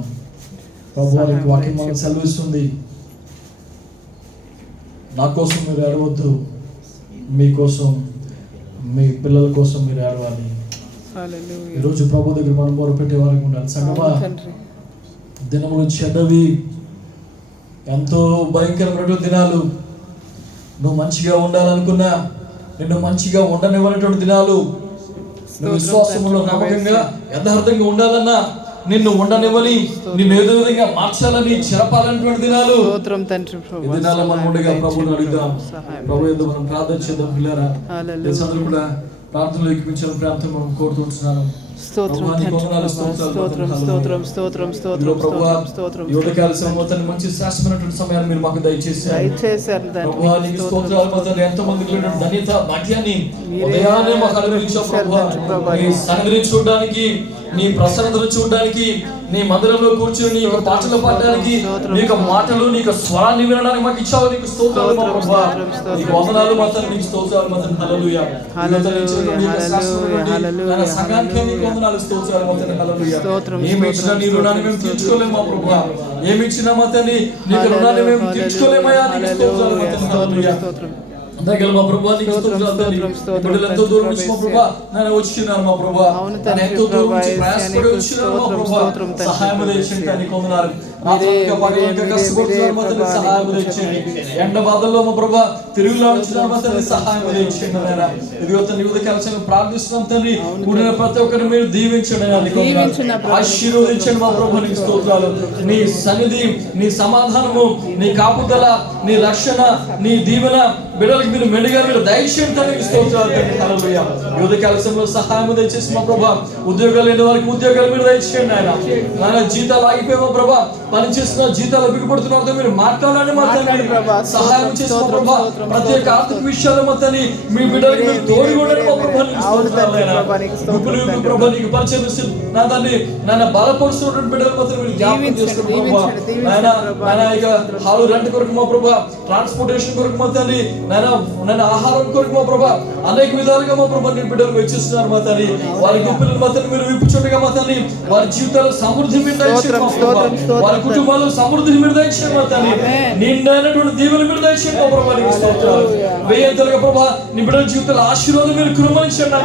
ప్రభు వారికి వాక్యం మనకు సెలవిస్తుంది, నా కోసం మీరు ఏడవద్దు, మీకోసం మీ పిల్లల కోసం మీరు ఏడవాలి. ఈరోజు ప్రభు దగ్గర మనం మొరపెట్టే వారికి ఉండాలి. సంగమా, దినములు చెడ్డవి, ఎంతో భయంకరమైనటువంటి దినాలు. నువ్వు మంచిగా ఉండాలనుకున్నా నిన్ను మంచిగా ఉండనివ్వనటువంటి దినాలు. నువ్వు విశ్వాసంలో నమ్మకంగా యథార్థంగా ఉండాలన్నా నిన్ను ఉండనివ్వని, నిన్ను ఏదో విధంగా మార్చాలని చెరపాలన్నటువంటి దినాలు. ఈ దినాల్లో మనం ఉండగా ప్రభువుని అడుగుదాం. ప్రభు ఏదో మనం ప్రార్థన చేద్దాం. పిల్లరా, అందరూ కూడా ప్రార్థనలో ఎక్కించిన ప్రాంతం మనం కోరుతుంటున్నాను. మంచి శ్రేష్టమైనటువంటి సమయాన్ని మీరు మాకు దయచేశారు. ఎంతో మందికి ధన్యత భాగ్యాన్ని ఉదయాన్నే మాకు అనుగ్రహించావు. సన్నిధిని చూడడానికి, నీ ప్రసన్నతను చూడడానికి, నీ మందిరంలో కూర్చొని నీ పాటలు పాడడానికి, నీ యొక్క మాటలు, నీ యొక్క స్వరాన్ని వినడానికి మాకు ఇచ్చావు. నీకు స్తోత్రాలు మా ప్రభువా, నీకు వందనాలు మాత్రం, నీకు స్తోత్రాలు మాత్రం. హల్లెలూయా. సంఘానికి నీకు వందనాలు, స్తోత్రాలు మాత్రం. హల్లెలూయా. ఏమి ఇచ్చినా నీ రుణాన్ని మేము తీర్చుకోలేము మా ప్రభువా. ఏమి ఇచ్చినా మాత్రాన్ని నీకు రుణాన్ని మేము తీర్చుకోలేమయ్యా. నీకు స్తోత్రాలు మాత్రం. హల్లెలూయా. దగ్గర మా ప్రభువా, నీకు స్తోత్రాలు తండ్రి. బిడ్డలు ఎంతో దూరం నుంచి మా ప్రభువా నేను వచ్చినారు మా ప్రభువా, ఎంతో దూరం నుంచి ప్రయాసపడి వచ్చినారు మా ప్రభువా. సహాయం దయచేయండి. నీకు వందనాలు. కష్టపడుతున్నారు మాత్రం సహాయం దయచేయండి. ఎండ బాధల్లో మా ప్రభువా తిరుగులాడుచున్నారు మాత్రం సహాయం దయచేయండి. నాయనా, ఇదిగో తండ్రి ఉదయకాల ప్రార్థిస్తున్నాం తండ్రి. కూడిన ప్రతి ఒక్కరిని మీరు దీవించండి, ఆశీర్వదించండి మా ప్రభువా. నీకు స్తోత్రాలు. నీ సన్నిధి, నీ సమాధానము, నీ కాపుదల, నీ రక్షణ, నీ దీవెన బిడ్డలకు మీరు మెండుగా మీరు దయచేయండి తండ్రి. స్తోత్రాలు తండ్రి. హల్లెలూయా. ఉదయకాల సమయంలో సహాయం దయచేసి మా ప్రభువా, ఉద్యోగాలు లేని వారికి ఉద్యోగాలు మీరు దయచేయండి. ఆయన జీతాలు ఆగిపోయి మా ప్రభువా, పని చేస్తున్న జీతాలు బిగుపడుతున్న మీరు మాట్లాడండి మా తండ్రి. సహాయం చేసి మా ప్రభువా, ప్రతి ఒక్క ఆర్థిక విషయాలు మా తండ్రి మీ బిడ్డలకు మీరు తోడి ఉండండి మా ప్రభువా. నీకు పరిచయం నా తండ్రి నాన్న బలపరుస్తున్నటువంటి బిడ్డలు మాత్రం మీరు జ్ఞాపకం చేసుకోండి ప్రభువా. నాయన ఇక హాలు రెంట్ కొరకు మా ప్రభువా, ట్రాన్స్పోర్టేషన్ కొరకు మా తండ్రి, నాయన ఆహారం కొరకు మా ప్రభువా, అనేక విధాలుగా మా ప్రభువా నీ బిడ్డలు వెచ్చిస్తున్నారు మా తండ్రి. వారి గుంపులను మా తండ్రి మీరు విప్పుచుండగా మా తండ్రి, వారి జీవితాలు సమృద్ధి మీరు దయచేయండి మా ప్రభువా. వారి కుటుంబాలు సమృద్ధిని మీరు దయచేయండి మా తండ్రి. నిండైనటువంటి దీవెనలు మీరు దయచేయండి మా ప్రభువా. నీకు స్తోత్రాలు. వేయంతలుగా ప్రభువా నీ బిడ్డల జీవితాల ఆశీర్వాదం మీరు కురుమరించండి.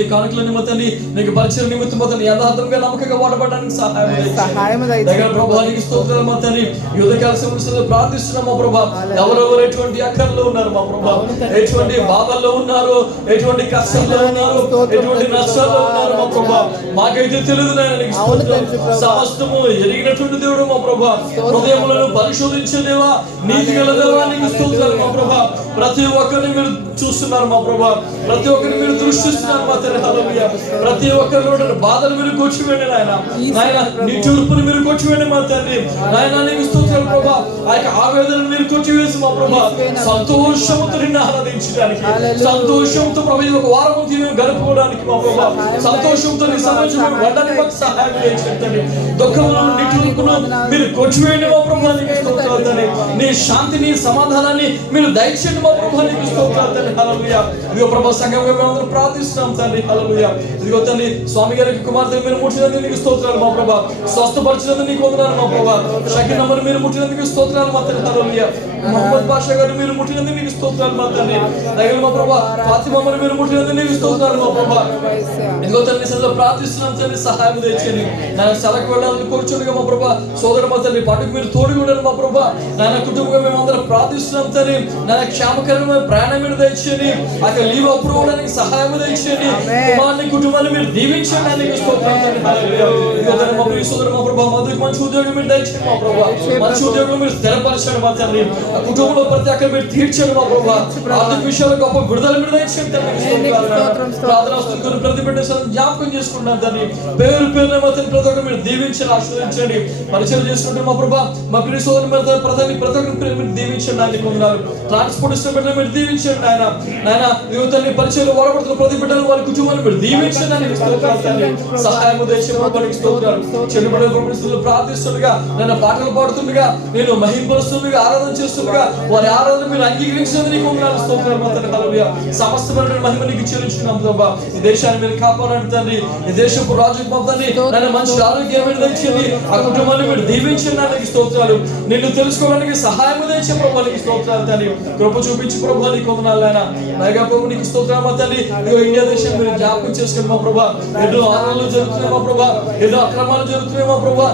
ఈ కానుకల నిమిత్తాన్ని నీకు పరిచయం నిమిత్తం మొత్తం యథార్థంగా నమ్మకంగా వాడబడడానికి సహాయం దగ్గర ప్రభువా. నీకు స్తోత్రాలు మా తండ్రి. యుద్ధకాల సమస్యలు ప్రార్థిస్తున్నాం మా ప్రభువా. ఎవరెవరు ఎటువంటి అక్కర్లో ఉన్నారు మా ప్రభువా, ఎటువంటి బాధల్లో ఉన్నారు, ఎటువంటి కష్టంలో ఉన్నారు, ఎటువంటి నష్టాల్లో ఉన్నారు మా ప్రభువా, మాకైతే తెలియదు నాయన. నీకు స్తోత్రాలు. సమస్తము ఎరిగినటువంటి దేవుడు మా ప్రభువా, హృదయములను పరిశోధించే దేవా, నీతి గల దేవా, నీకు స్తోత్రాలు మా ప్రభువా. ప్రతి ఒక్కరిని మీరు చూస్తున్నారు మా ప్రభువా, ప్రతి ఒక్కరిని మీరు దృష్టిస్తున్నారు మా తండ్రి. హల్లెలూయా. ప్రతి ఒక్కరిలో బాధలు మీరు కొచ్చివేయండి నాయన. నాయన నీ తూర్పుని మీరు కొచ్చివేయండి మా తండ్రి. నాయన నీకు స్తోత్రాలు ప్రభువా. ఆ యొక్క ఆవేదనను మీరు కొచ్చివేసి మా ప్రభువా సంతోషంతో నిన్ను ఆరాధించడానికి, సంతోషంతో ప్రభు ఒక వారం మేము గడుపుకోవడానికి మా ప్రభువా, సంతోషంతో నీ సమాజం ఉండడానికి మాకు సహాయం చేయండి. దుఃఖమును నిట్టుకును మీరు కొచ్చివేయండి మా ప్రభువా. నీకు స్తోత్రాలు తండ్రి. నీ శాంతిని సమాధానాన్ని మీరు దయచేయండి మా ప్రభువా. నీకు స్తోత్రాలు తండ్రి. హల్లెలూయా. ఇదిగో ప్రభు సంఘంగా మేము అందరం ప్రార్థిస్తున్నాం తండ్రి. హల్లెలూయా. ఇదిగో తండ్రి స్వామి గారికి కుమార్తె మీరు ముట్టినందుకు నీకు స్తోత్రాలు మా ప్రభువా. స్వస్థపరిచినందుకు నీకు వందనాలు మా ప్రభువా. షకీనమ్మను మీరు ముట్టినందుకు స్తోత్రాలు మా తండ్రి. హల్లెలూయా. మొహమ్మద్ బాషా గారిని మీరు ముట్టినందుకు నీకు స్తోత్రాలు మా తండ్రి. దయగల మా ప్రభువా ఫాతిమమ్మను మీరు ముట్టినందుకు నీకు స్తోత్రాలు మా ప్రభువా. ఇదిగో తండ్రి సన్నిధిలో ప్రార్థిస్తున్నాం తండ్రి. సహాయం తెచ్చండి నాయన. సెలకు వెళ్ళాలని కూర్చోండిగా మా ప్రభువా. సోదరు మా తండ్రి పండుగ మీరు తోడుగా ఉండాలి మా ప్రభువా. నాయన కుటుంబంగా మేము అందరం ప్రార్థిస్తున్నాం తండ్రి. నాయన క్షేమకరమైన ప్రయాణం మీరు దయచేయండి. అక్కడ లీవ్ అప్రూవ్ అవడానికి సహాయం దయచేయండి. కుమారుని కుటుంబాన్ని మీరు దీవించండి. ఆయనకి స్తోత్రం తండ్రి. హల్లెలూయా. ఇదిగో తండ్రి మా ప్రియ సోదరుడు మా ప్రభా మధుకి మంచి ఉద్యోగం మీరు దయచేయండి మా ప్రభా. మంచి ఉద్యోగం మీరు స్థిరపరచండి మా తండ్రి. ఆ కుటుంబంలో ప్రతి ఒక్కరు మీరు తీర్చండి మా ప్రభా. ఆర్థిక విషయాల్లో గొప్ప విడుదల మీరు దయచేయండి తండ్రి. ప్రార్థన వస్తున్న ప్రతి బిడ్డ జ్ఞాపకం చేసుకుంటున్నాం తండ్రి. పేరు పేరున మా తండ్రి ప్రతి ఒక్కరు మీరు దీవించండి, ఆశీర్వదించండి. పరిచయం చేసుకుంటే మా ప్రభా మా ప్రియ సోదరుడు ప్రతి ఒక్కరు మీరు దీవించండి. ఆయన కొందరు ట్రాన్స్పోర్ట్ ఇస్తున్న బిడ్డలు మీరు దీవించండి ఆయన. నాయన ఇదిగో తండ్రి పరిచయంలో వాడబడుతున్న ప్రతి బిడ్డలు వారి కుటుంబాన్ని మీరు దీవించండి. ఆయనకి స్తోత్రాలు తండ్రి. సహాయం దయచేయడానికి స్తోత్రాలు. చెల్లిబడి ప్రార్థిస్తుండగా నన్ను పాటలు పాడుతుండగా నేను మహింపరుస్తుండగా ఆరాధన చేస్తుండగా వారి ఆరాధన మీరు అంగీకరించినందుకు నీకు వందనాలు స్తోత్రాలు మా తండ్రి. హల్లెలూయా. సమస్తమైన మహిమ నీకు చెల్లించుకున్నాం ప్రభా. ఈ దేశాన్ని మీరు కాపాడండి తండ్రి. ఈ దేశపు రాజు తండ్రి నన్ను మంచి ఆరోగ్యమైన దయచేయండి. ఆ కుటుంబాన్ని మీరు దీవించండి. ఆయనకి స్తోత్రాలు. నిన్ను తెలుసుకోవడానికి సహాయం దయచే ప్రభా నీకు స్తోత్రాలు తండ్రి. కృప చూపించి ప్రభా నీకు వందనాలు ఆయన. నాయగా ప్రభు నీకు స్తోత్రాలు మా తండ్రి. ఇండియా దేశం మీరు జ్ఞాపకం చేసుకుని మా ప్రభా. ఎన్నో ఆరాధనలు జరుగుతున్నాయి మా ప్రభా. ఎన్నో అక్రమాలు జరుగుతున్నాయి మా ప్రభా.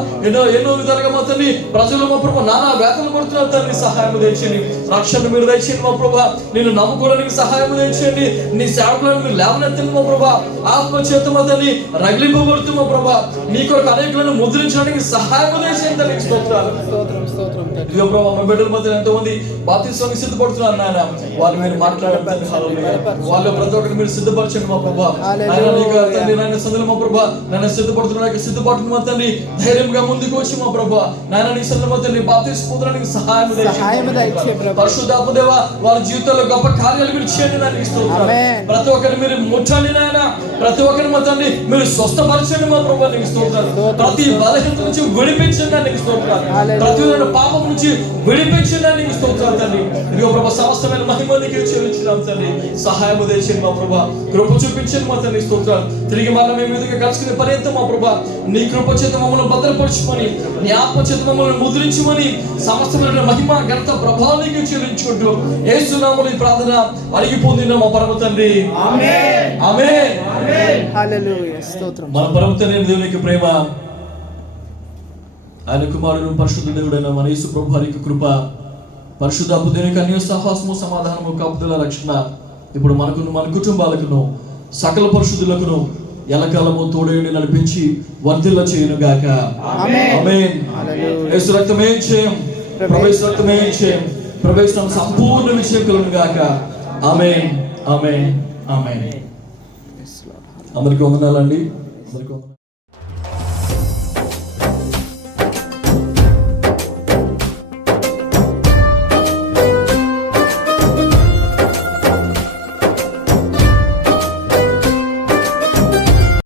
ఎన్నో విధాలుగా మా తండ్రి ప్రజలు మా ప్రభా నానా వేతలు పడుతున్నారు తండ్రి. సహాయం దయచేయండి. రక్షణ మీరు దయచేయండి మా ప్రభా. నేను నమ్ముకోవడానికి సహాయం దయచేయండి. నీ సేవకులను మీరు లేవనెత్తండి మా ప్రభా. ఆత్మ చేత మా తండ్రి రగిలింపబడుతుంది మా ప్రభా. నీ కొరకు అనేకులను ముద్రించడానికి సహాయం దయచేయండి తండ్రి. స్తోత్రాలు. ఇదిగో ప్రభా మా బిడ్డల మధ్య ఎంతో మంది బాప్తిస్వానికి సిద్ధపడుతున్నారు నాయన. వాళ్ళు మీరు మాట్లాడండి. వాళ్ళు ప్రతి ఒక్కరికి మీరు సిద్ధపరచండి మా ప్రభా. ఆయన నీకు తండ్రి నాయన సందులు మా ప్రభా నన్ను సిద్ధపడుతున్నాడు. సిద్ధపడుతుంది మా తండ్రి ధైర్యంగా ముందుకు వచ్చి మా ప్రభా నాయన నీ సందులు మా తండ్రి బాప్తిస్ పొందడానికి సహాయం దయచేయండి. పరిశుద్ధాత్మ దేవా వారి జీవితంలో గొప్ప కార్యాలు మీరు చేయండి. నాకు స్తోత్రాలు. ప్రతి ఒక్కరిని మీరు ముట్టండి నాయన. ప్రతి ఒక్కరిని మా తండ్రి మీరు స్వస్థపరచండి మా ప్రభా నీకు స్తోత్రాలు. ప్రతి బలహీనత నుంచి విడిపించండి నీకు స్తోత్రాలు. ప్రతి పాపం నుంచి విడిపించండి నీకు స్తోత్రాలు తండ్రి. ఇదిగో ప్రభా సమస్తమైన మహిమ నీకు చెల్లించున్నాం తండ్రి. సహాయం దయచేయండి మా ప్రభా. కృప చూపించండి మా తండ్రి. స్తోత్రాలు. తిరిగి మళ్ళీ మేము ఎదురుగా కలుసుకునే పర్యంతం మా ప్రభా నీ కృప చేత మమ్మల్ని భద్రపరచుమని నీ ఆత్మ చేత మమ్మల్ని ముద్రించమని సమస్తమైన మహిమ ఘనత ప్రభావానికి చెల్లించుకుంటూ యేసు నామములో ఈ ప్రార్థన అడిగి పొందిన మా పరమ తండ్రి. ఆమేన్. ఆమేన్. హల్లెలూయా. స్తోత్రం. మన పరమ తండ్రి దేవునికి ప్రేమ, ఆయన కుమారుడు పరిశుద్ధ దేవుడైన మన యేసు ప్రభు వారికి కృప, పరిశుద్ధాత్మ దేవునికి అన్య సహవాసము సమాధానము కాపుదల రక్షణ ఇప్పుడు మనకును మన కుటుంబాలకును సకల పరిశుద్ధులకును ఎల్లకాలము తోడేయుడి నడిపించి వర్ధిల్ల చేయును గాక. ఆమేన్. యేసు రక్తమే జయం, ప్రభువు రక్తమే జయం, ప్రభువు సంపూర్ణ విజయం కలుగును గాక. ఆమేన్. ఆమేన్. ఆమేన్. అందరికీ వందనాలండి. అందరికీ వందనాలు.